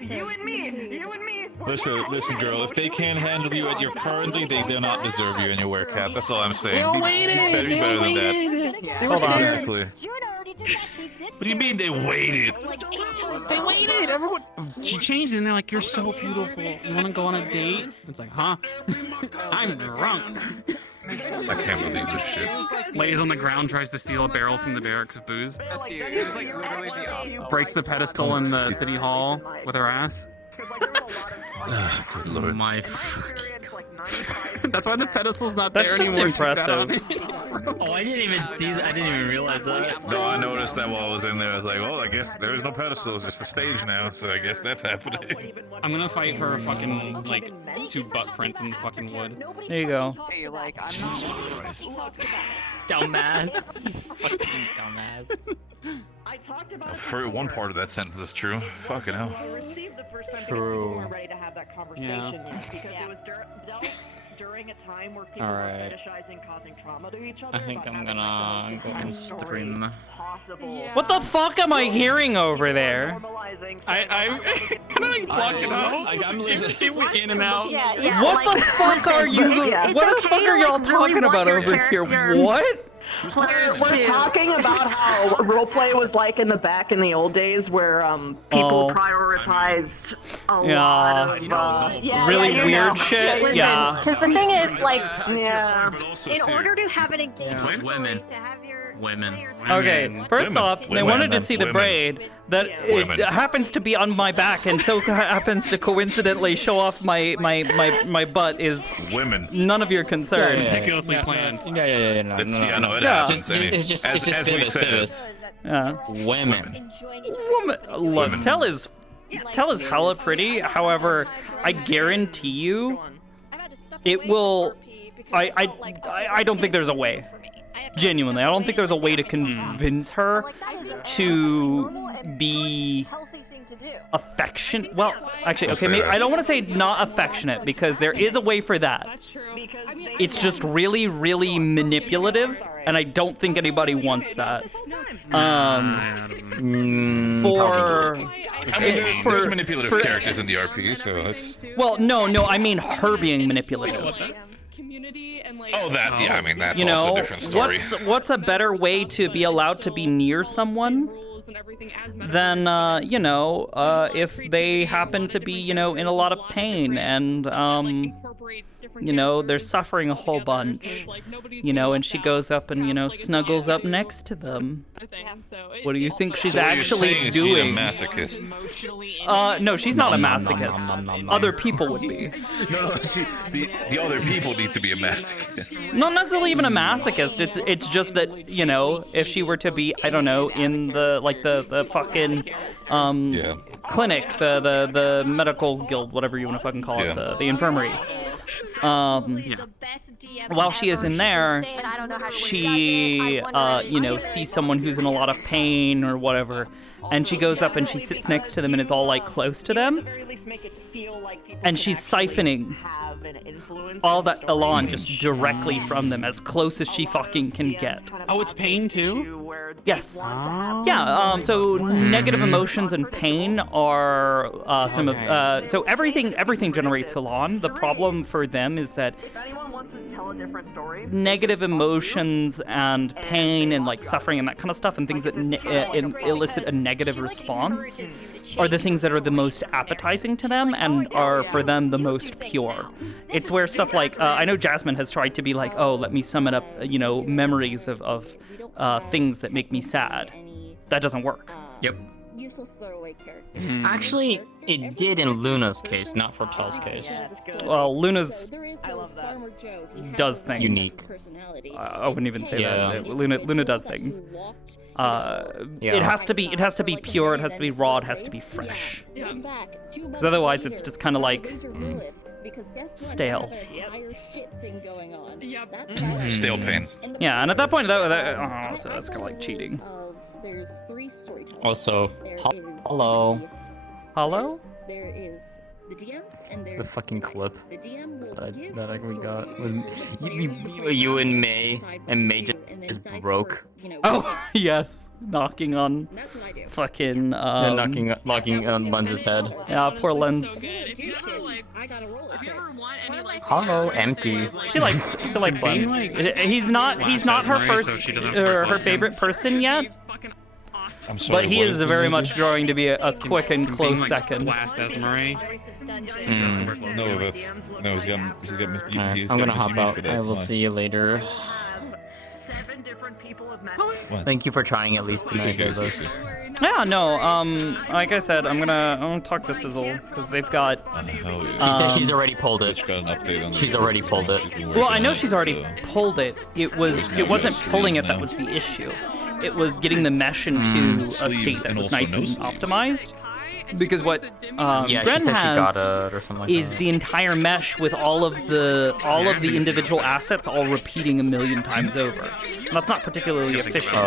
You and me. Listen, girl. If they can't handle you at your currently, they do not deserve you in your werecap. That's all I'm saying. They waited. Be better than that. They were scared. Exactly. What do you mean they waited? They waited. Everyone. She changed it, and they're like, "You're so beautiful. You want to go on a date?" It's like, huh? I'm drunk. I can't believe this shit. Lays on the ground, tries to steal a barrel from the barracks of booze. Breaks the pedestal in the city hall with her ass. Good lord. My. That's why the pedestal's not That's there just anymore. She sat on impressive. it. Oh, I didn't even see that. I didn't even realize that. No, I noticed that while I was in there. I was like, well, I guess there's no pedestal. It's just a stage now. So I guess that's happening. I'm gonna fight for a fucking, like, 2 butt prints in the fucking wood. There you go. Jesus Christ. Dumbass. Fucking dumbass. I talked about it For one part of that sentence is true. Fucking hell. I received the first time because True. people weren't ready to have that conversation yet, because it was during a time where people were Alright. fetishizing causing trauma to each other. I think but I'm having, like, the gonna most go and stream. possible. What the fuck am I hearing over there? I blocked it out. I'm It went in and out. Yeah, What like, the fuck listen, are you? it's What the okay fuck to, are y'all like, really talking want about your over here? your What? players We're to talking about how roleplay was like in the old days, where people Oh. prioritized a Yeah. lot of Really you weird know. shit? Listen, Yeah. because the thing is, like, Yeah. in order to have an engagement, Women. to have your Women. Okay, first off, they wanted to see the braid. That it happens to be on my back, and so happens to coincidentally show off my butt is Women. none of your concern. Meticulously planned. Yeah. That's, yeah, no, it Yeah. happens. I mean, It's just as we Bivis, said, Bivis. Yeah. Women. Look, Tell is hella pretty. However, I guarantee you, it will. I don't think there's a way. Genuinely, I don't think there's a way to convince her to be affectionate. Well, actually, okay, maybe, I don't want to say not affectionate because there is a way for that. It's just really, really manipulative, and I don't think anybody wants that. I mean, there's manipulative characters in the RP, so it's. Well, no, I mean her being manipulative. Oh, that, yeah, I mean, that's You also know, a different story. what's a better way to be allowed to be near someone than, if they happen to be, in a lot of pain and, they're suffering a whole bunch, and she goes up and, snuggles up next to them. What do you think she's So what you're actually saying is she's a doing? masochist. No, she's not a masochist. Other people would be. No, see, the other people need to be a masochist. Not necessarily even a masochist. It's just that, if she were to be, I don't know, in the fucking clinic, the medical guild, whatever you want to fucking call it, the infirmary. While she is in there, she sees someone who's in a lot of pain or whatever, and she goes up and she sits next to them and is all like close to them, and she's siphoning of an influence. all in that story. Elan just directly from them, as close as she fucking can get. Oh, it's pain too? Yes. Yeah. So negative emotions and pain are some of. So everything generates Elan. The problem for them is that If anyone wants to tell a different story, negative emotions and pain and like suffering and that kind of stuff and things that elicit a negative response are the things that are the most appetizing to them and are for them the most pure. It's where stuff like I know Jasmine has tried to be like, oh, let me summon up memories of things that make me sad. That doesn't work. Yep. Useless throwaway character. Actually, it did in Luna's case, not for Tel's case. Well, Luna's I love that. Farmer Joe. He does has things. Unique. Personality. I wouldn't even say Yeah. that. Luna does things. It has to be pure. It has to be raw. It has to be fresh. Because otherwise, it's just kind of like stale. Stale pain. Yeah, and at that point, so that's kind of like cheating. There's 3 storytellers. Also, hello. Hello? There is the DM and there's The fucking clip the DM will give that the we got story was you and May just broke. Oh yes, knocking on fucking knocking on Lens's head. Yeah, poor Lens. Hello, empty. She likes Lens. He's not her first her favorite person yet. I'm sorry, But he is very much growing to be a quick and close second. Blast Esmeralda. No, he's got I'm gonna hop out. I will see you later. 7 different people have messaged. Thank you for trying at least tonight, Davis. Yeah, no. Like I said, I'm gonna talk to Sizzle because they've got. She said she's already pulled it. She's already pulled it. Well, I know she's already pulled it. It wasn't pulling it that was the issue. It was getting the mesh into a state that was nice and optimized. Because what Gren has is the entire mesh with all of the individual assets all repeating a million times over. And that's not particularly efficient.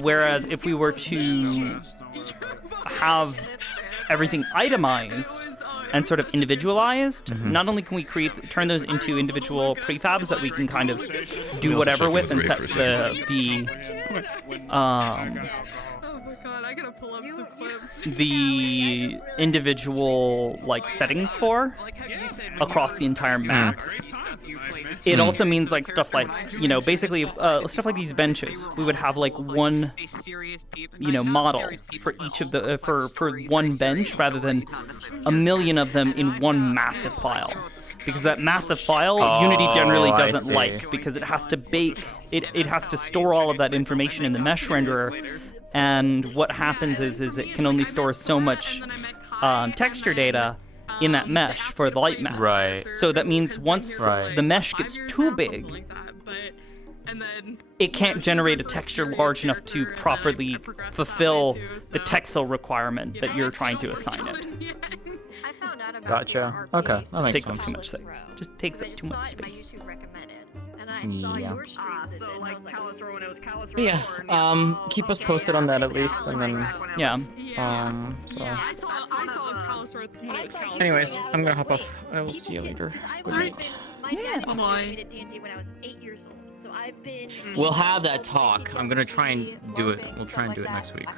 Whereas if we were to have everything itemized and sort of individualized, not only can we turn those into individual prefabs that we can kind of do whatever with and set the individual like settings for across the entire map. It also means like stuff like basically stuff like these benches. We would have like one model for each of the for one bench rather than a million of them in one massive file. Because that massive file, Unity generally doesn't like, because it has to it has to store all of that information in the mesh renderer, and what happens is it can only store so much texture data in that mesh for the light map. Right. So that means once the mesh gets too big, it can't generate a texture large enough to properly fulfill the texel requirement that you're trying to assign it. Gotcha. Okay, that makes sense. Too much space. Just takes up too much space. Yeah. So like Callus Row when it was Callus Row. But yeah, keep us posted on that at least, and then yeah. So. I saw Callus Row when it was Callus. Anyways, I'm gonna hop off. I will see you later. Good night. My dad created D&D when I was 8 years old, so I've been. We'll have that talk. I'm gonna try and do it. We'll try and do it next week.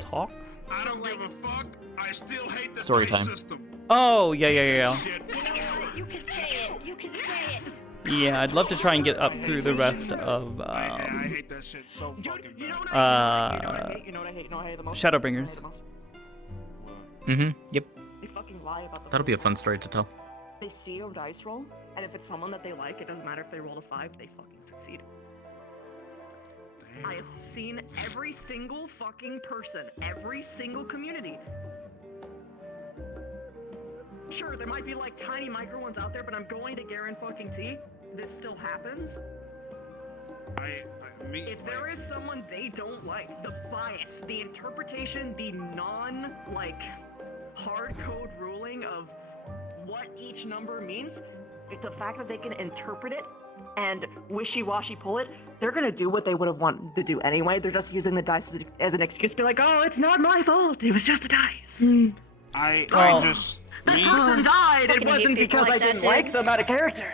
Talk? I don't give a fuck. I still hate the Story time. system. Oh, yeah. You can say it. You can say it. Yeah, I'd love to try and get up through the rest of I hate that shit so fucking bad. Shadowbringers. Yep. They fucking lie about the. That'll be a fun story to tell. They see your dice roll, and if it's someone that they like, it doesn't matter if they roll a 5, they fucking succeed. I have seen every single fucking person, every single community. Sure, there might be like tiny micro ones out there, but I'm going to guarantee this still happens. If there is someone they don't like, the bias, the interpretation, the hard code ruling of what each number means, it's the fact that they can interpret it and wishy-washy pull it, they're gonna do what they would have wanted to do anyway. They're just using the dice as an excuse to be like, oh, it's not my fault, it was just the dice. I Well, just That me person died. It Fucking hate wasn't people because like I that, didn't dude. like them out of character.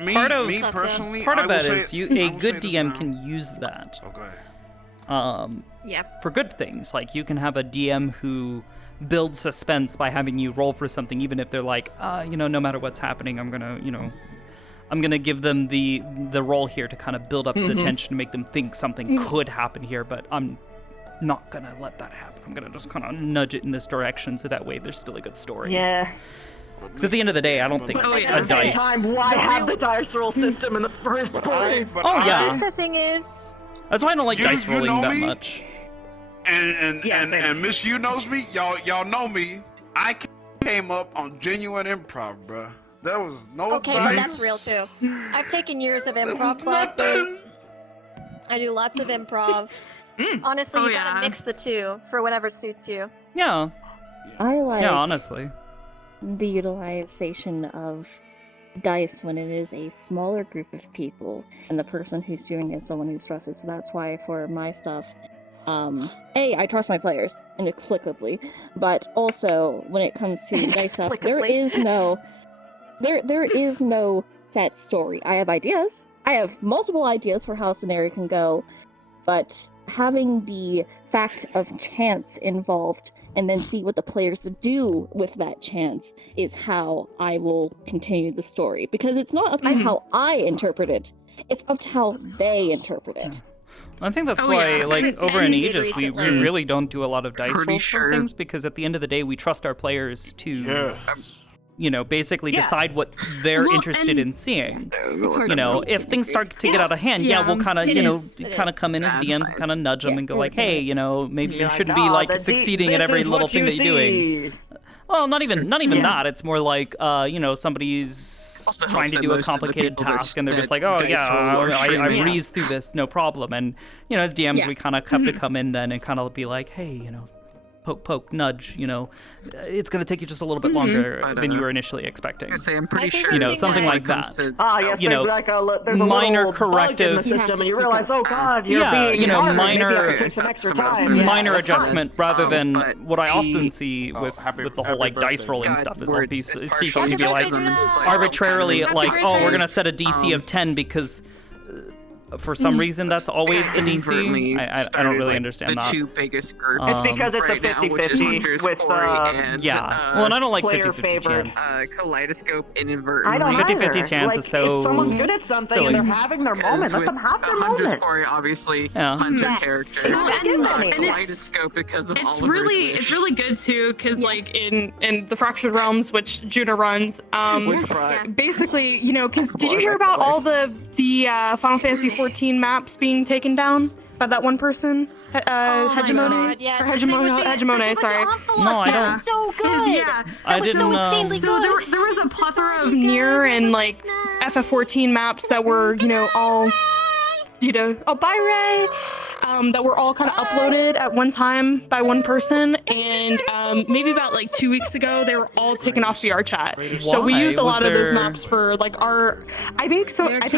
me Part of- me personally. Part I of will that say is it- a I will good say this DM now. can use that. Okay. Yeah. For good things. Like you can have a DM who builds suspense by having you roll for something, even if they're like, no matter what's happening, I'm gonna give them the role here to kind of build up the tension, make them think something could happen here, but I'm not gonna let that happen. I'm gonna just kind of nudge it in this direction, so that way there's still a good story. Yeah. Because at the end of the day, I don't think At the a same dice. time, why have the dice roll system in the first place? Oh yeah. The thing is, That's why I don't like dice you rolling know that me? much. And Miss You knows me. Y'all know me. I came up on genuine improv, bruh. There was no okay, but that's real too. I've taken years of improv classes. I do lots of improv. Honestly, you gotta mix the two for whatever suits you. Yeah. I like Yeah, honestly. the utilization of dice when it is a smaller group of people and the person who's doing it is someone who's trusted. So that's why for my stuff, I trust my players inexplicably, but also when it comes to dice stuff, there is no set story. I have ideas. I have multiple ideas for how a scenario can go, but having the fact of chance involved and then see what the players do with that chance is how I will continue the story. Because it's not up to how I interpret it, it's up to how they interpret it. I think that's why, over in Aegis, we really don't do a lot of dice rolls for things, because at the end of the day, we trust our players to, basically decide what they're interested in seeing. If things start to get out of hand, we'll kind of, come in as DMs and kind of nudge them and go like, hey, maybe you shouldn't be succeeding at every little thing that you're doing. Well, not even that. It's more like, somebody's trying to do a complicated task, and they're just like, oh yeah, I breeze through this, no problem. And as DMs, we kind of have to come in then and kind of be like, hey, poke, nudge, it's going to take you just a little bit longer than you were initially expecting. I'm pretty sure. Something like that. Yes, there's a minor little corrective bug in the system, and you realize, oh god, you're being hard. Maybe I could take some extra time. Minor adjustment rather than what I often see with the whole dice rolling stuff is see somebody be like arbitrarily we're going to set a DC of 10 because for some reason that's always the DC. I don't really understand that. The two biggest groups. It's because it's a 50-50 with well, and I don't like 50-50 chance. Kaleidoscope inadvertently. I don't 50-50 chance is so if someone's good at something silly. and they're having their moment, let them have their moment. Story, obviously, Yeah. Hunter character. And Kaleidoscope because of it's Oliver's really wish. it's really good too, because in the Fractured Realms, which Juna runs, basically, because did you hear about all the Final Fantasy 14 maps being taken down by that one person? Hegemony? yeah, Or Hegemony, sorry. No, I don't. So good. Yeah. I didn't. So there was a plethora of Nier and FF14 maps that were, all, oh, bye Ray! That were all kind of uploaded at one time by one person, and maybe about 2 weeks ago they were all taken off VR chat. So we used a lot of those maps for our. I think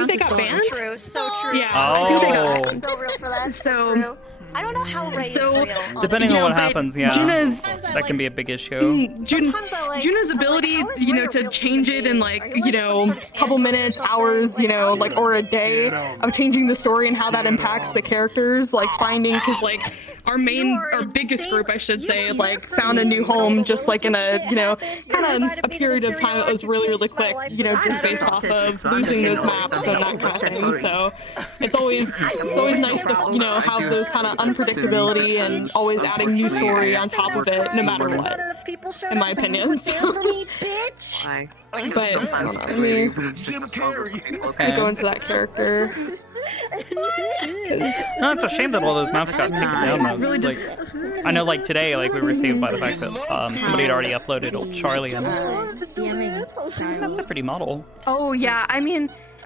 they got banned. True, so true. Yeah. I think they got banned. So real for that. So- true. I don't know how Ray is real. Depending on what but happens, Juna's- that can be a big issue. Juna's ability, to change it in couple minutes, hours, or a day of changing the story and how that impacts the characters, finding, because our biggest group, I should say, found a new home just in a, kind of a period of time that was really, really quick, just based off of losing those maps and that kind of thing. So it's always nice to, have those kind of unpredictability and always adding new story on top of it, no matter what, in my opinion. But let me go into that character. No, it's a shame that all those maps got taken down though. Really It's I know today we were saved by the fact that somebody had already uploaded old Charlie, and that's a pretty model. Oh yeah,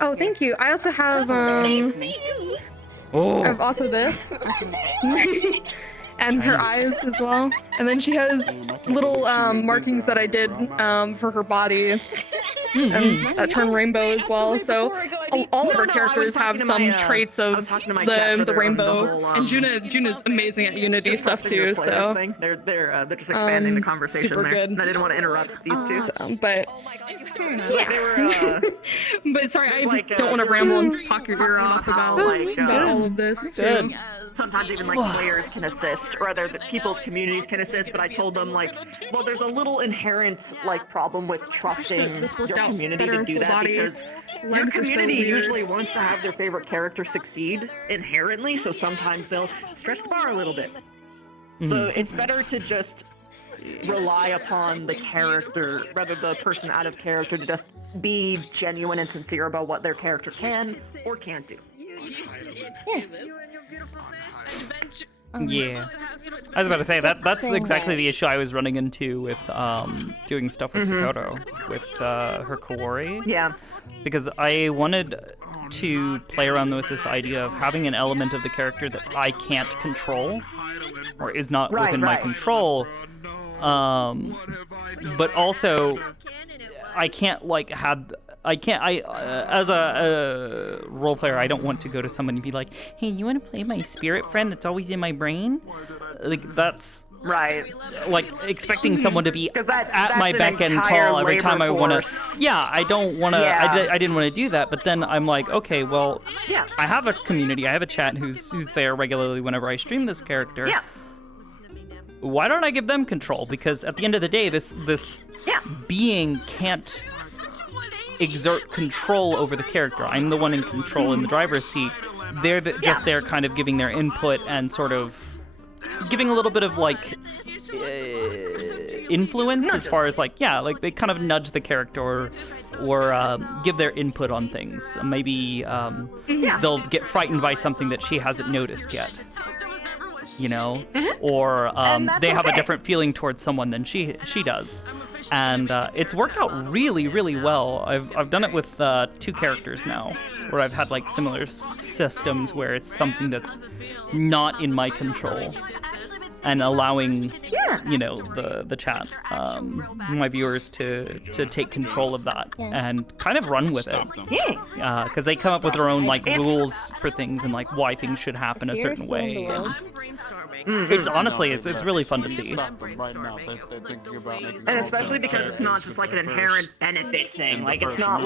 oh thank you. I also have Oh. I have also this. And her eyes as well. And then she has little markings that I did for her body. and that turn rainbow as well. So all of our characters have some traits of the rainbow, and Juna's amazing at Unity stuff too. So they're just expanding the conversation super there. good. And I didn't want to interrupt these two. So, but Yeah. They were, but sorry, I don't want to ramble and talk your ear off about all of this. Good. Sometimes even players can assist, or rather, people's communities can assist. But I told them well, there's a little inherent problem with trusting your community to do that because your community usually wants to have their favorite character succeed inherently. So sometimes they'll stretch the bar a little bit. So it's better to just rely upon the character, rather the person out of character, to just be genuine and sincere about what their character can or can't do. Yeah. I was about to say that's exactly the issue I was running into with doing stuff with Sakoto, with her Kaori. Yeah. Because I wanted to play around with this idea of having an element of the character that I can't control, or is not within my control. But also, I can't as a role player, I don't want to go to someone and be like, hey, you want to play my spirit friend that's always in my brain? That's like expecting someone to be at my beck and call every time I want to. Yeah, I don't want to. Yeah. I didn't want to do that. But then I'm like, okay, well, I have a community. I have a chat who's there regularly whenever I stream this character. Yeah. Why don't I give them control? Because at the end of the day, this being can't exert control over the character. I'm the one in control in the driver's seat. They're just there kind of giving their input and sort of giving a little bit of influence as far as they kind of nudge the character or give their input on things. Maybe they'll get frightened by something that she hasn't noticed yet. Or they have a different feeling towards someone than she does. And it's worked out really, really well. I've done it with 2 characters now, where I've had similar systems where it's something that's not in my control, and allowing the chat, my viewers to take control of that and kind of run with it, because they come up with their own rules for things and why things should happen a certain way. And it's honestly it's really fun to see. And especially because it's not just an inherent benefit thing. It's not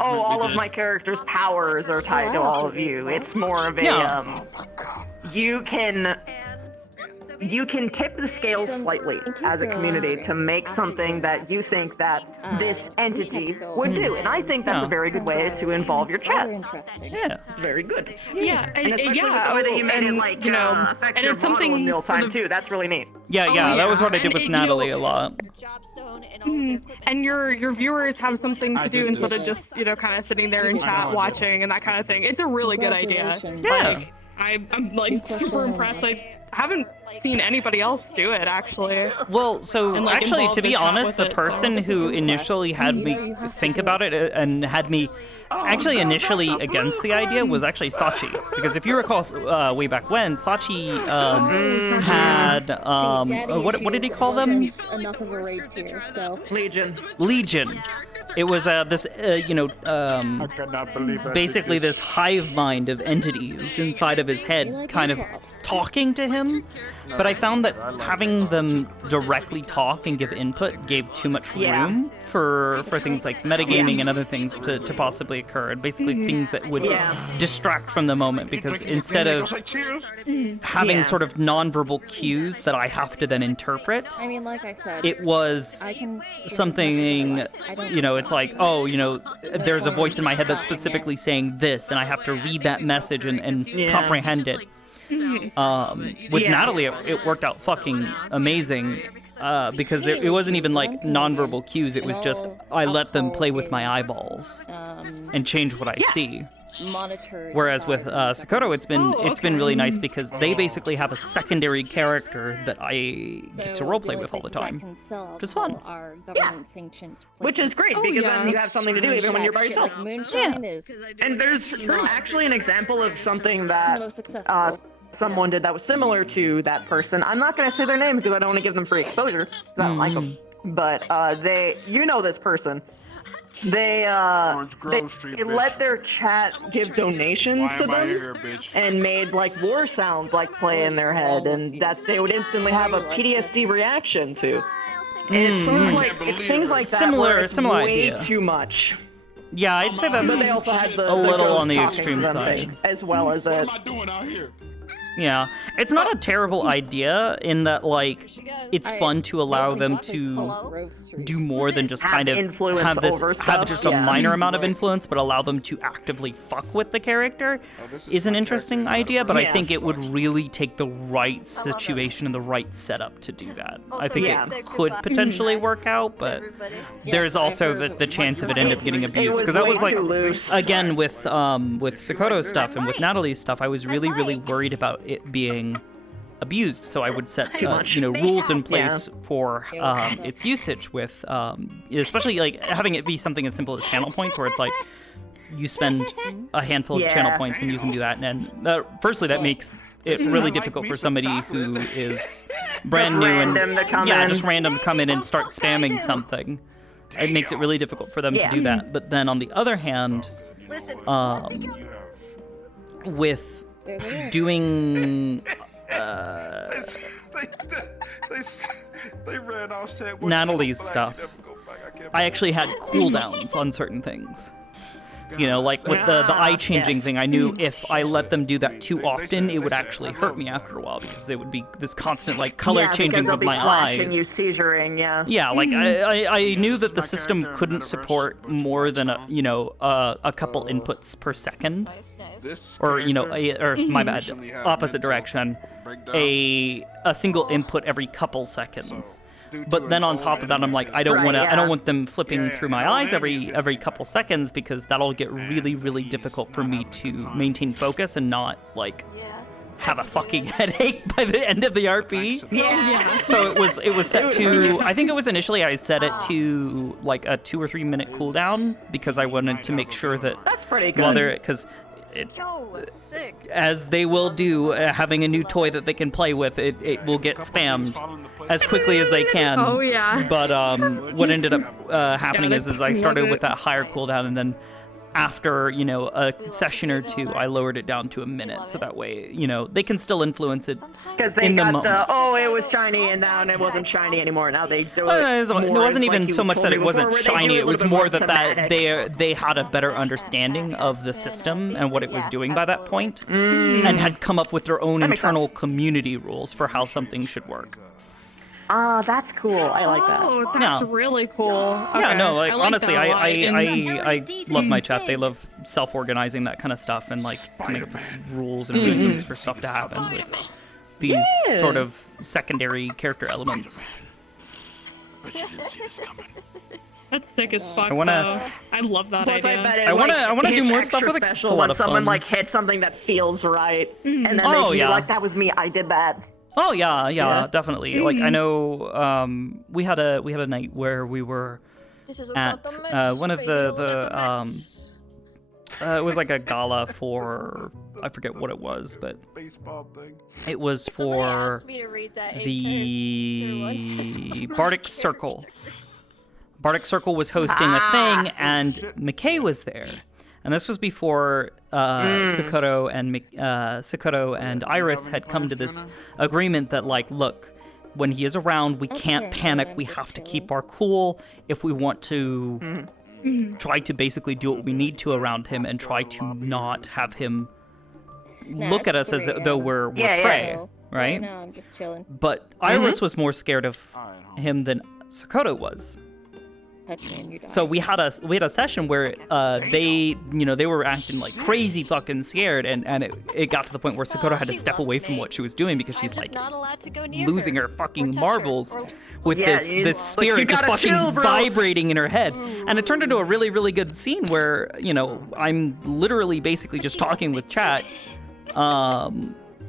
all of my character's powers are tied to all of you. It's more of a you can tip the scales slightly as a community to make something that you think that this entity would do. And I think that's a very good way to involve your chat. Yeah. It's very good. Yeah. And especially with the way that you made it affect and your it's model something in real time too. That's really neat. Yeah, that was what I did with Natalie a lot. And your viewers have something to do instead of just kind of sitting there in chat watching and that kind of thing. It's a really good idea. Yeah. I'm super impressed. I haven't seen anybody else do it actually. Well, so and, actually, to be chat honest, the with it, person who initially had me think about it and had me actually initially against the idea was actually Sachi, because if you recall, way back when, Sachi had what did he call them? Enough of a raid tier, so Legion. It was basically this hive mind of entities inside of his head, kind of talking to him. But I found that having them directly talk and give input gave too much room for things like metagaming and other things to possibly occur, and basically things that would distract from the moment, because instead of having sort of nonverbal cues that I have to then interpret, I mean, like I said, it was something, it's like, there's a voice in my head that's specifically saying this, and I have to read that message and comprehend it. With Natalie, it worked out fucking amazing, because it wasn't even nonverbal cues. It was just I let them play with my eyeballs and change what I see. Whereas with Sakoto, it's been really nice because they basically have a secondary character that I get to roleplay with all the time, which is fun. Which is great, because then you have something to do even when you're by yourself. And there's actually an example of something that someone did that was similar to that person. I'm not going to say their name because I don't want to give them free exposure, because I don't like them. But this person. They let their chat give donations to them and made like war sounds like play in their head, and that they would instantly have a PTSD reaction to. And it's sort of like it's things like that where it's similar way idea. too much. Yeah, I'd say that's But they also had the a little ghost on the talking extreme to them side. thing, as well as it. Yeah, it's not a terrible idea in that, like, it's fun to allow them to do more than just kind of influence over have stuff, just a yeah. minor amount of influence, but allow them to actively fuck with the character is an interesting idea, but I Yeah. think it would really take the right situation and the right setup to do that. I think yeah. it could potentially work out, but there's also the chance of it end up getting abused, because that was like, again, with Sakoto's stuff and with Natalie's stuff, I was really worried about it being abused, so I would set rules in place for its usage with especially like having it be something as simple as channel points, where it's like you spend a handful of channel points and you can do that, and firstly that makes it really difficult for somebody who is brand new and just random to come in and start spamming something. It makes it really difficult for them to do that. But then on the other hand, with doing they ran off set. Natalie's stuff, I actually had cooldowns on certain things. You know, like with the eye-changing thing, I knew if I let them do that too often, it would actually hurt me after a while, because it would be this constant, like, color changing with my eyes. You seizuring, yeah. Yeah, like, I knew that the system couldn't support more than a couple inputs per second. Or, my bad, opposite direction. A single input every couple seconds. But then on top of that, I'm like, I don't want them flipping through my eyes every couple seconds, because that'll get really difficult for me to maintain focus and not have a fucking headache by the end of the RP. Yeah. So it was set to, I think it was initially I set it to like a 2 or 3 minute cooldown, because I wanted to make sure that that's pretty good. Because as they will do, having a new toy that they can play with, it will get spammed as quickly as they can. Oh, yeah. But what ended up happening is I started with that higher cooldown, and then after a session or two, I lowered it down to a minute, so that way they can still influence it Because they in the got moment. it was shiny, and now it wasn't shiny anymore. Now they do It wasn't even so much that it wasn't shiny. It was more that they had a better understanding of the system and what it was doing by that point, and had come up with their own internal community rules for how something should work. Ah, that's cool. I like that. Oh, that's really cool. Yeah, no, like, I like honestly, that a lot. I love my chat. They love self-organizing that kind of stuff and like coming up with rules and reasons for stuff to happen with these sort of secondary character elements. That's sick as fuck. I wanna- though. I love that Plus, idea. I bet it, I wanna hits do more extra stuff with it, 'cause it's special a lot when of someone fun. like hits something that feels right, and then they be like, "That was me. I did that." Oh yeah, definitely. Like I know, we had a night where we were at one of the it was like a gala for, I forget what it was, but baseball thing. it was for the Bardic Circle. Bardic Circle was hosting a thing, and McKay was there. And this was before Sakoto and Iris had come to this agreement that, like, look, when he is around, we can't panic. We have to keep our cool if we want to try to basically do what we need to around him, and try to not have him look at us as though we're prey, right? No, I'm just chilling. But Iris was more scared of him than Sakoto was. So we had a session where they were acting like crazy fucking scared, and it got to the point where Sakoto had to step away from what she was doing, because she's like losing her fucking marbles with this spirit just fucking vibrating in her head. And it turned into a really good scene where I'm literally basically just talking with chat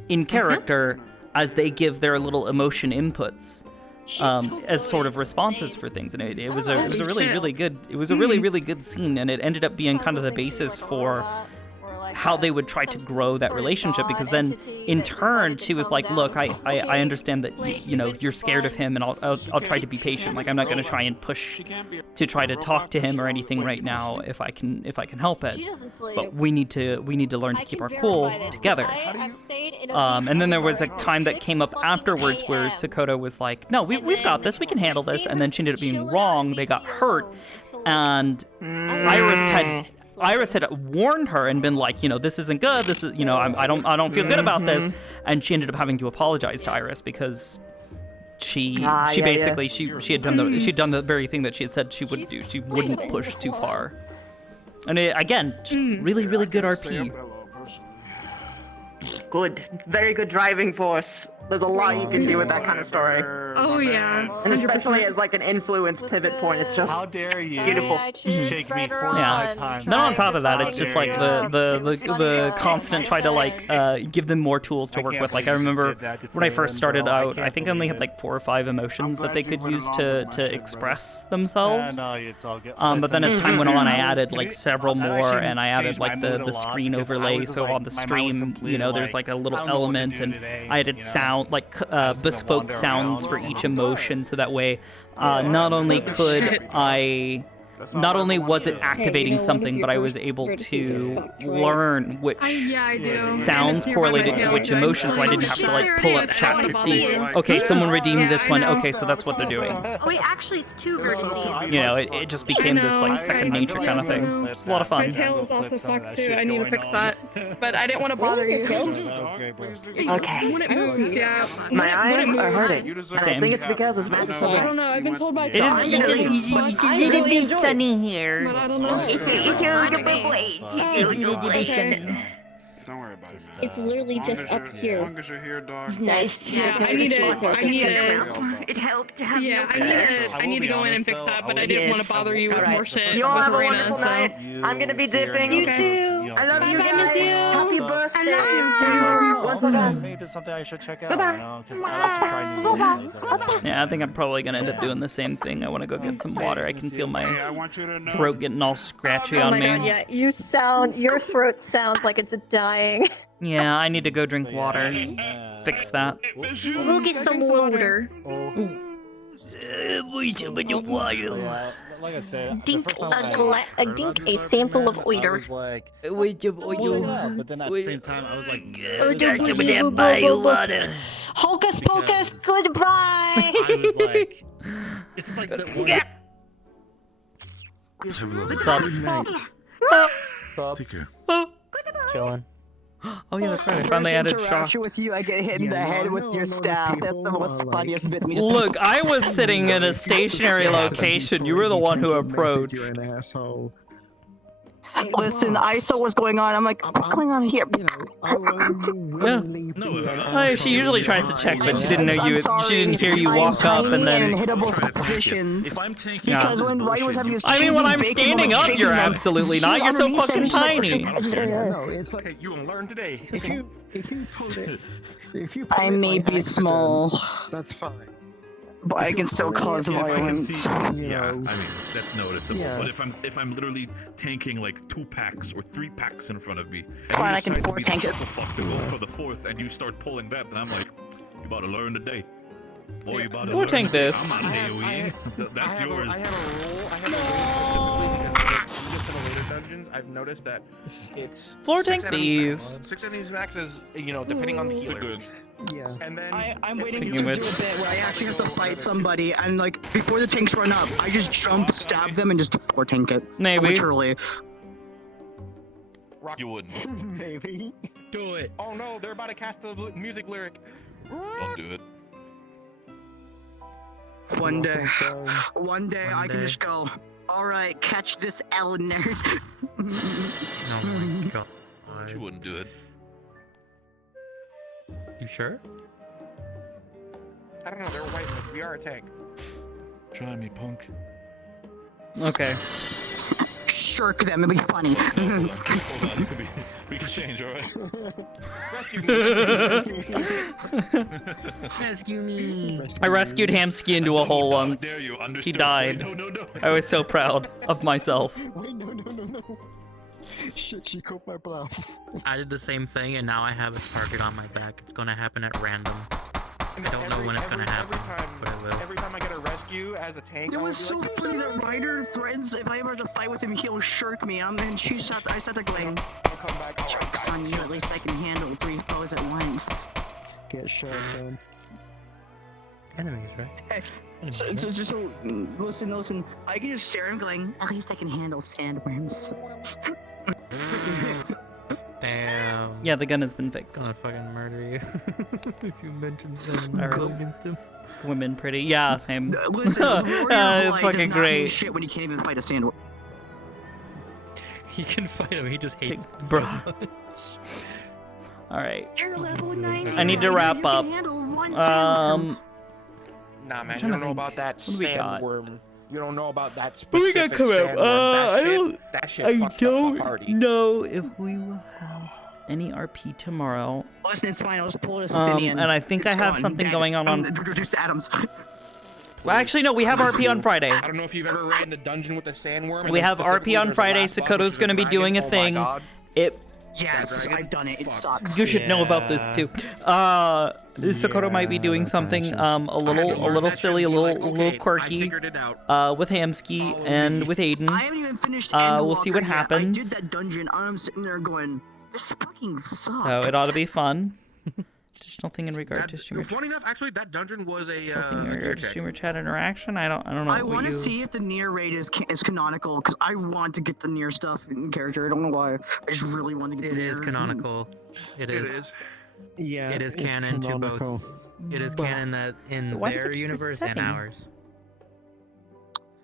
in character as they give their little emotion inputs. As sort of responses for things, and it was a really good scene, and it ended up being kind of the basis for how they would try to grow that relationship, because then in turn she was like, look, I understand that you know you're scared of him, and I'll try to be patient. Like, I'm not going to try and push to try to talk to him or anything right now if I can help it. But we need to learn to keep our cool together. And then there was a time that came up afterwards where Sakota was like, no, we've got this, we can handle this, and then she ended up being wrong. They got hurt, and Iris had warned her and been like, you know, this isn't good. This is, you know, I don't feel good about this. And she ended up having to apologize to Iris because she basically had done the very thing that she had said she would do. She wouldn't push too far. And again, just really, really good RP. Good. Very good driving force. There's a lot you can do with that kind of story. Oh yeah. And especially as like an influence pivot point, it's just how dare you beautiful. Shake me 45 times. Then on top of that, it's just like the constant try to like give them more tools to work with. Like I remember when I first started out, I think I only had like 4 or 5 emotions that they could use to express themselves. But then as time went on, I added like several more, and I added like the screen overlay. So on the stream, you know, there's like a little element, and I added sound, like bespoke sounds for each emotion, so that way not only was it activating something, but I was able to learn which sounds correlated to which emotions, so I didn't have to like pull up chat to see, okay, someone redeemed this one, okay, so that's what they're doing. Oh wait, actually it's 2 vertices. You know, it just became this like second nature kind of thing. It's a lot of fun. My tail is also fucked too. I need to fix that, but I didn't want to bother you. Okay. When it moves, yeah. My eyes are hurting. And I think it's because this map is so I big. don't know. I've been told by It is it's a little bit sunny here. But I don't know. Don't worry about it, man. It's literally just up here. As long as you're here, dog. It's nice. Yeah, I need it. It helped to have Yeah, I need to go in and fix that, but I didn't want to bother you with more shit. You all with have a Arena, wonderful so. night. I'm gonna be dipping. You too. I love you Bye, guys. miss you. Happy birthday. Once again. Maybe there's something I should check out. You know, 'cause I like to try new things. Yeah, I think I'm probably gonna end up doing the same thing. I want to go get some water. I can feel my throat getting all scratchy Oh on my me. god, yeah. Your throat sounds like it's dying. Yeah, I need to go drink water. Fix that. We'll get some water. Like I said, Dink a sample of oiter. I was like, but then at the same time, I was like, Hocus pocus, goodbye. I was like, it's just like the one. Take care. Chilling. Oh yeah, that's right. I finally added shock. Interaction with you, I get hit in the head with your staff. That's the most funniest bit to me. Look, I was sitting in a stationary location. You were the one who approached. You're an asshole. Listen, I saw what's going on. I'm like, what's going on here? She usually tries to check, but she didn't know you. She didn't hear you walk up, and then. Positions. Yeah. Because when White was having his I mean, when I'm standing up, you're absolutely not. You're so fucking tiny. No, it's like Hey, you gonna learn today. if you put it, I may like be Aster, small, that's fine. but I can still cause Yeah, I can violence. see. Yeah, I mean that's noticeable. Yeah. But if I'm literally tanking like 2 packs or 3 packs in front of me, and Fine, you I can decide to be tank the it. fuck to go for the 4th, and you start pulling that, then I'm like, you about to learn today. Boy, you about to We'll learn. tank this. I'm not AoE. That's yours. I have a rule specifically because when you get to the later dungeons, I've noticed that it's Floor 6 tank enemies- these. 6 enemies max is, you know, depending on the It's a healer. good. Yeah. And then I'm waiting Speaking to of do a which- bit where I actually have to fight somebody, and like before the tanks run up, I just jump, stab them, and just floor tank it. Maybe. Literally. You wouldn't. Maybe. do it. Oh no, they're about to cast the music lyric. Don't do it. One day I can just go. All right, catch this Ellen nerd. Oh my god. You wouldn't do it. You sure? I don't know, they're white, but we are a tank. Try me, punk. Okay. Shirk them, it'll be funny. Hold on. We can change, alright? Rescue me. I rescued Hamsky into a hole once. Dare you? He Understood. died. No. I was so proud of myself. Wait, no. Shit, she caught my bluff. I did the same thing, and now I have a target on my back. It's gonna happen at random. I don't know when it's gonna happen, but it will. Every time I get a rescue as a tank, It was so funny that Ryder threatens if I ever have to fight with him, he'll shirk me. And I sat there going, "Jokes on you, at least I can handle 3 foes at once." Get shot down. Enemies, right? Hey, so listen. I can just stare at him going, "At least I can handle sandworms." Damn. Yeah, the gun has been fixed. It's gonna fucking murder you if you mention some Alright. against him. Women pretty. Yeah, same. Listen, the warrior It's of light fucking does not mean great. shit when you can't even fight a sandworm. He can fight him. He just hates them Bro. so much. All right. You're level 90. I need to wrap up. Nah, man, trying you to don't know think. about that What do we got? sandworm. You don't know about that What do we specific got coming up? sandworm. That shit I fucked up the don't party. know if we will have any RP tomorrow. Listen, it's fine. I'll just pull it a Stinian. And I think I have something going on. Just Adams. Well, actually, no, we have RP on Friday. I don't know if you've ever ran the dungeon with the sandworm. and We then have specifically RP on there's a Friday. last boss, which Sakoto's is going to be dragon. doing a Oh my thing. God. Yes, I've done it. It sucks. You should know about this too. Sakoto might be doing something a little silly, a little quirky with Hamsky and with Aiden. I haven't even finished We'll see what Endwalker yet. happens. I did that dungeon. I'm sitting there going, this fucking sucks. So it ought to be fun. Additional thing in regard to streamer. Funny enough, actually, that dungeon was a Something in regard gear to check. streamer chat interaction. I don't know. I what want to you... see if the Nier raid is canonical because I want to get the Nier stuff in character. I don't know why. I just really want to get It the is Nier. canonical. It is. Yeah. It is it's canon to canonical. both. It is canon that in Why does their it keep universe and resetting? ours.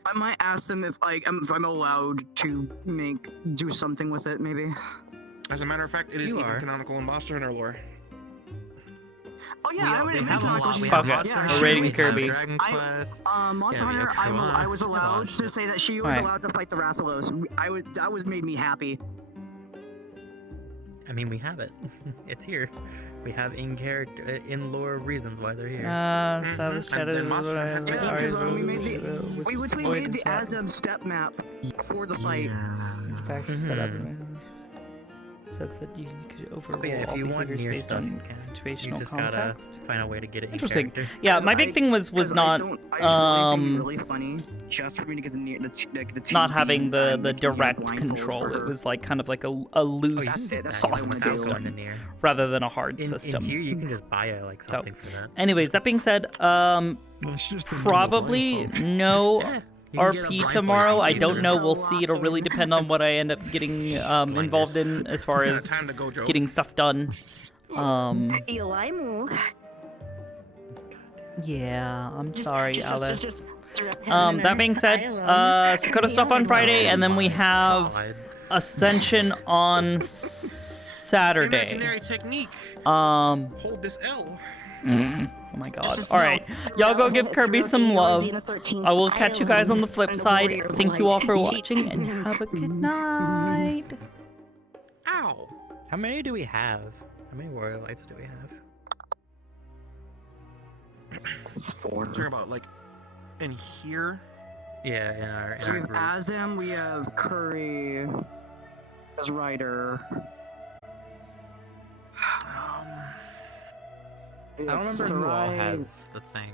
I might ask them if I'm allowed to do something with it, maybe. As a matter of fact, it is You even are. canonical in Monster Hunter lore. Oh yeah, I would admit canonical. We Fuck have it. Monster We're Hunter, rating we have Kirby. Dragon Quest. Monster Yeah, we Hunter, have Shuan. I was allowed to say that she was Alright. allowed to fight the Rathalos. That was made me happy. I mean, we have it. It's here. We have in character, in lore reasons why they're here. Established chat is what I Yeah, because we made the Azem step map for the fight. Factor setup sets that you could overrule But yeah, if all you want behaviors near based stuff, on you can. situational You just context. gotta find a way to get it in Interesting. character. Yeah, my big thing was not really funny just for me to get the not having the direct control. It was like kind of like a loose that's what I soft wanna do. system rather than a hard In system. here, you can just buy a, like something for that. Anyways, that being said, probably no You can get a RP blindfold tomorrow. I either. don't know. We'll see. It'll really depend on what I end up getting involved in as far as Time to go, Joe. getting stuff done. Eli Moo. Yeah, I'm sorry, Alice. just That being said, Sakoto stuff on Friday, and then we have Ascension on Saturday. Imaginary technique. Hold this L. Oh my god. Alright, y'all go give Kirby some love. I will catch you guys on the flip side. Thank you all for watching, and have a good night. Ow! How many do we have? How many warrior lights do we have? 4. Talking about like in here. Yeah, in our So we have group. Azem, we have Curry as Ryder. I don't remember who all has the thing.